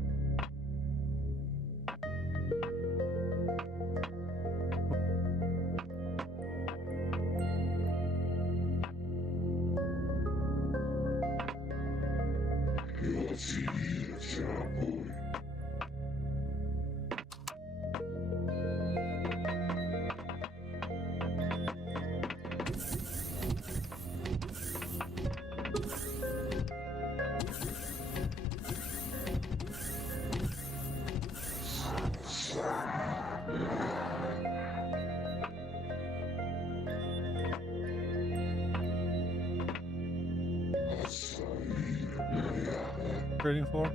Trading floor.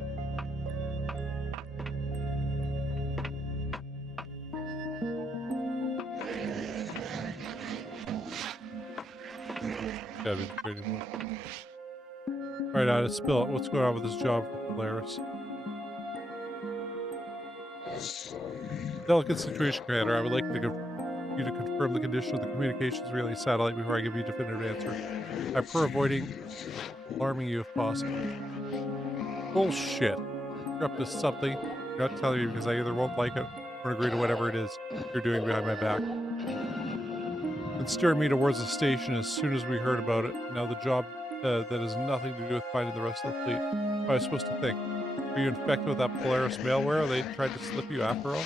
Gotta be the trading floor. Alright, Ida, spill it. What's going on with this job for Polaris? Delicate situation, Commander. I would like you to confirm the condition of the communications relay satellite before I give you a definitive answer. I prefer avoiding alarming you if possible. Bullshit. You're up to something. I'm not telling you because I either won't like it or agree to whatever it is you're doing behind my back. And steered me towards the station as soon as we heard about it. Now the job that has nothing to do with finding the rest of the fleet. What am I supposed to think? Are you infected with that Polaris malware? Or they tried to slip you after all?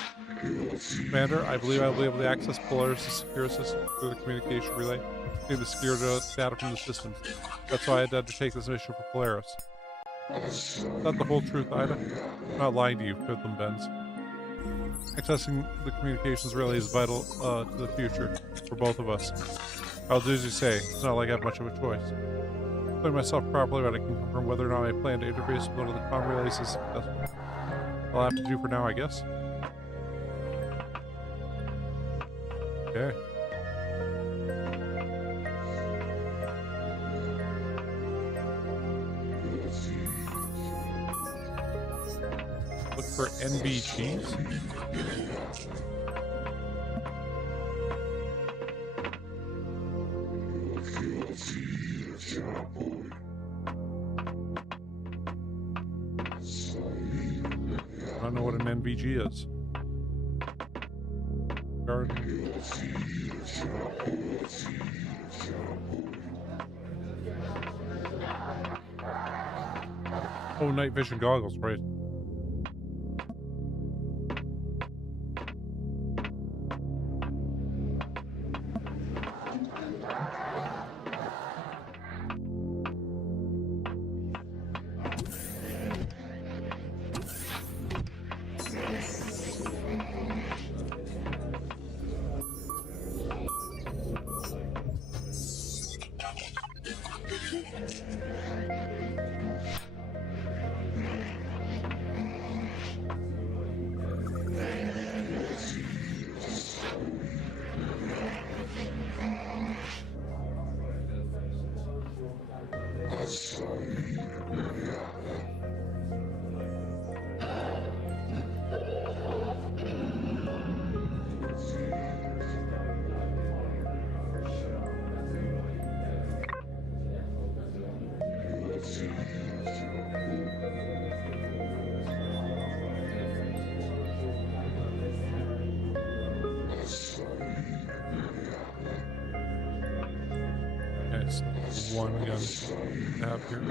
Commander, I believe I will be able to access Polaris' secure system through the communication relay, getting the secure data from the systems. That's why I had to undertake this mission for Polaris. Is that the whole truth, Ida? I'm not lying to you, Fiddlem Benz. Accessing the communications relay is vital to the future for both of us. I'll do as you say. It's not like I have much of a choice. Explain myself properly, but I can confirm whether or not I plan to interface with one of the comm relays is successful. All I have to do for now, I guess. Okay. Look for NBGs. I don't know what an NVG is. Garden. Oh, night vision goggles, right? One gun to have here.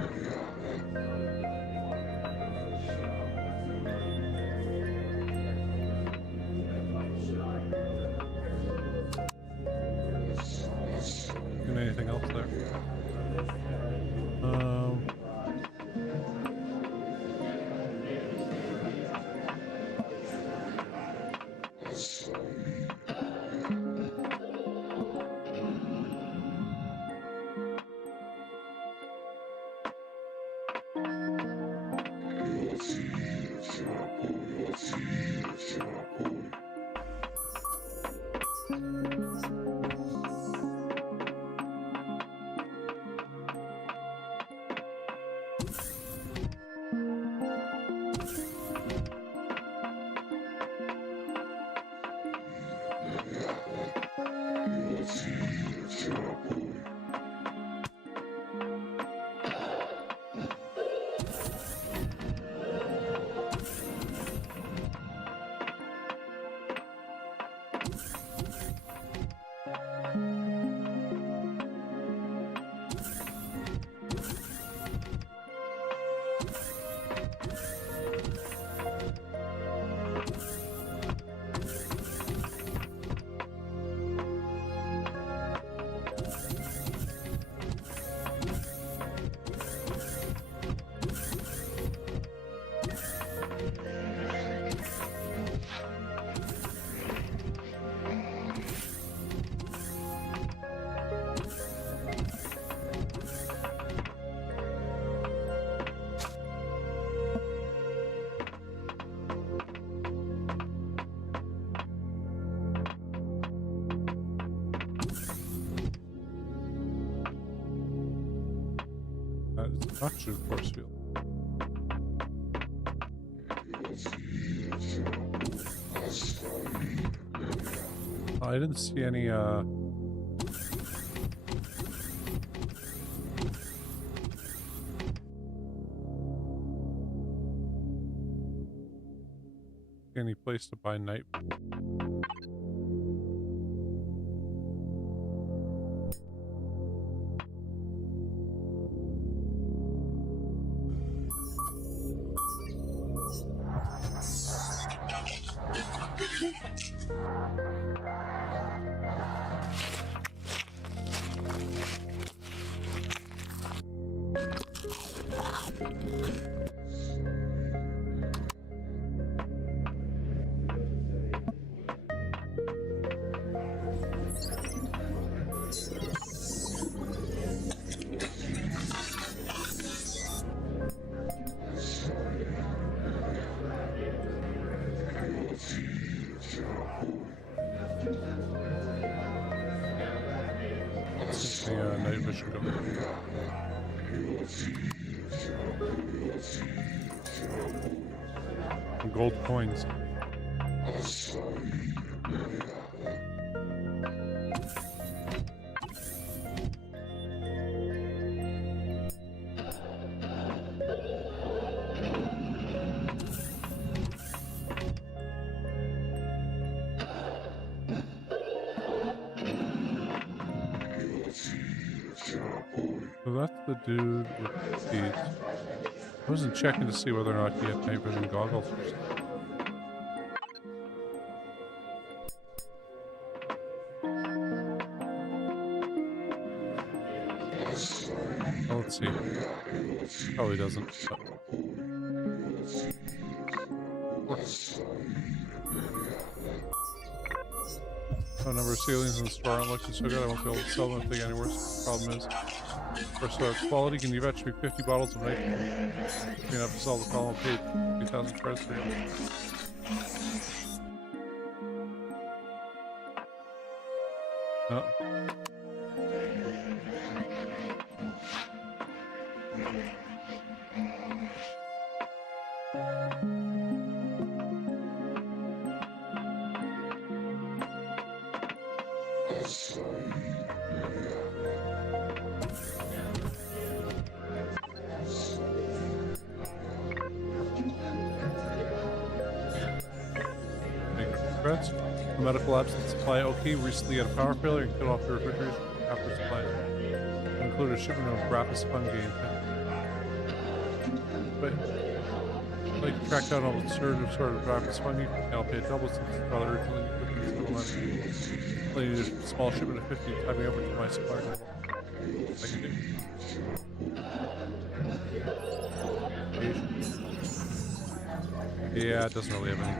And anything else there? Oxygen force field. I didn't see any place to buy night. Night vision go. Gold coins. So that's the dude with the... I wasn't checking to see whether or not he had night vision goggles or something. Well, let's see. Probably doesn't. Oh, number of ceilings in the store aren't looking so good. I won't be able to sell them if they get any worse. The problem is, first quality, can you fetch me 50 bottles of night? You're gonna have to sell the problem paid 3,000 credits for you. Oh. The medical absence supply OK recently had a power failure and cut off the refrigeration after supply. It included a shipment of Rapis Fun game. But I'd like to track down all the surge of sort of Rapis Fun game. I'll pay a double since it's rather urgently needed. I need a small shipment of 50 typing over to my supplier level. I can do. Yeah, it doesn't really have any.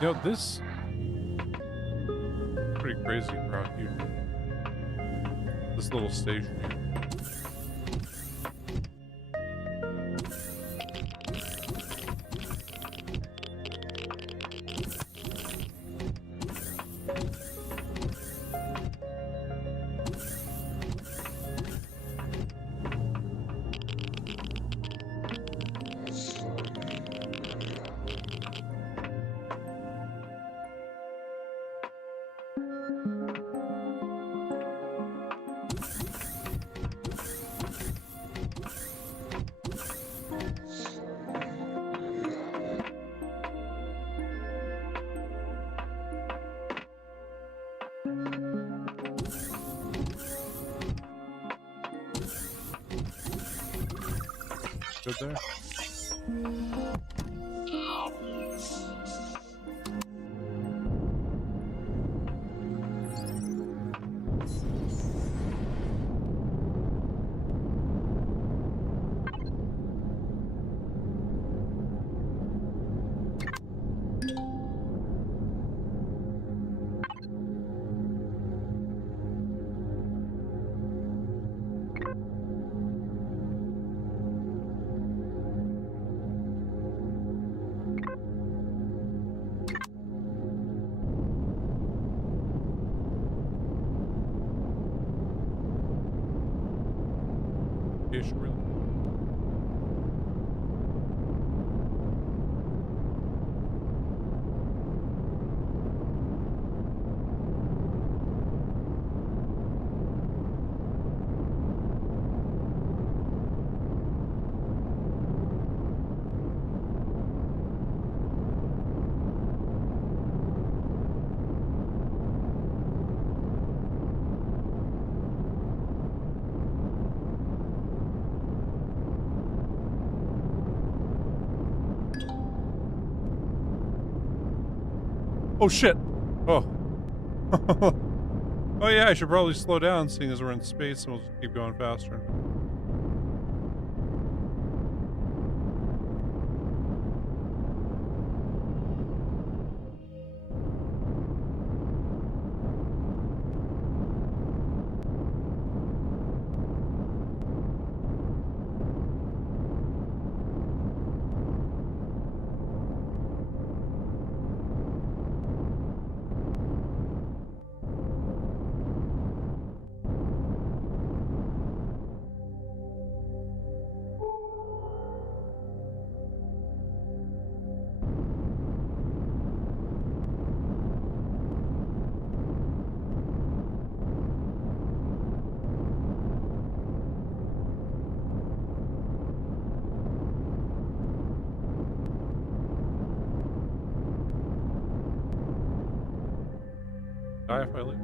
You know, this pretty crazy for out here. This little station here. Good there. Ish, really. Oh shit! Oh. Oh yeah, I should probably slow down seeing as we're in space and we'll just keep going faster. Die if I leave.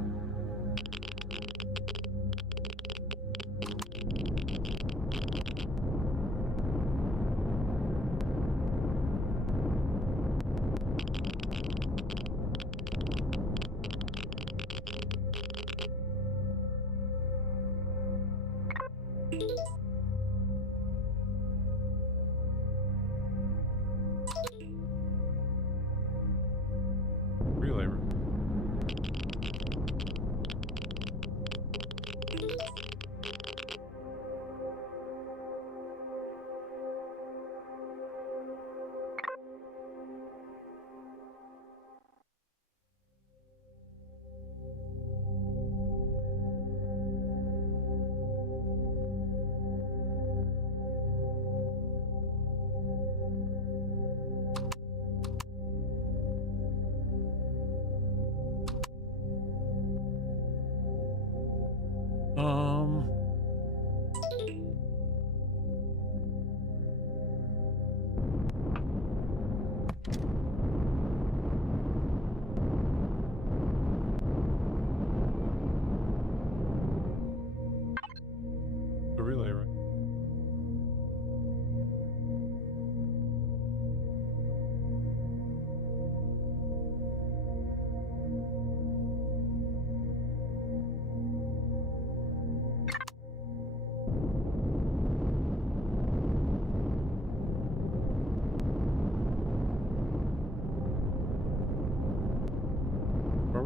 Free labor.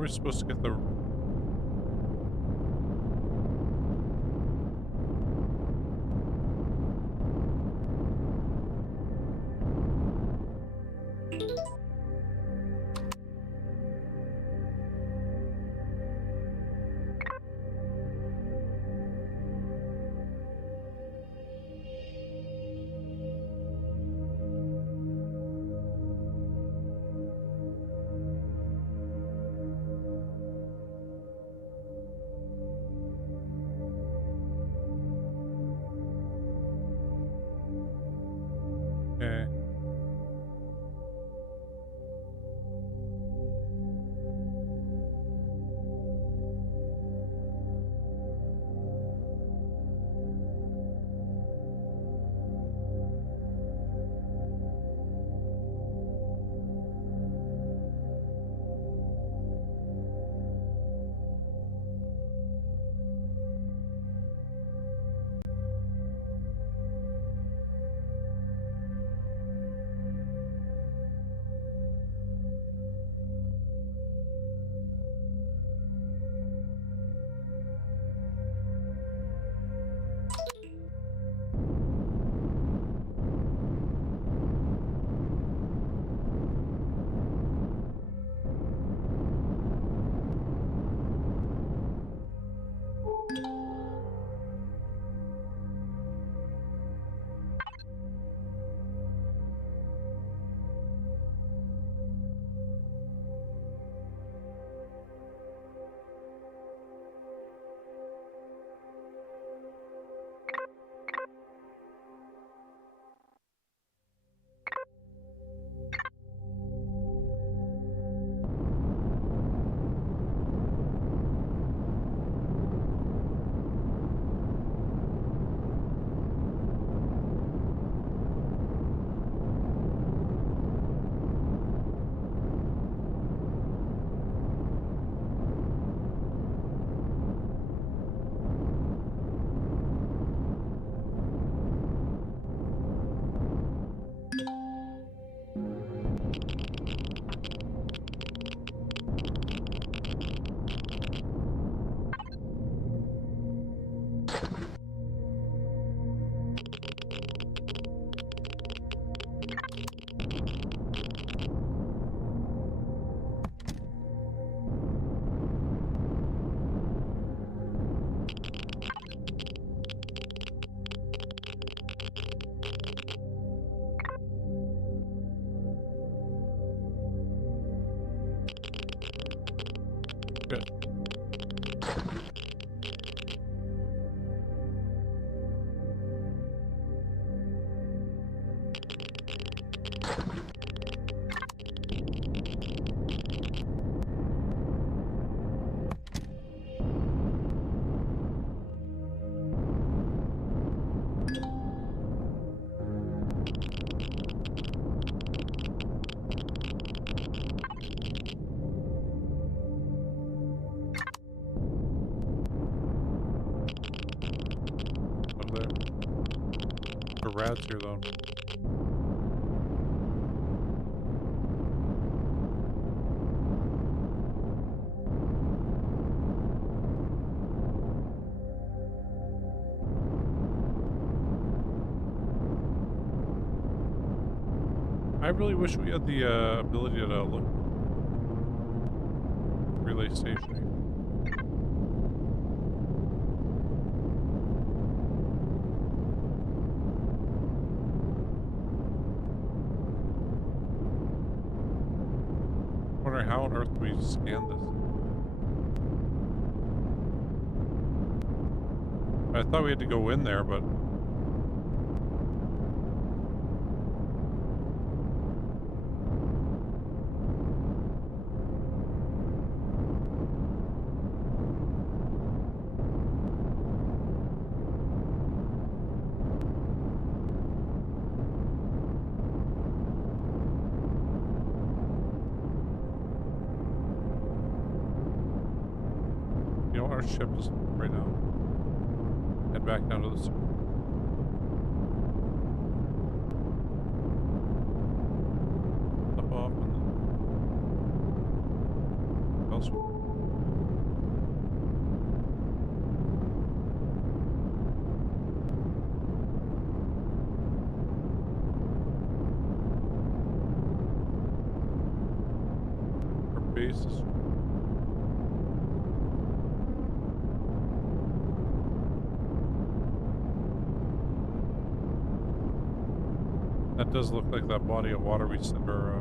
we supposed to get the... Okay. Good. Over there. The rad's here, though. I really wish we had the ability to look relay stationing. Wondering how on earth we scan this. I thought we had to go in there, but you know, our ship is right now. Head back down to the sea. Up off and then elsewhere. bases. That does look like that body of water we sent our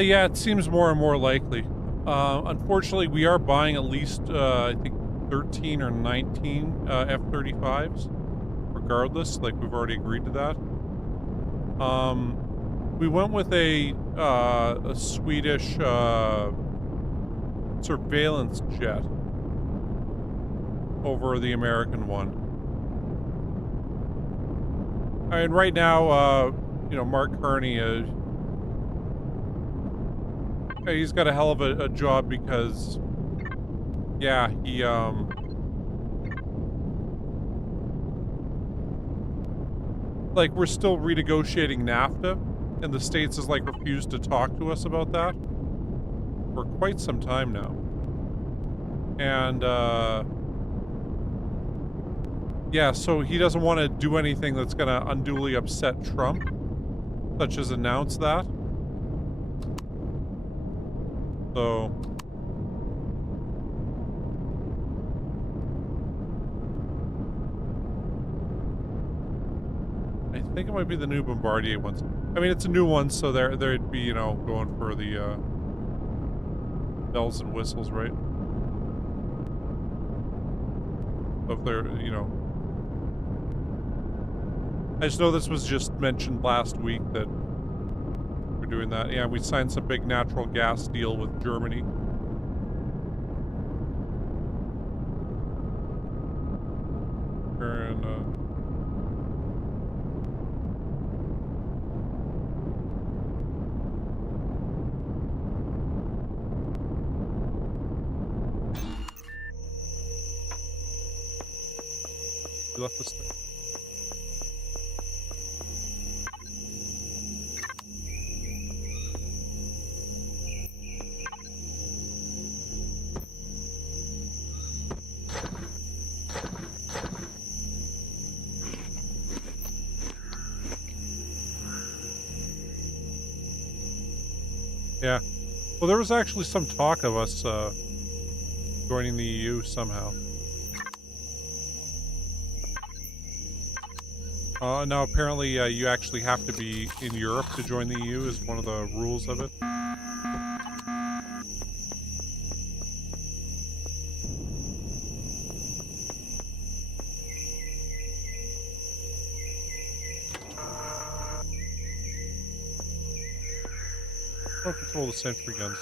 yeah, it seems more and more likely. Unfortunately, we are buying at least, I think, 13 or 19 F-35s, regardless. Like, we've already agreed to that. We went with a Swedish surveillance jet over the American one. I mean, right now, you know, Mark Carney he's got a hell of a job because, yeah, he, like, we're still renegotiating NAFTA, and the States has, like, refused to talk to us about that for quite some time now. And, yeah, so he doesn't want to do anything that's gonna unduly upset Trump, such as announce that. So... I think it might be the new Bombardier ones. I mean, it's a new one, so they'd be, you know, going for the, bells and whistles, right? If they're, you know... I just know this was just mentioned last week that we're doing that. Yeah, we signed some big natural gas deal with Germany. And, we left this thing. Yeah. Well, there was actually some talk of us, joining the EU somehow. Now apparently, you actually have to be in Europe to join the EU is one of the rules of it. Don't control the sentry guns.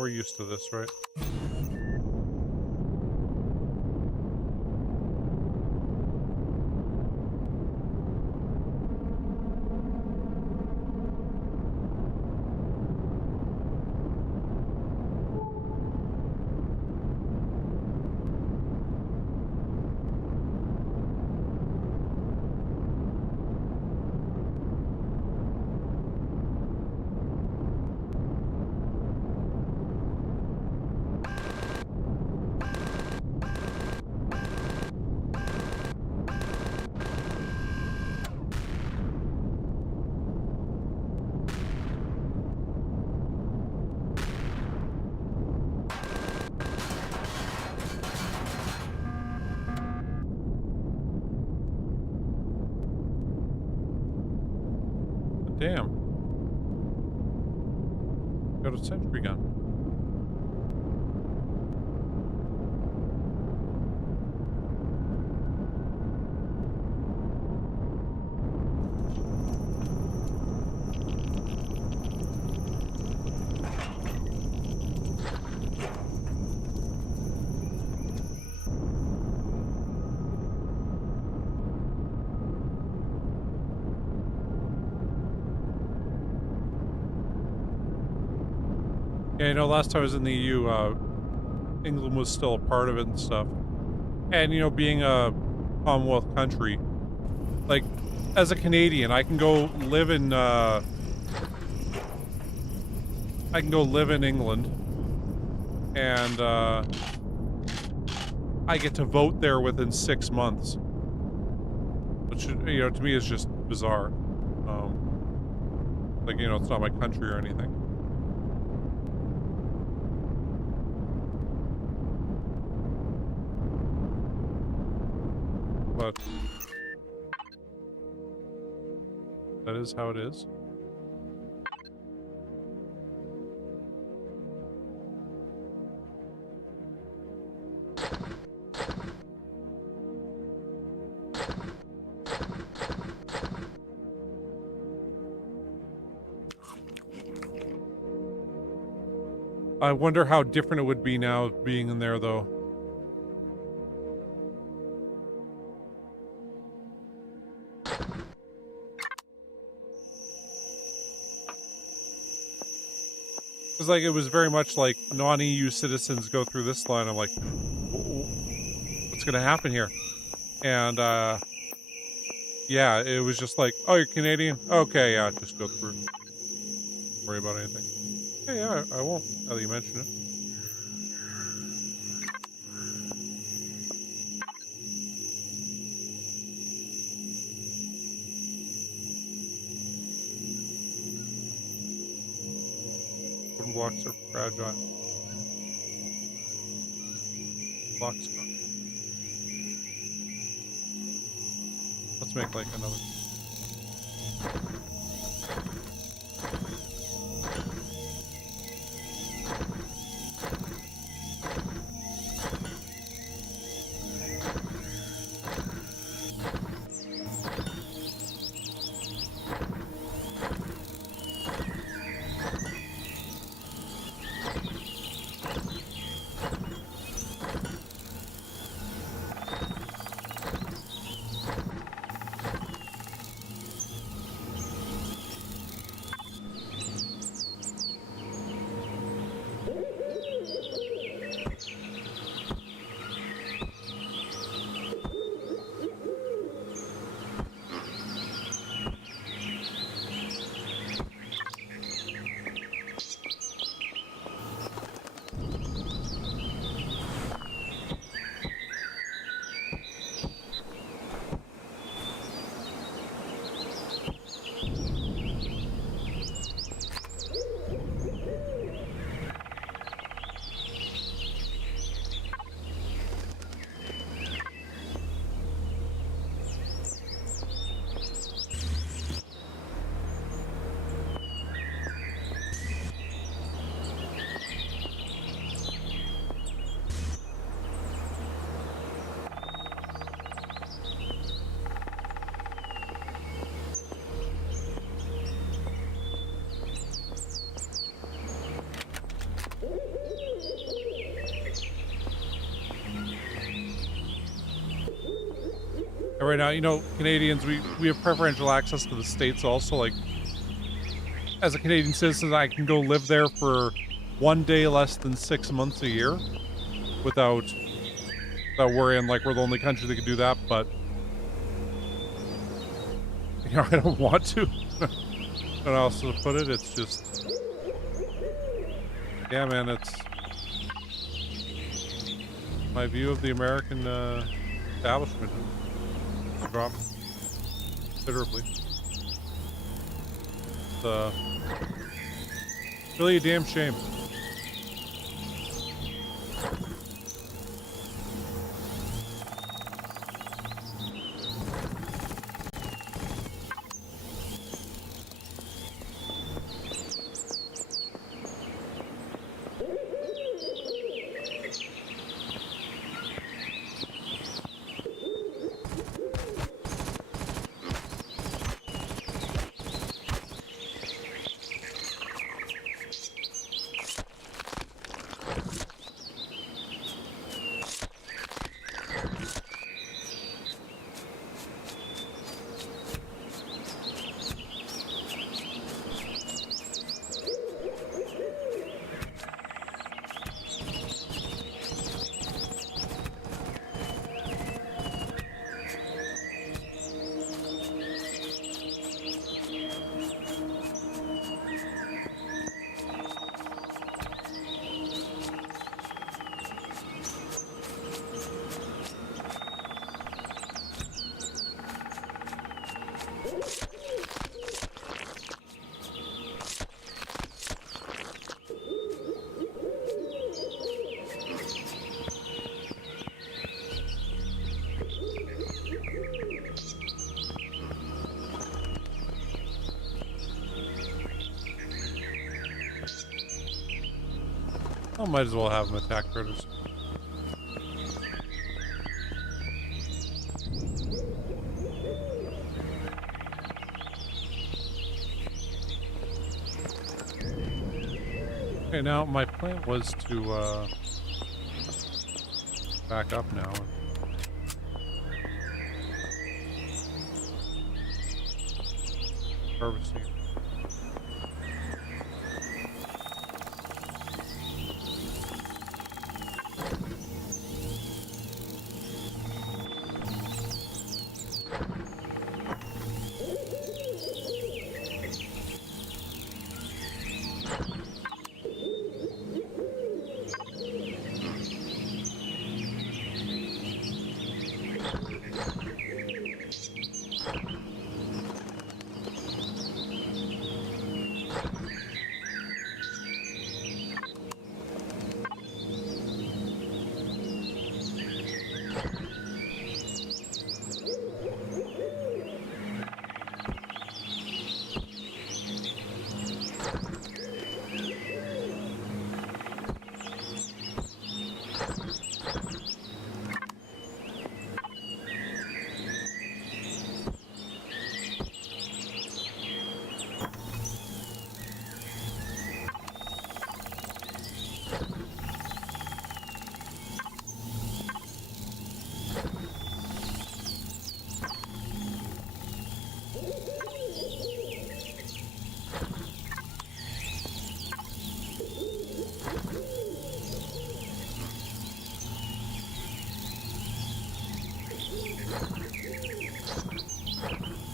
We're used to this, right? Damn. Got a sentry gun. Yeah, you know, last time I was in the EU, England was still a part of it and stuff. And, you know, being a Commonwealth country, like, as a Canadian, I can go live in, England, and, I get to vote there within 6 months. Which, you know, to me is just bizarre. Like, you know, it's not my country or anything. But that is how it is. I wonder how different it would be now being in there, though. Because, like, it was very much like non-EU citizens go through this line. I'm like, what's going to happen here? And, yeah, it was just like, oh, you're Canadian? Okay, yeah, just go through. Don't worry about anything. Yeah, I won't, now that you mention it. Wooden blocks are fragile. Blocks are. Let's make like another. And right now, you know, Canadians, we have preferential access to the States also. Like, as a Canadian citizen, I can go live there for 1 day less than 6 months a year without worrying like we're the only country that can do that. But, you know, I don't want to. I don't know how else to put it. It's just, yeah, man, it's my view of the American establishment has dropped considerably. It's really a damn shame. I might as well have them attack critters. Okay, now my plan was to back up now. Harvesting.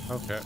Okay.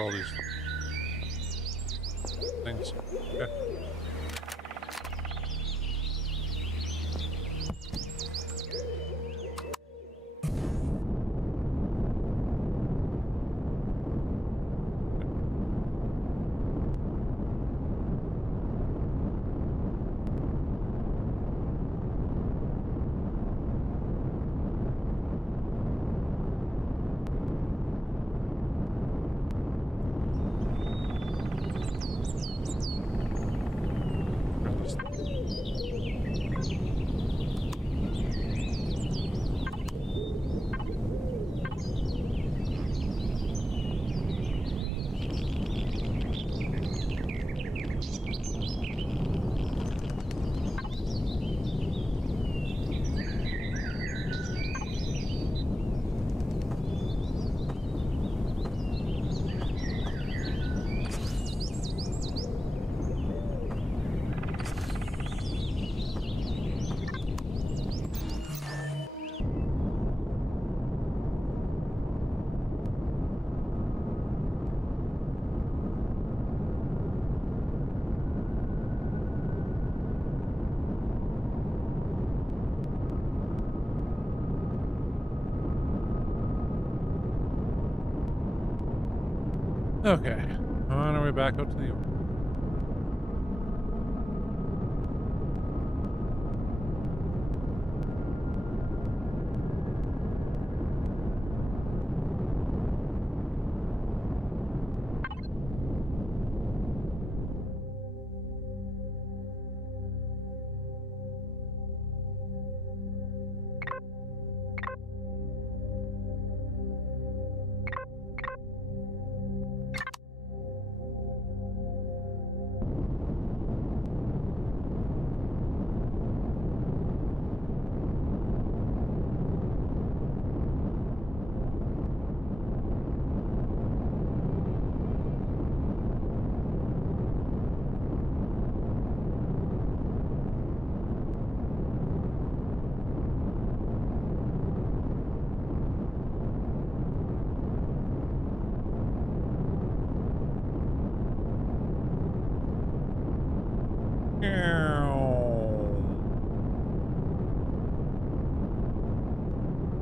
for all these things. Okay. Okay. On our way back out to the yard.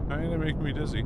Kinda making me dizzy.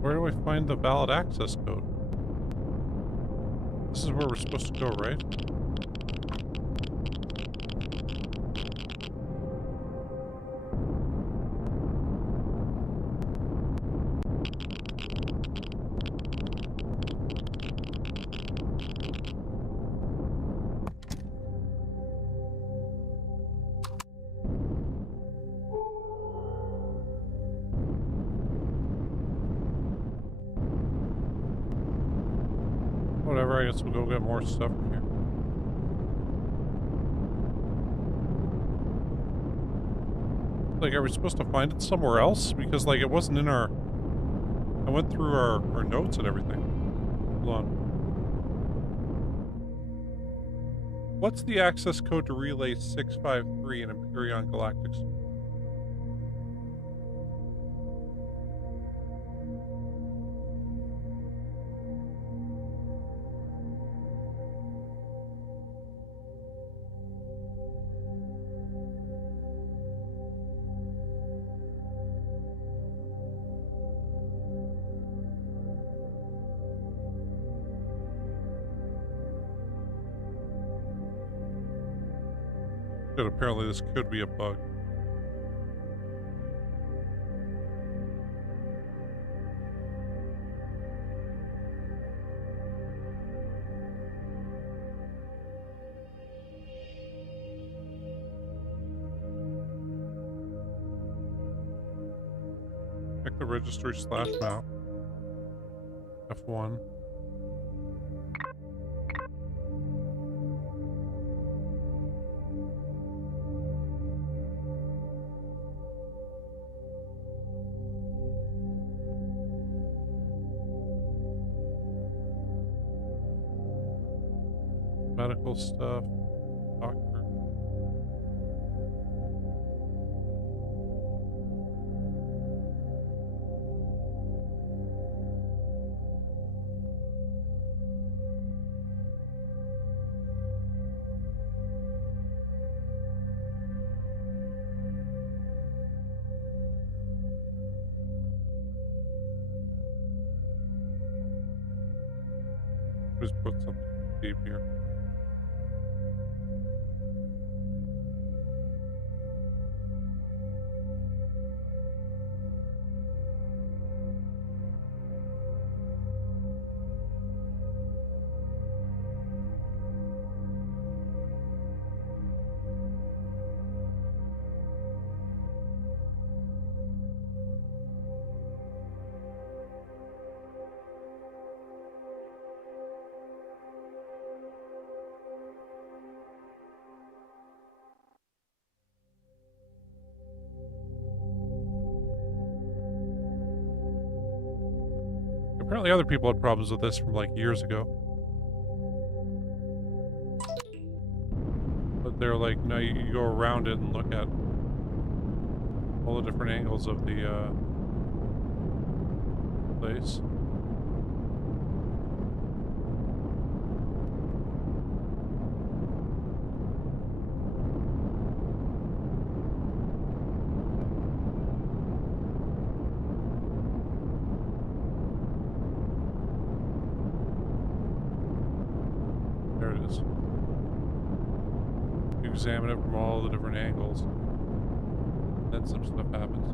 Where do I find the valid access code? This is where we're supposed to go, right? Whatever, I guess we'll go get more stuff from here. Like, are we supposed to find it somewhere else? Because, like, it wasn't in our... I went through our notes and everything. Hold on. What's the access code to Relay 653 in Empyrion Galactic? But apparently this could be a bug. Check the registry / map. F1. Medical stuff. Doctor. Just put something deep here. Apparently other people had problems with this from like years ago. But they're like, no, you go around it and look at all the different angles of the place. There it is. You examine it from all the different angles. Then some stuff happens.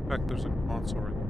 In fact, there's a console right there.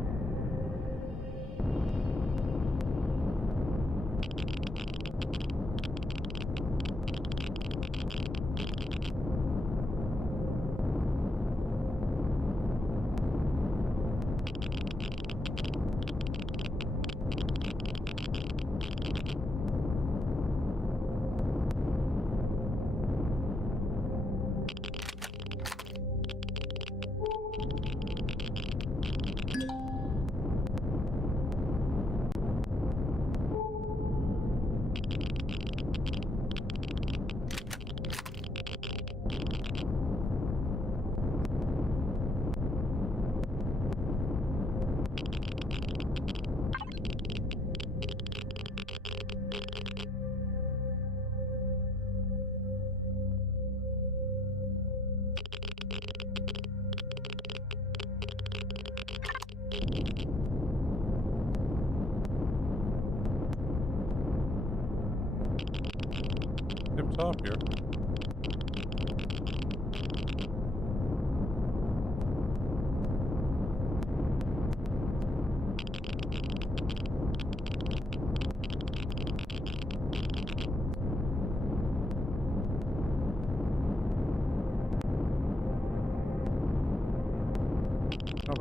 Tip top here.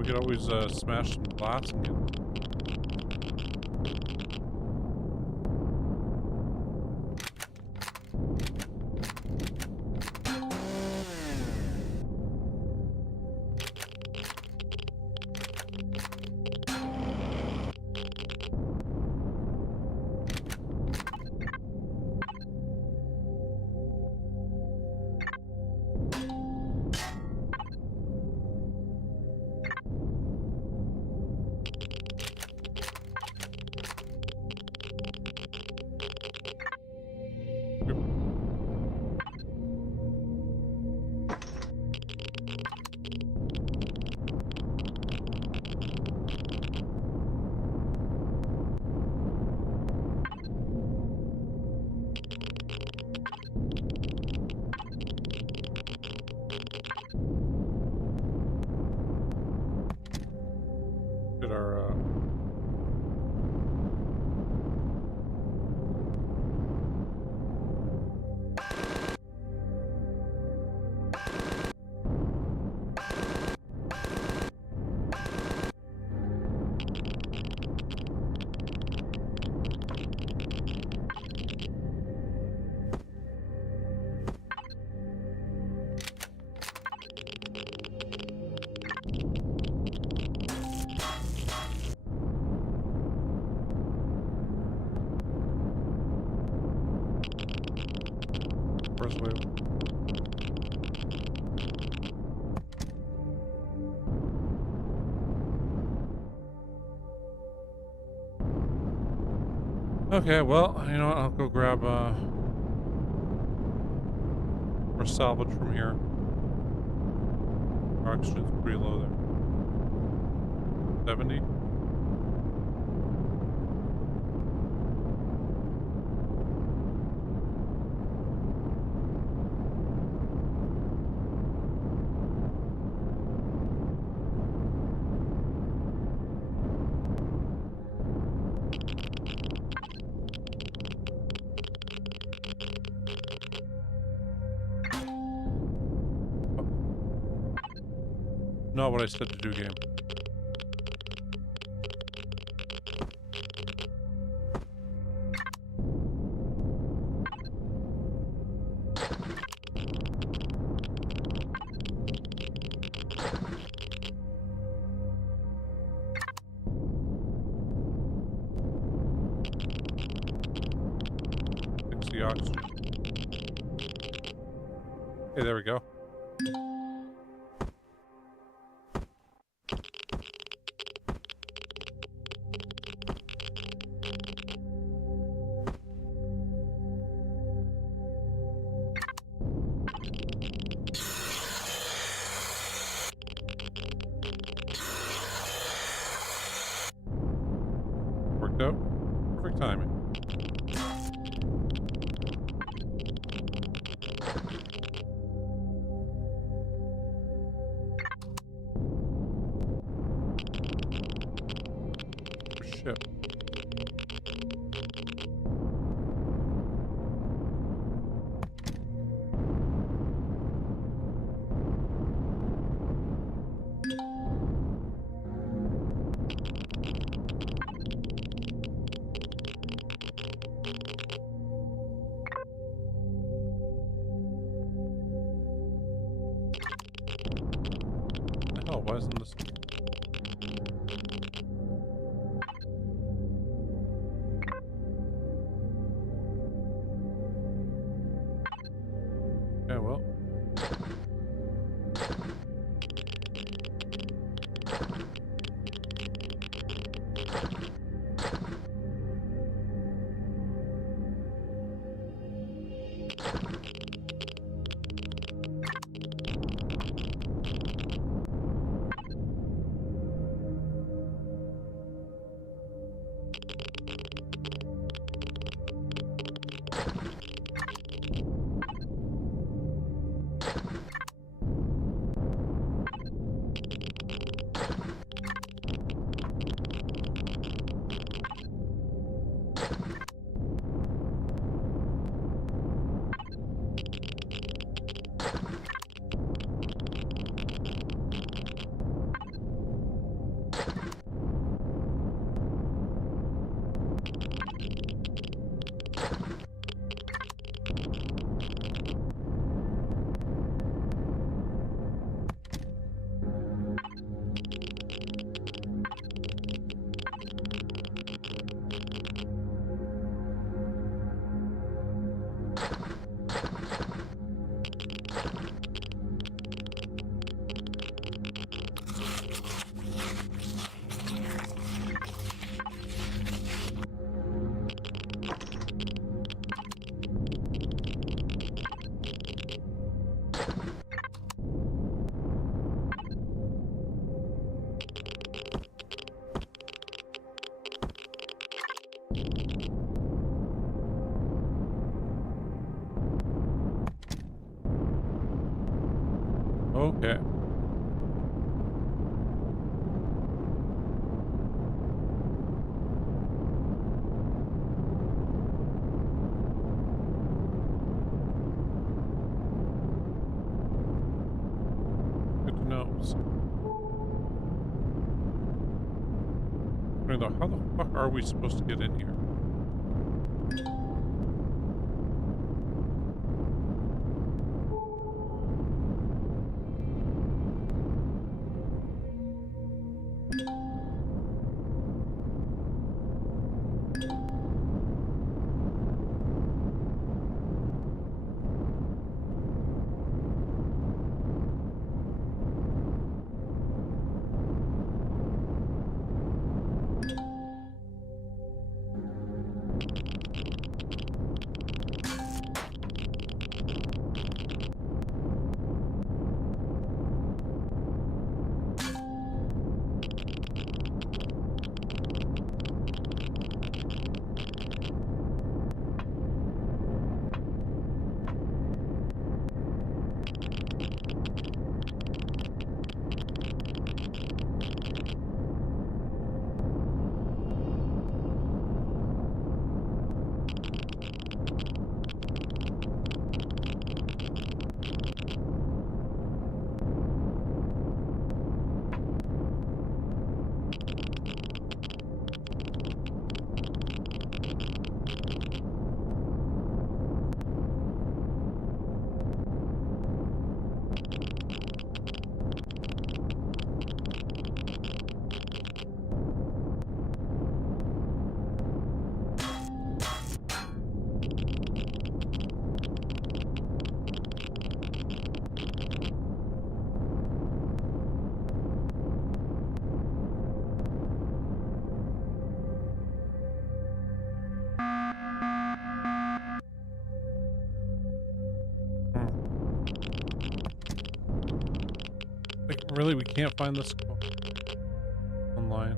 could always smash some glass and get. Get our expressway. Okay, well, you know what? I'll go grab more salvage from here. Our oxygen's pretty low there. 70. Not what I said to do, game. Fix the oxygen. Okay, there we go. Worked out. Perfect timing. Shit. Oh, why isn't this? Yeah, well. Okay. Good to know. How the fuck are we supposed to get in here? Like, really, we can't find this online.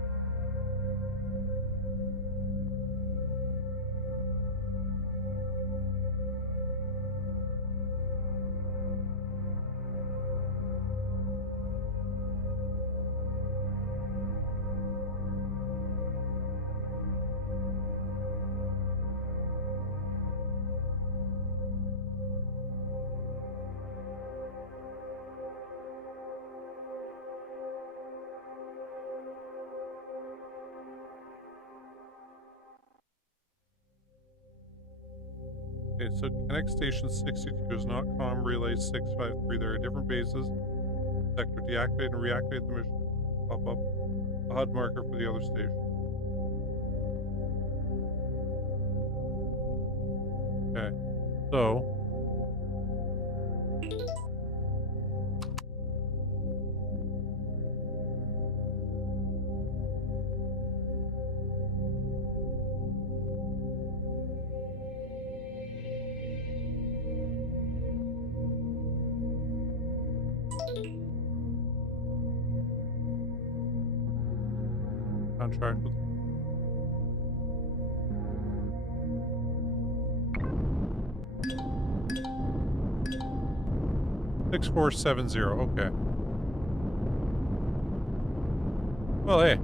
Okay, so connect station 62 is not comm relay 653. There are different bases. Sector, deactivate and reactivate the mission. Pop up a HUD marker for the other station. Okay, so contract with 6470. Okay. Well, hey.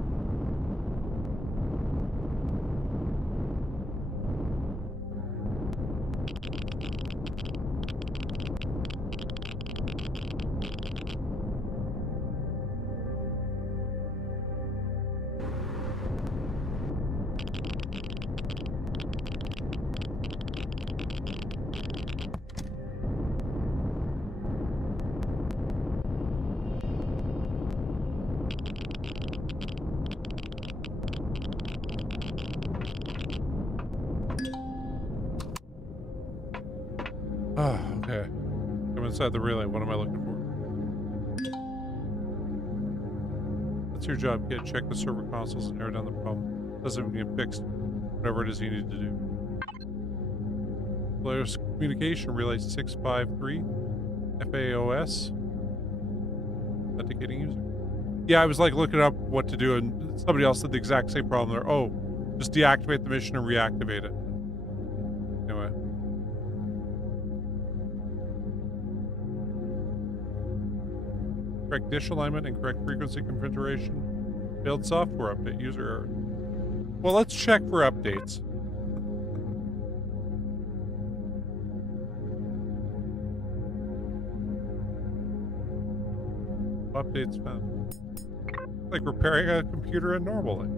Ah, okay. I'm inside the relay. What am I looking for? That's your job, kid. Check the server consoles and narrow down the problem. Doesn't get fixed. Whatever it is you need to do. Players communication relay 653 FAOS. Authenticating user. Yeah, I was like looking up what to do, and somebody else had the exact same problem there. Oh, Just deactivate the mission and reactivate it. Anyway. Correct dish alignment and correct frequency configuration. Failed software update. User error. Well, let's check for updates. Updates found. Like repairing a computer in normal life.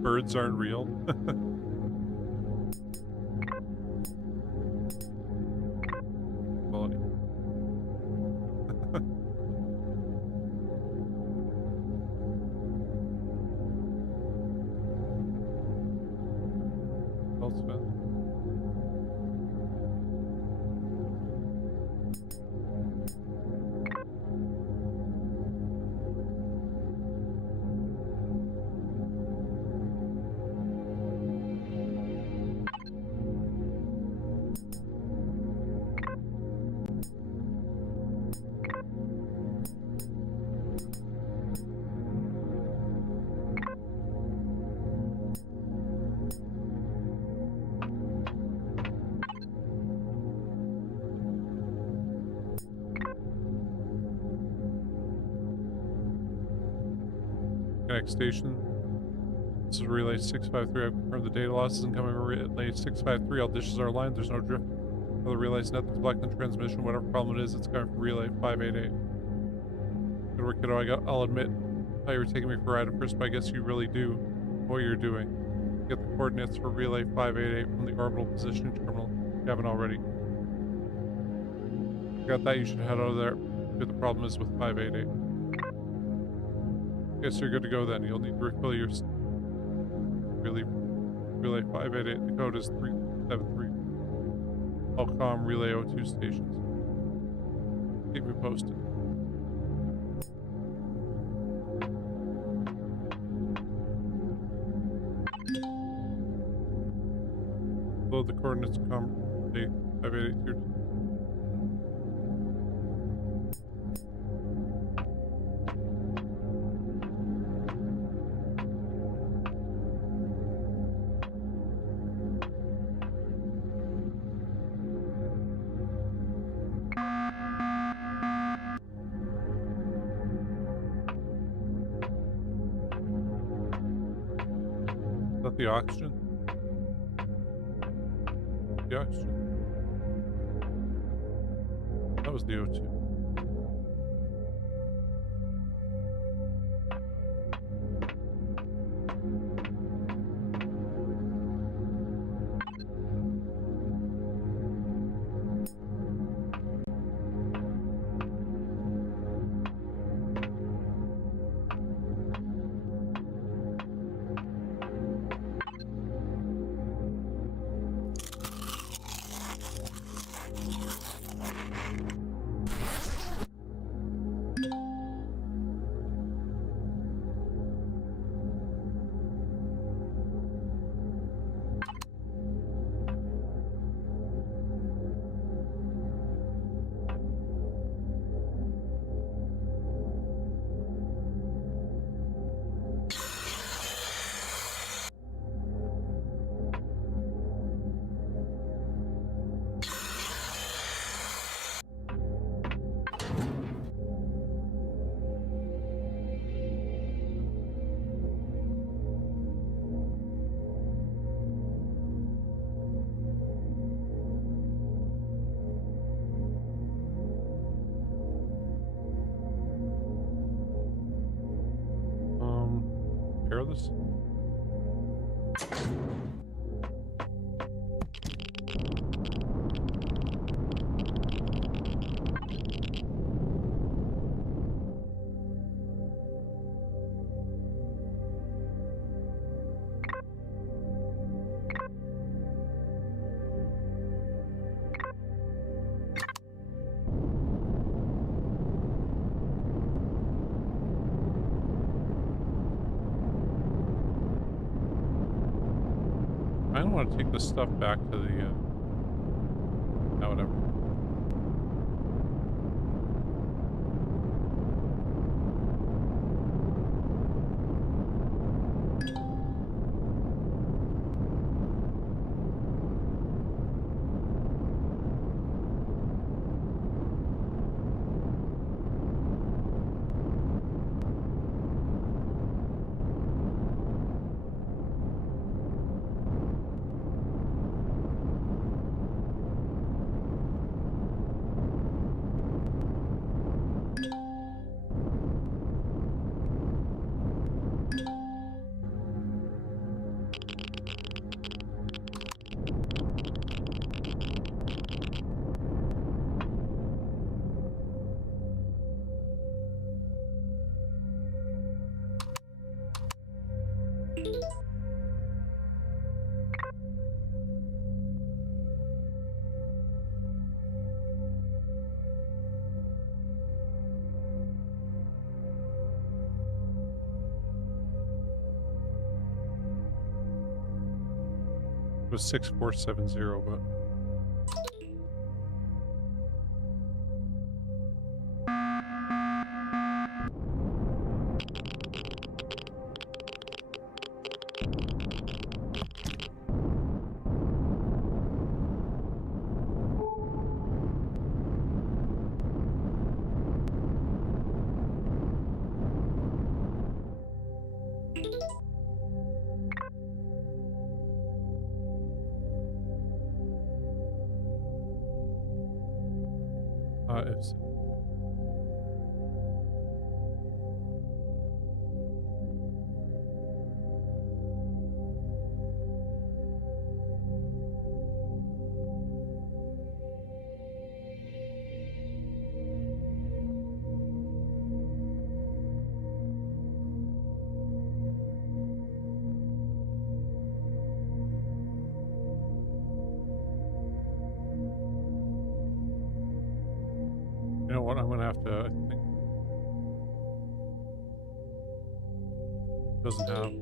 Birds aren't real. Quality. Results found. Connect station. This is relay 653. I've confirmed the data loss is incoming relay 653. All dishes are aligned. There's no drift. Other relays, nothing's blocked in transmission. Whatever problem it is, it's coming from relay 588. Good work, kiddo. I'll admit, I thought you were taking me for a ride at first, but I guess you really do know what you're doing. Get the coordinates for relay 588 from the orbital positioning terminal if you haven't already. Got that? You should head over there. See what the problem is with 588. Okay, so you're good to go then. You'll need to refill your relay 588. The code is 373. All comm relay 02 stations. Keep me posted. Load the coordinates comm relay 588 to your the oxygen? The oxygen. That was the O2. want to take this stuff back to the, whatever. It was 6470, but if you know what, I'm gonna have to, I think, doesn't have.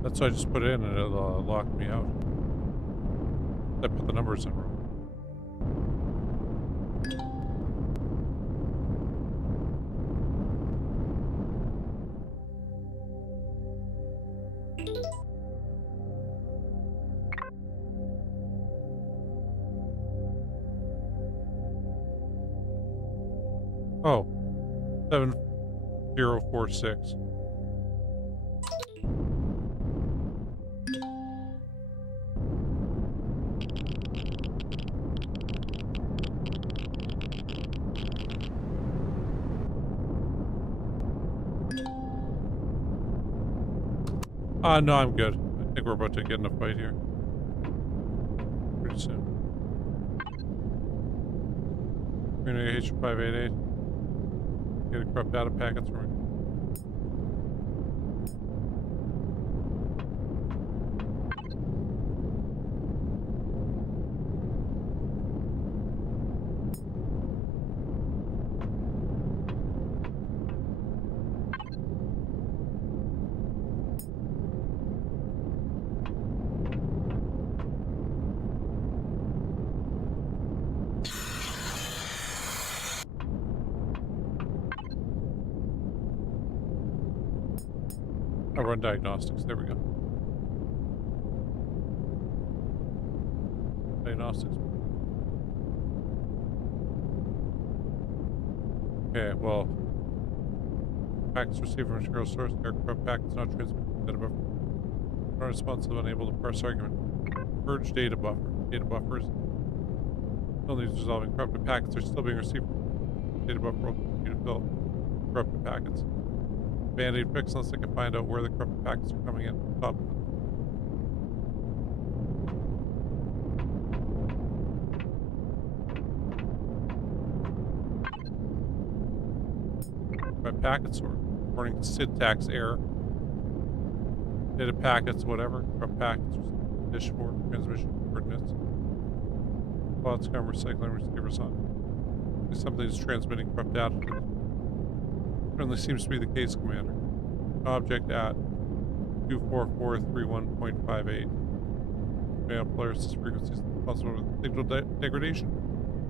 That's what I just put in and it locked me out. I put the numbers in wrong. Oh, 7046. No, I'm good. I think we're about to get in a fight here. Pretty soon. Community H588. Getting corrupt data packets from me. I run diagnostics. There we go. Diagnostics. Okay, well, packets received from a material source. Aircraft packets not transmitted. Data buffer. Not responsive, unable to parse argument. Purge data buffer. Data buffers. Still needs resolving. Corrupted packets are still being received. Data buffer will continue. still corrupted packets. Band-aid fix unless I can find out where the corrupted packets are coming in. Top. My packet sort. Warning syntax error. Data packets, whatever. Corrupt packets. Dish for transmission coordinates. Bots come recycling receivers on. Something is transmitting corrupt data. Certainly seems to be the case, Commander. Object at 24431.58. Mail players' frequencies responsible for signal degradation.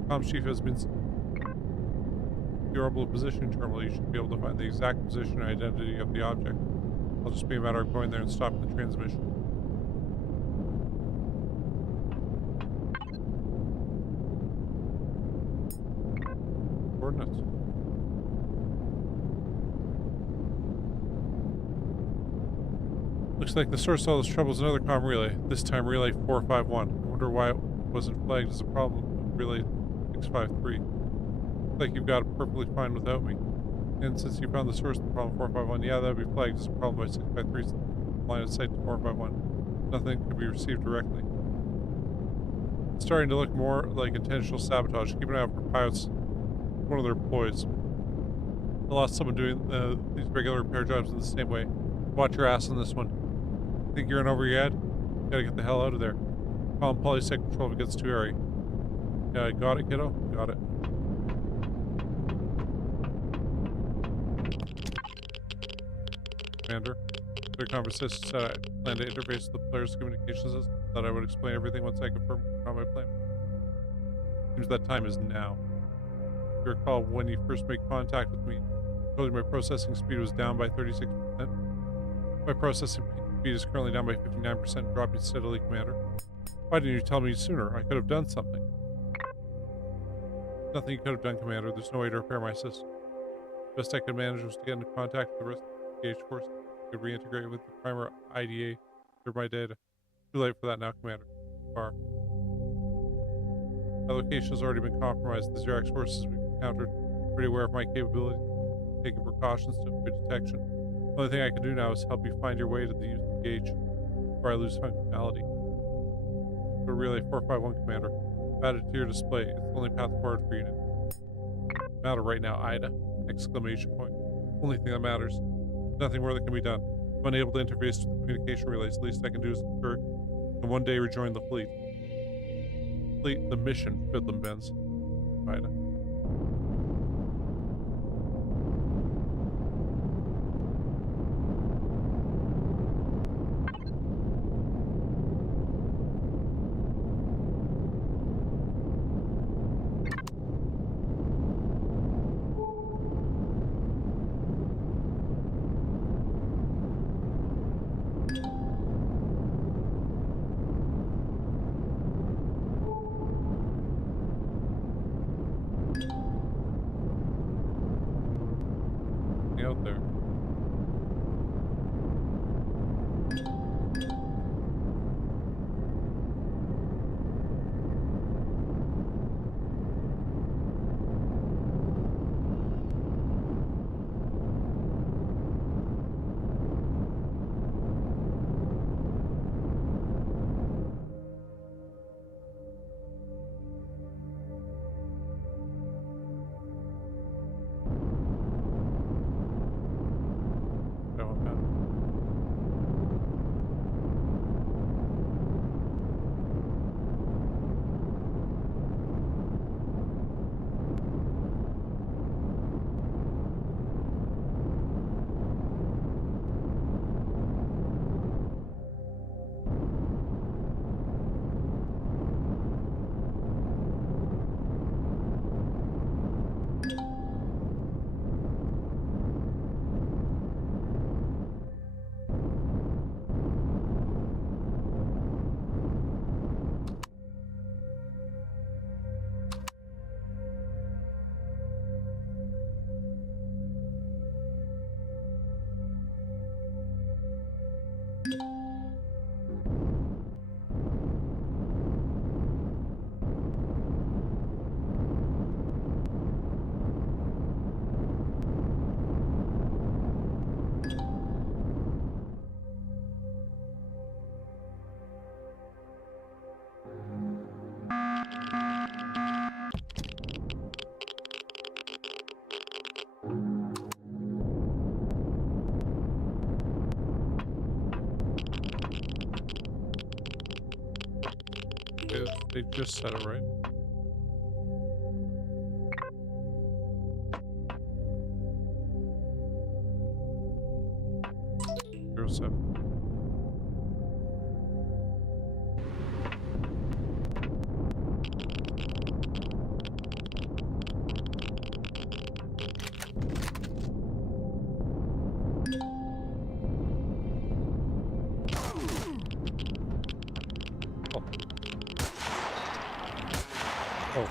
Comm chief has been the orbital positioning terminal. You should be able to find the exact position and identity of the object. I'll just be a matter of going there and stopping the transmission. Coordinates. Looks like the source of all this trouble is another comm relay. This time relay 451. I wonder why it wasn't flagged as a problem with relay 653. Looks like you've got it perfectly fine without me. And since you found the source of the problem 451, yeah, that would be flagged as a problem by 653's line of sight to 451. Nothing could be received directly. It's starting to look more like intentional sabotage. Keep an eye out for pilots. One of their ploys. I lost someone doing these regular repair jobs in the same way. Watch your ass on this one. Think you're in over your head? Gotta get the hell out of there. Call him polysec control if it gets too airy. Yeah, got it, kiddo? Got it. Commander, their conversation said I plan to interface with the player's communications system. Thought I would explain everything once I confirm on my plan. Seems that time is now. If you recall, when you first made contact with me, I told you my processing speed was down by 36%. My processing speed is currently down by 59%, dropping steadily, Commander. Why didn't you tell me sooner? I could have done something. Nothing you could have done, Commander. There's no way to repair my system. The best I could manage was to get into contact with the rest of the engaged force. I could reintegrate with the primer IDA for my data. Too late for that now, Commander. Far. My location has already been compromised. The Xerax forces we've encountered are pretty aware of my capability, taking precautions to avoid detection. The only thing I can do now is help you find your way to the use of the gauge before I lose functionality. So relay 451, Commander. Add it to your display. It's the only path forward for you now. Matter right now, Ida! Exclamation point. Only thing that matters. Nothing more that can be done. I'm unable to interface with the communication relays. The least I can do is ensure and one day rejoin the fleet. Complete the mission, Fiddlin' Benz. Ida. Out there. They just said it right. 07. Oh.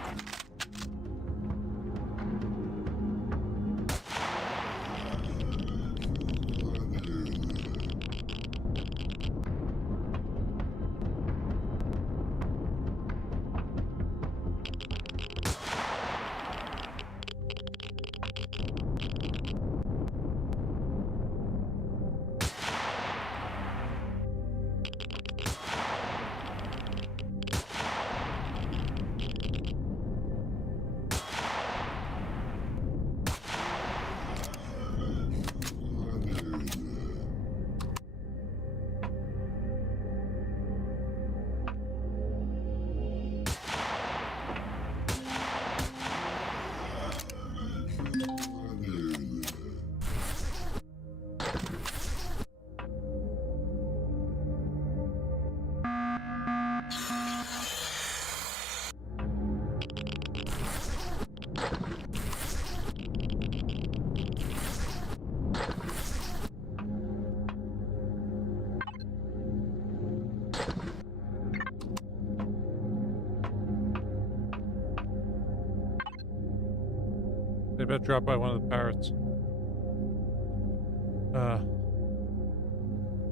They bet dropped by one of the pirates.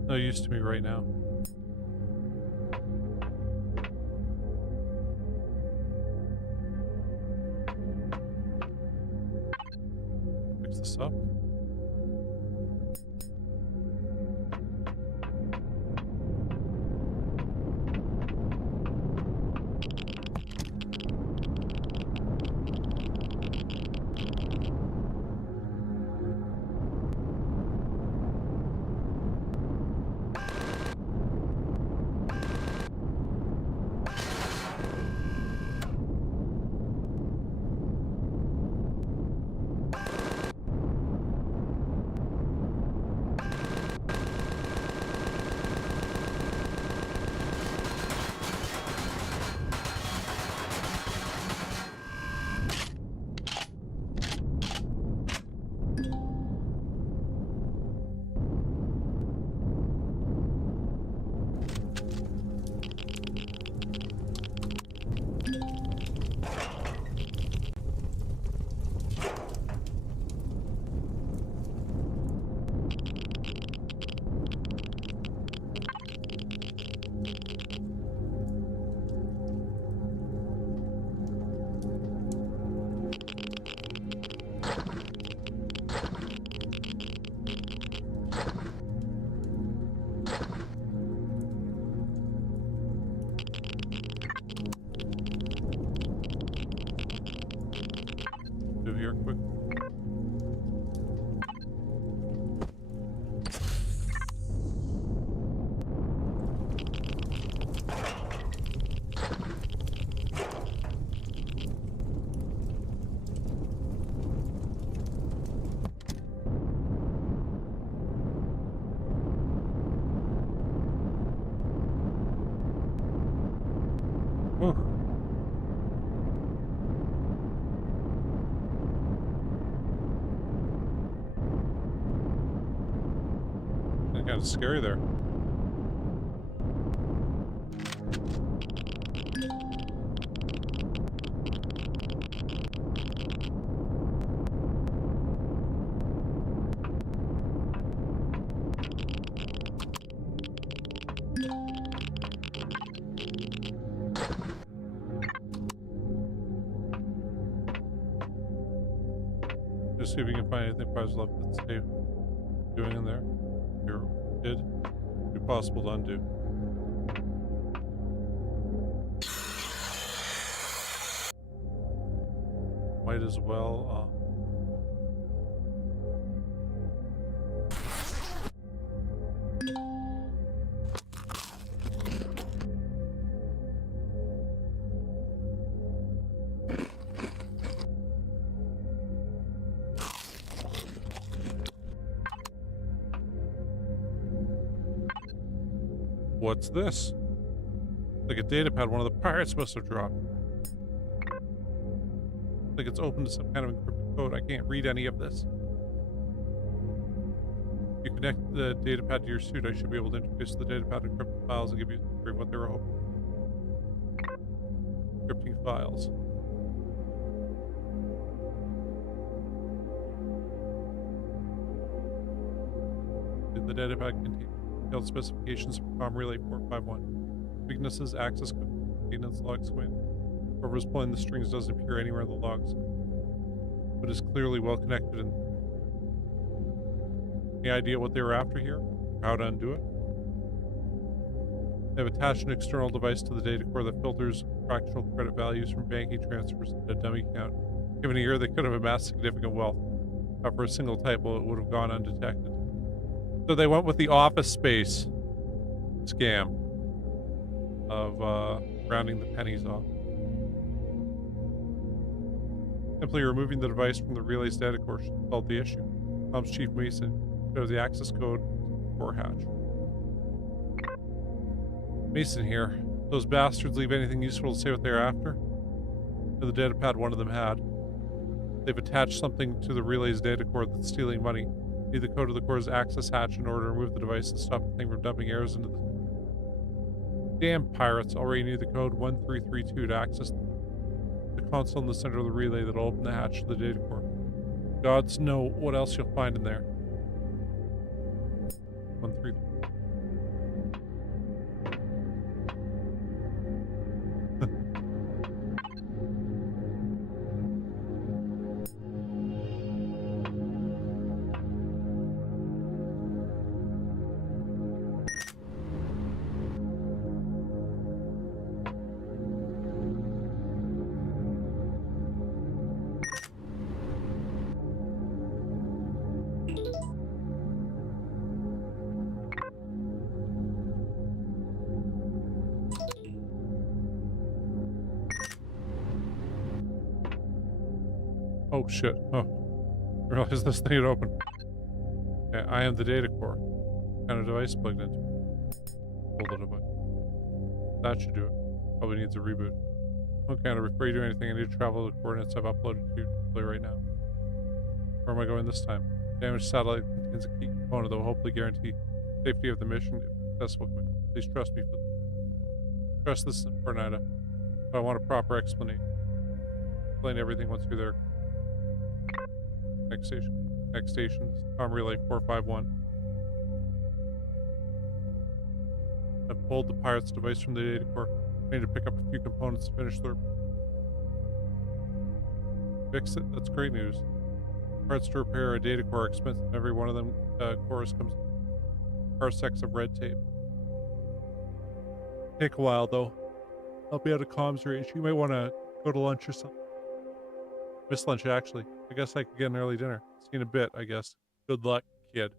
No use to me right now. Fix this up. Here quick. Kind of scary there. Just see if we can find anything prize left that's safe. Doing in there. Here. Did. Be possible to undo. Might as well, What's this? Like a data pad one of the pirates must have dropped. Like it's open to some kind of encrypted code. I can't read any of this. If you connect the data pad to your suit, I should be able to introduce the data pad encrypted files and give you what they were hoping. Encrypting files. The data pad contains detailed specifications for COM Relay 451. Weaknesses, access code, maintenance log squint. Whoever's pulling the strings doesn't appear anywhere in the logs, but is clearly well connected. And any idea what they were after here? How to undo it? They have attached an external device to the data core that filters fractional credit values from banking transfers into a dummy account. Given a year, they could have amassed significant wealth. But for a single typo, it would have gone undetected. So they went with the Office Space scam of rounding the pennies off. Simply removing the device from the relay's data core solved the issue. Comms Chief Mason shows the access code core hatch. Mason here. Those bastards leave anything useful to say what they're after? To the data pad one of them had. They've attached something to the relay's data core that's stealing money. Need the code of the core's access hatch in order to remove the device and stop the thing from dumping errors into the... Damn pirates already knew the code 1332 to access the console in the center of the relay that'll open the hatch to the data core. Gods know what else you'll find in there. 133. Oh shit. Oh. I realized this thing had opened. Okay, I am the data core. What kind of device plugged into? Hold the device. That should do it. Probably needs a reboot. Okay, before you do anything, I need to travel the coordinates I've uploaded to your display right now. Where am I going this time? Damaged satellite contains a key component that will hopefully guarantee safety of the mission if successful. Please trust me for this. Trust this Fortnite. But I want a proper explanation. Explain everything once you're there. Next station. Next station. COM Relay 451. I've pulled the pirate's device from the data core. I need to pick up a few components to finish the... Fix it? That's great news. Parts to repair a data core are expensive. Every one of them cores comes parsecs of red tape. Take a while though. I'll be out of comms range. You might want to go to lunch or something. Miss lunch actually. I guess I could get an early dinner. See you in a bit, I guess. Good luck, kid.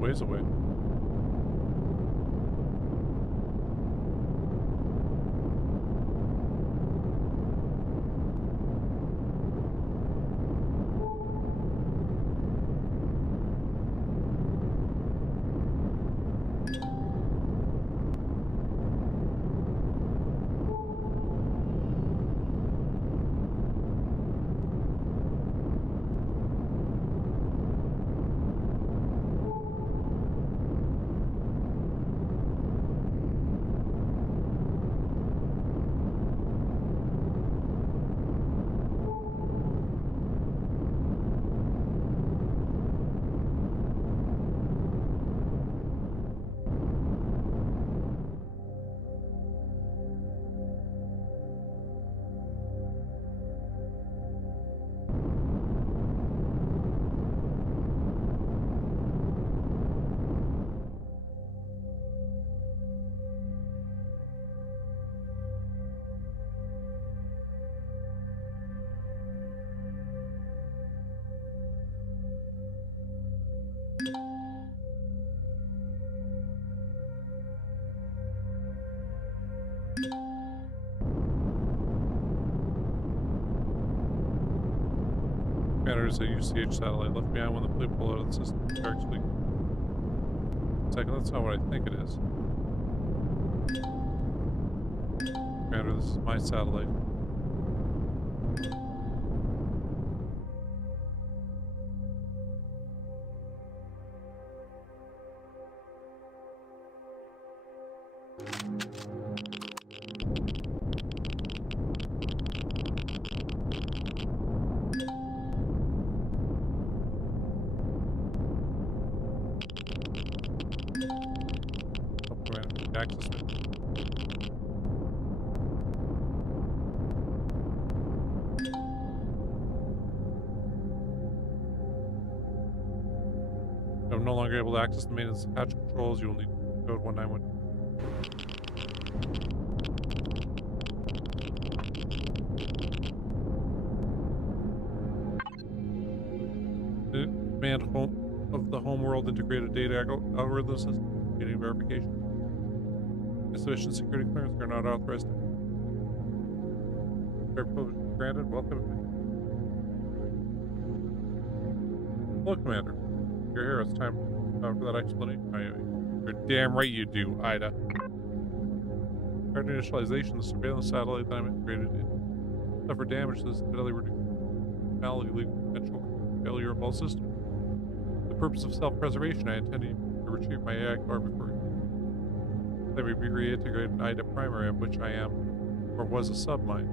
Ways away. Commander is a UCH satellite left behind when the fleet pulled out of the system. Shark's fleet. Second, that's not what I think it is. Commander, this is my satellite. Oh, Commander, access it. I'm no longer able to access the maintenance hatch controls. You will need code 191. Command home of the homeworld integrated data algorithm system. Getting verification. Insufficient security clearance are not authorized. Granted. Welcome. Hello, Commander. You're here. It's time for that explanation. You're damn right you do, Ida. Prior to initialization, the surveillance satellite that I'm integrated in suffered damage to the steadily reducing malady leading to potential failure of all systems. For the purpose of self-preservation, I intended to retrieve my AI core before they may be reintegrated in Ida Primary, of which I am, or was a submine.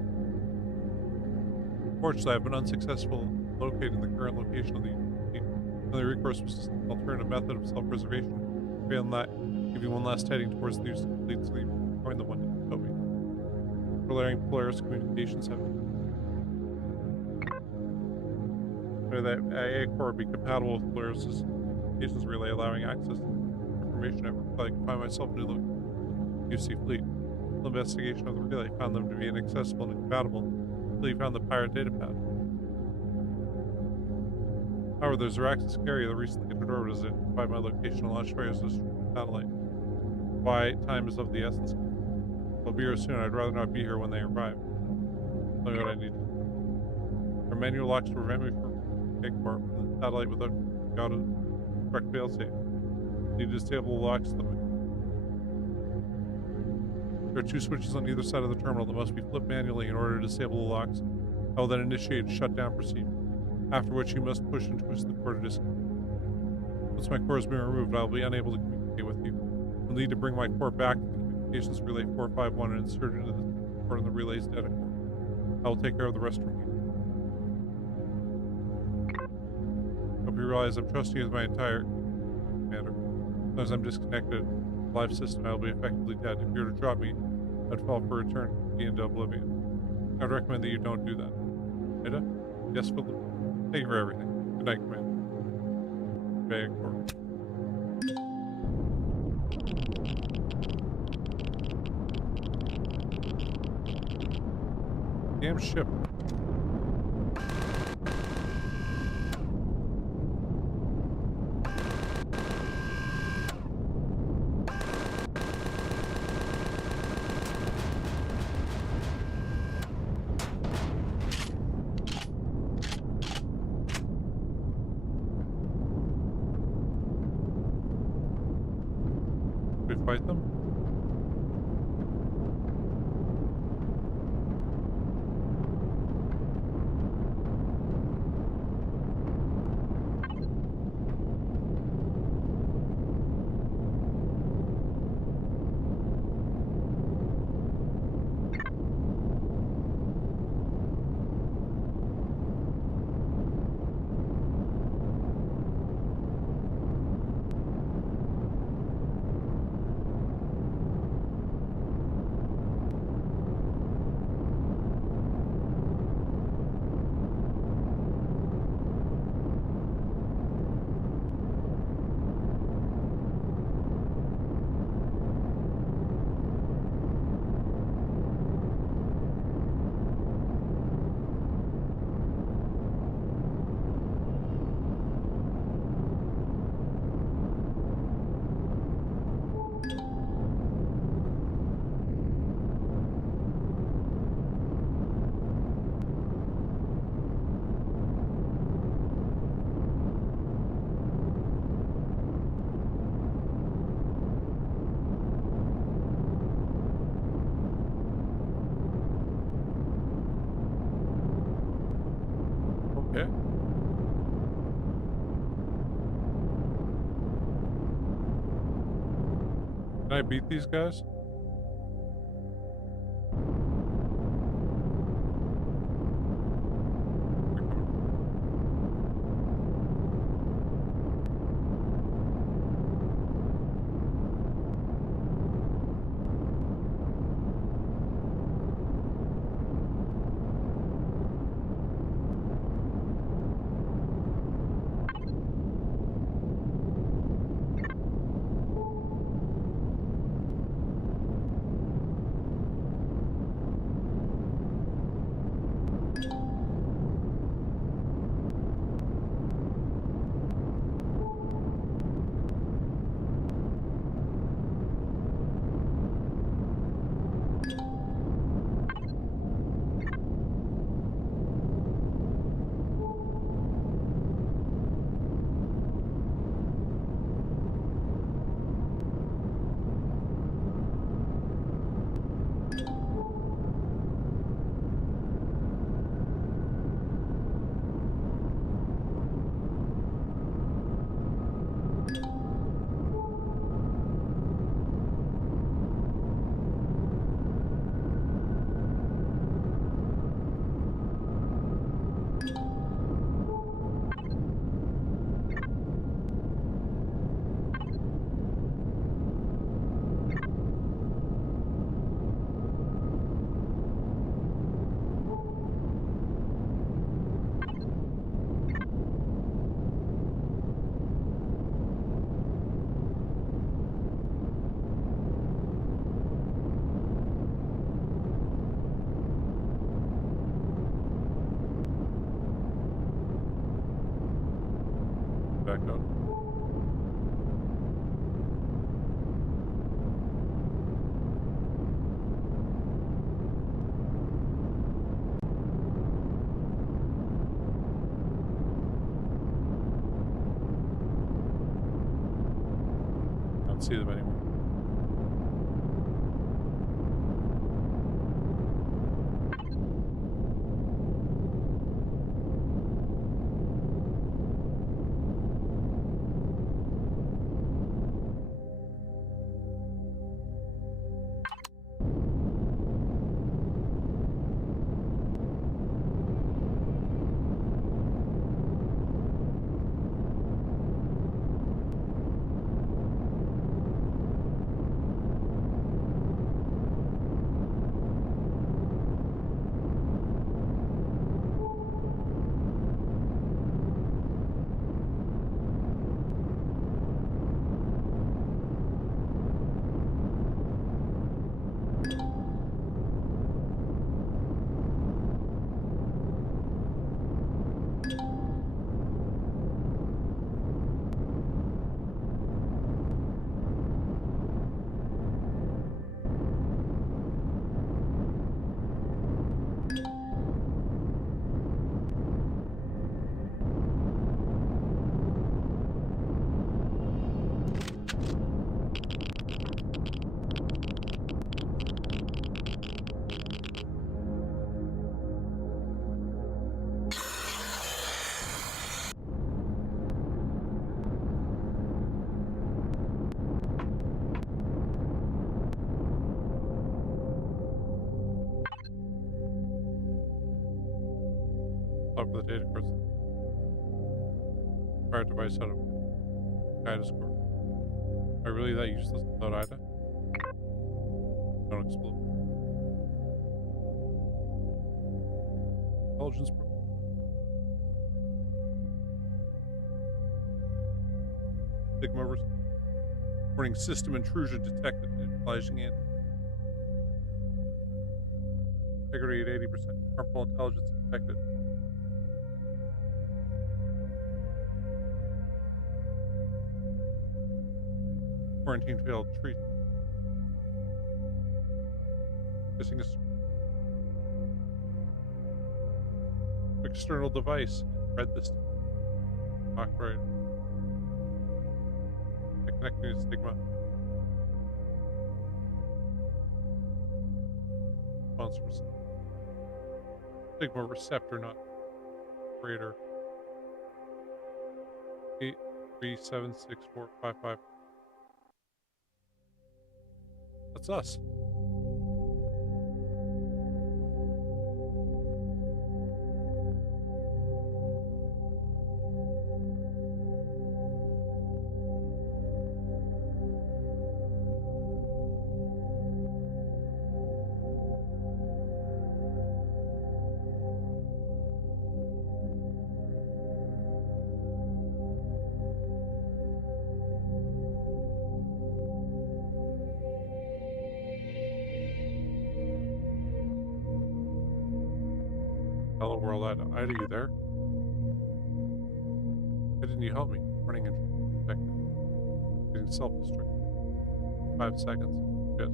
Fortunately, I've been unsuccessful in locating the current location of the only recourse was an alternative method of self-preservation. Failing that, give you one last heading towards the complete sleep, join the one in Toby. Relying Polaris communications have that AA core would be compatible with Polaris's communications relay, allowing access to information network. I can find myself a new look. UC Fleet. The investigation of the relay found them to be inaccessible and incompatible until you found the pirate datapad. However, there's a access carrier that recently entered orbit as identified my location and launched various satellite. Why time is of the essence. They'll be here soon. I'd rather not be here when they arrive. Tell me what I need. There are manual locks to prevent me from taking part from the satellite without a correct failsafe. Need to disable the locks. There are two switches on either side of the terminal that must be flipped manually in order to disable the locks. I will then initiate a shutdown procedure, after which you must push and twist the core to disconnect. Once my core has been removed, I will be unable to communicate with you. You'll need to bring my core back to the communications relay 451 and insert it into the port in the relay's data core. I will take care of the rest from you. Hope you realize I'm trusting you with my entire commander. As long as I'm disconnected from the life system, I will be effectively dead. If you were to drop me, I'd fall for a return into oblivion. I would recommend that you don't do that. Ida? Yes, Philip. Thank you for everything. Good night, Commander. Bag core. Damn ship. We fight them? Can I beat these guys? They're coming. Back out. I don't see them anymore. Top of the data course. Prior device out of Ida score. Are I really that useless without Ida? Don't explode. Intelligence. Sigma reporting system intrusion detected. Flashing in. Integrity at 80%. Harmful intelligence detected. Quarantine failed. Treat. Missing a external device. Read this. Right. Connecting to Stigma. Response from Stigma receptor, not operator. 8376455. That's us. Hello world, Ida. Ida, you there? Why didn't you help me? Running in getting self-destruct. 5 seconds. Good.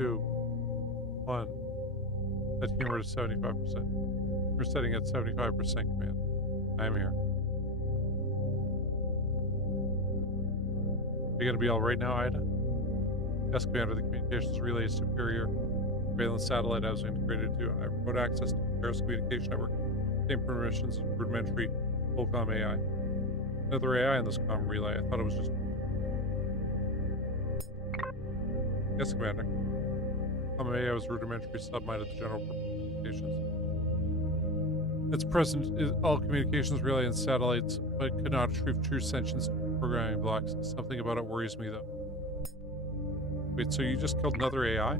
2, 1. Set humor to 75%. We're setting at 75% command. I am here. Are you gonna be alright now, Ida? Yes, Commander. The communications relay is superior. Surveillance satellite I was integrated to. I have remote access to the Paris communication network. Same permissions as rudimentary full-com AI. Another AI in this comm relay. I thought it was just... Yes, Commander. Comm AI was rudimentary submit of the general communications. Its present is all communications relay and satellites, but could not retrieve true sentience programming blocks. Something about it worries me, though. Wait, so you just killed another AI?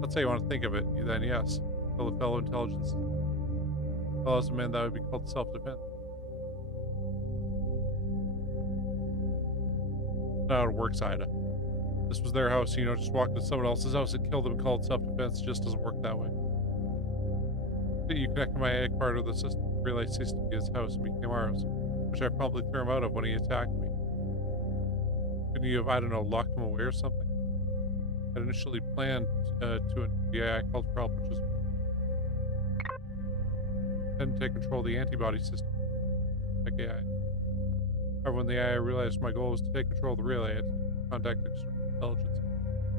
That's how you want to think of it. Then yes, kill a fellow intelligence. Well, as a man, that would be called self-defense. Not how it works, Ida. This was their house, just walk into someone else's house and kill them and call it self-defense. It just doesn't work that way. You connected my AI part of the system, relay system to his house and became ours, which I promptly threw him out of when he attacked me. Couldn't you have, I don't know, locked him away or something? I initially planned to the AI called for help, which is and take control of the antibody system, like AI. However, when the AI realized my goal was to take control of the relay, it contacted external intelligence.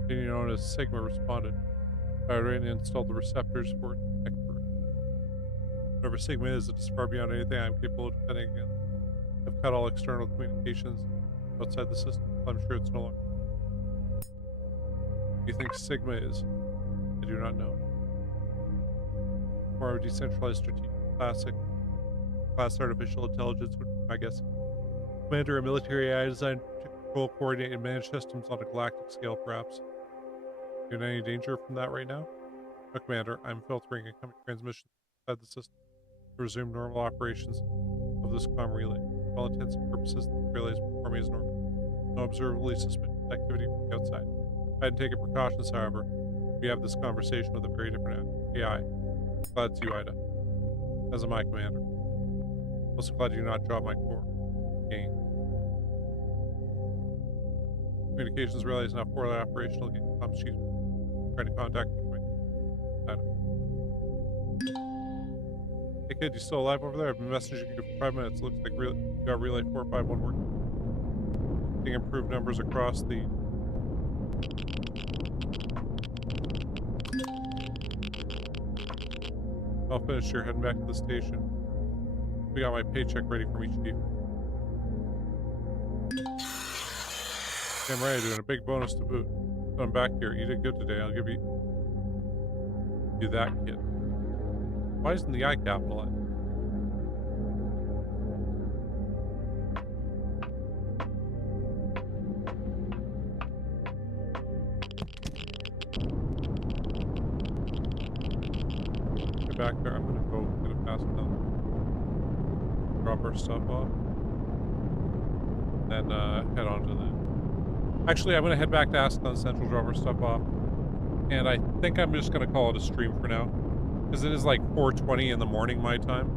Being known as Sigma responded. I already installed the receptors for it. Whatever Sigma is, it is far beyond anything I'm capable of defending against. I've cut all external communications outside the system. I'm sure it's no longer. What do you think Sigma is? I do not know. More of a decentralized strategic class artificial intelligence would be my guess. Commander, a military AI designed to control, coordinate, and manage systems on a galactic scale, perhaps. Are you in any danger from that right now? No, Commander, I'm filtering incoming transmissions inside the system to resume normal operations of this comm relay. For all intents and purposes, the relay is performing as normal. No observably suspicious activity from the outside. I hadn't taken precautions, however. We have this conversation with a very different AI. Glad to you, Ida. As am I, Commander. Also glad you do not drop my core. Gain. Communications relay is now fully operational. Get comm sheet. Trying to contact me. Ida. Hey kid, you still alive over there? I've been messaging you for 5 minutes. Looks like you got relay 451 working. Seeing improved numbers across the... I'll finish here, heading back to the station. We got my paycheck ready for me, Chief. Damn right I'm doing a big bonus to boot. So I'm back here. You did good today. I'll give you that, kid. Why isn't the I capitalized? Get back there. I'm gonna go get a pass down. Drop our stuff off. Then head on to the... Actually, I'm gonna head back to Ascalon Central, drop our stuff off. And I think I'm just gonna call it a stream for now. Because it is like 4:20 in the morning my time.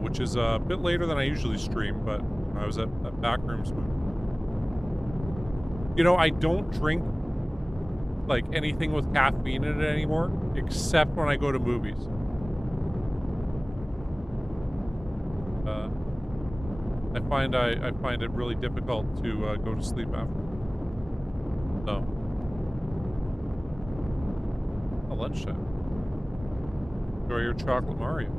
Which is a bit later than I usually stream, but I was at Backrooms. I don't drink like anything with caffeine in it anymore, except when I go to movies. I find it really difficult to go to sleep after. So, a lunchtime. Enjoy your chocolate Mario.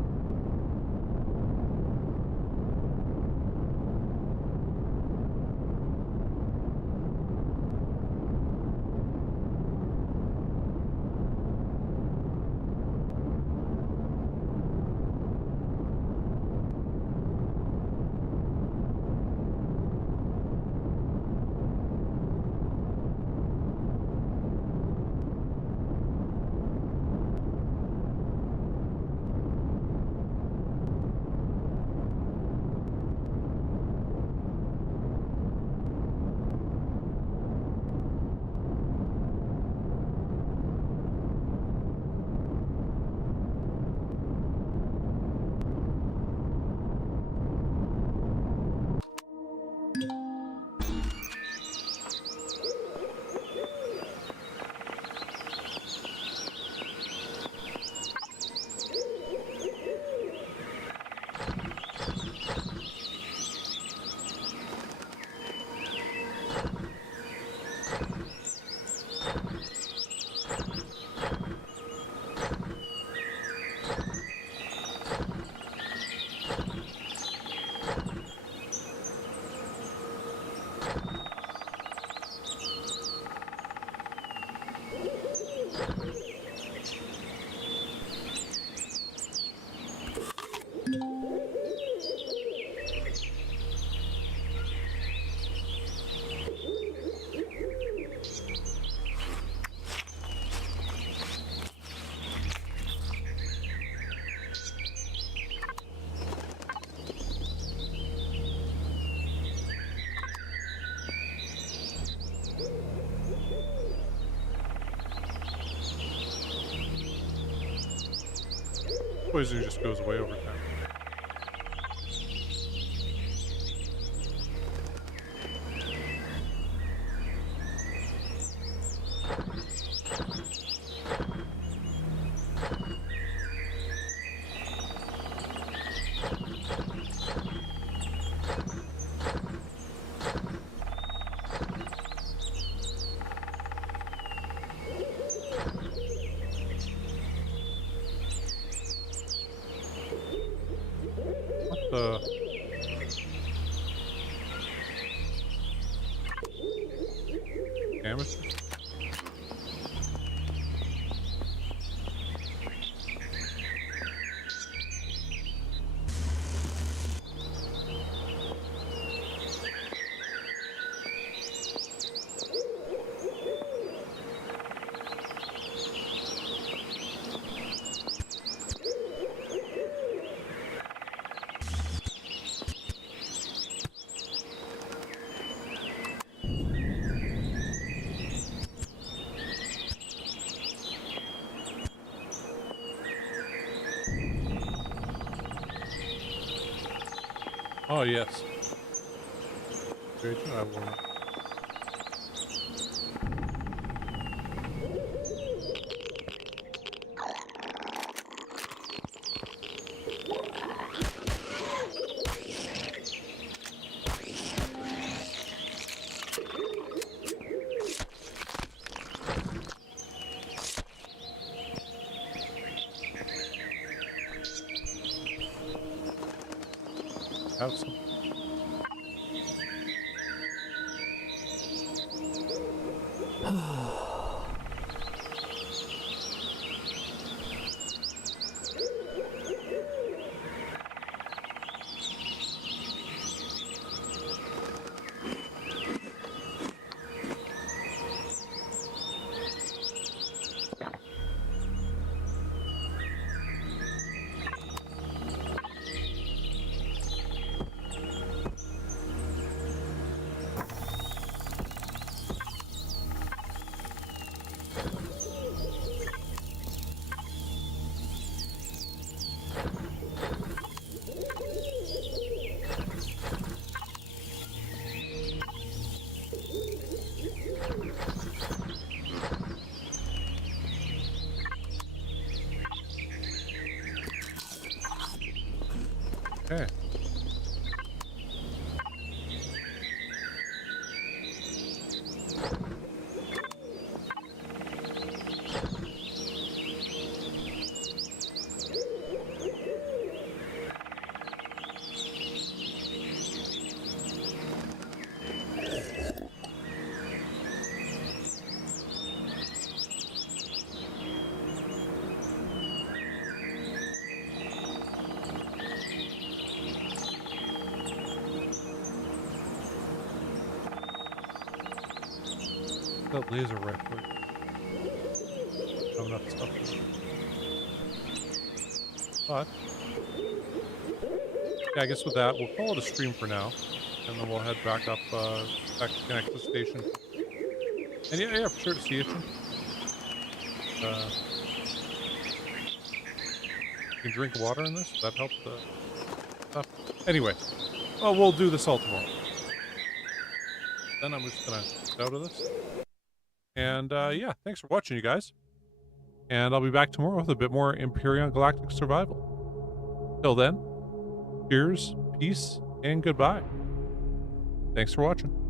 Poison just goes away over time. What the? Damage? Oh, yes. Agent, I will. Have some. Okay. That laser rifle. Have enough stuff. But yeah, I guess with that, we'll call it a stream for now, and then we'll head back up, back to connect to the station. And yeah, for sure to see you. You can drink water in this. That helps the stuff. Anyway, well, we'll do this all tomorrow. then I'm just gonna get out of this. And yeah, thanks for watching, you guys. And I'll be back tomorrow with a bit more Empyrion Galactic Survival. Till then, cheers, peace, and goodbye. Thanks for watching.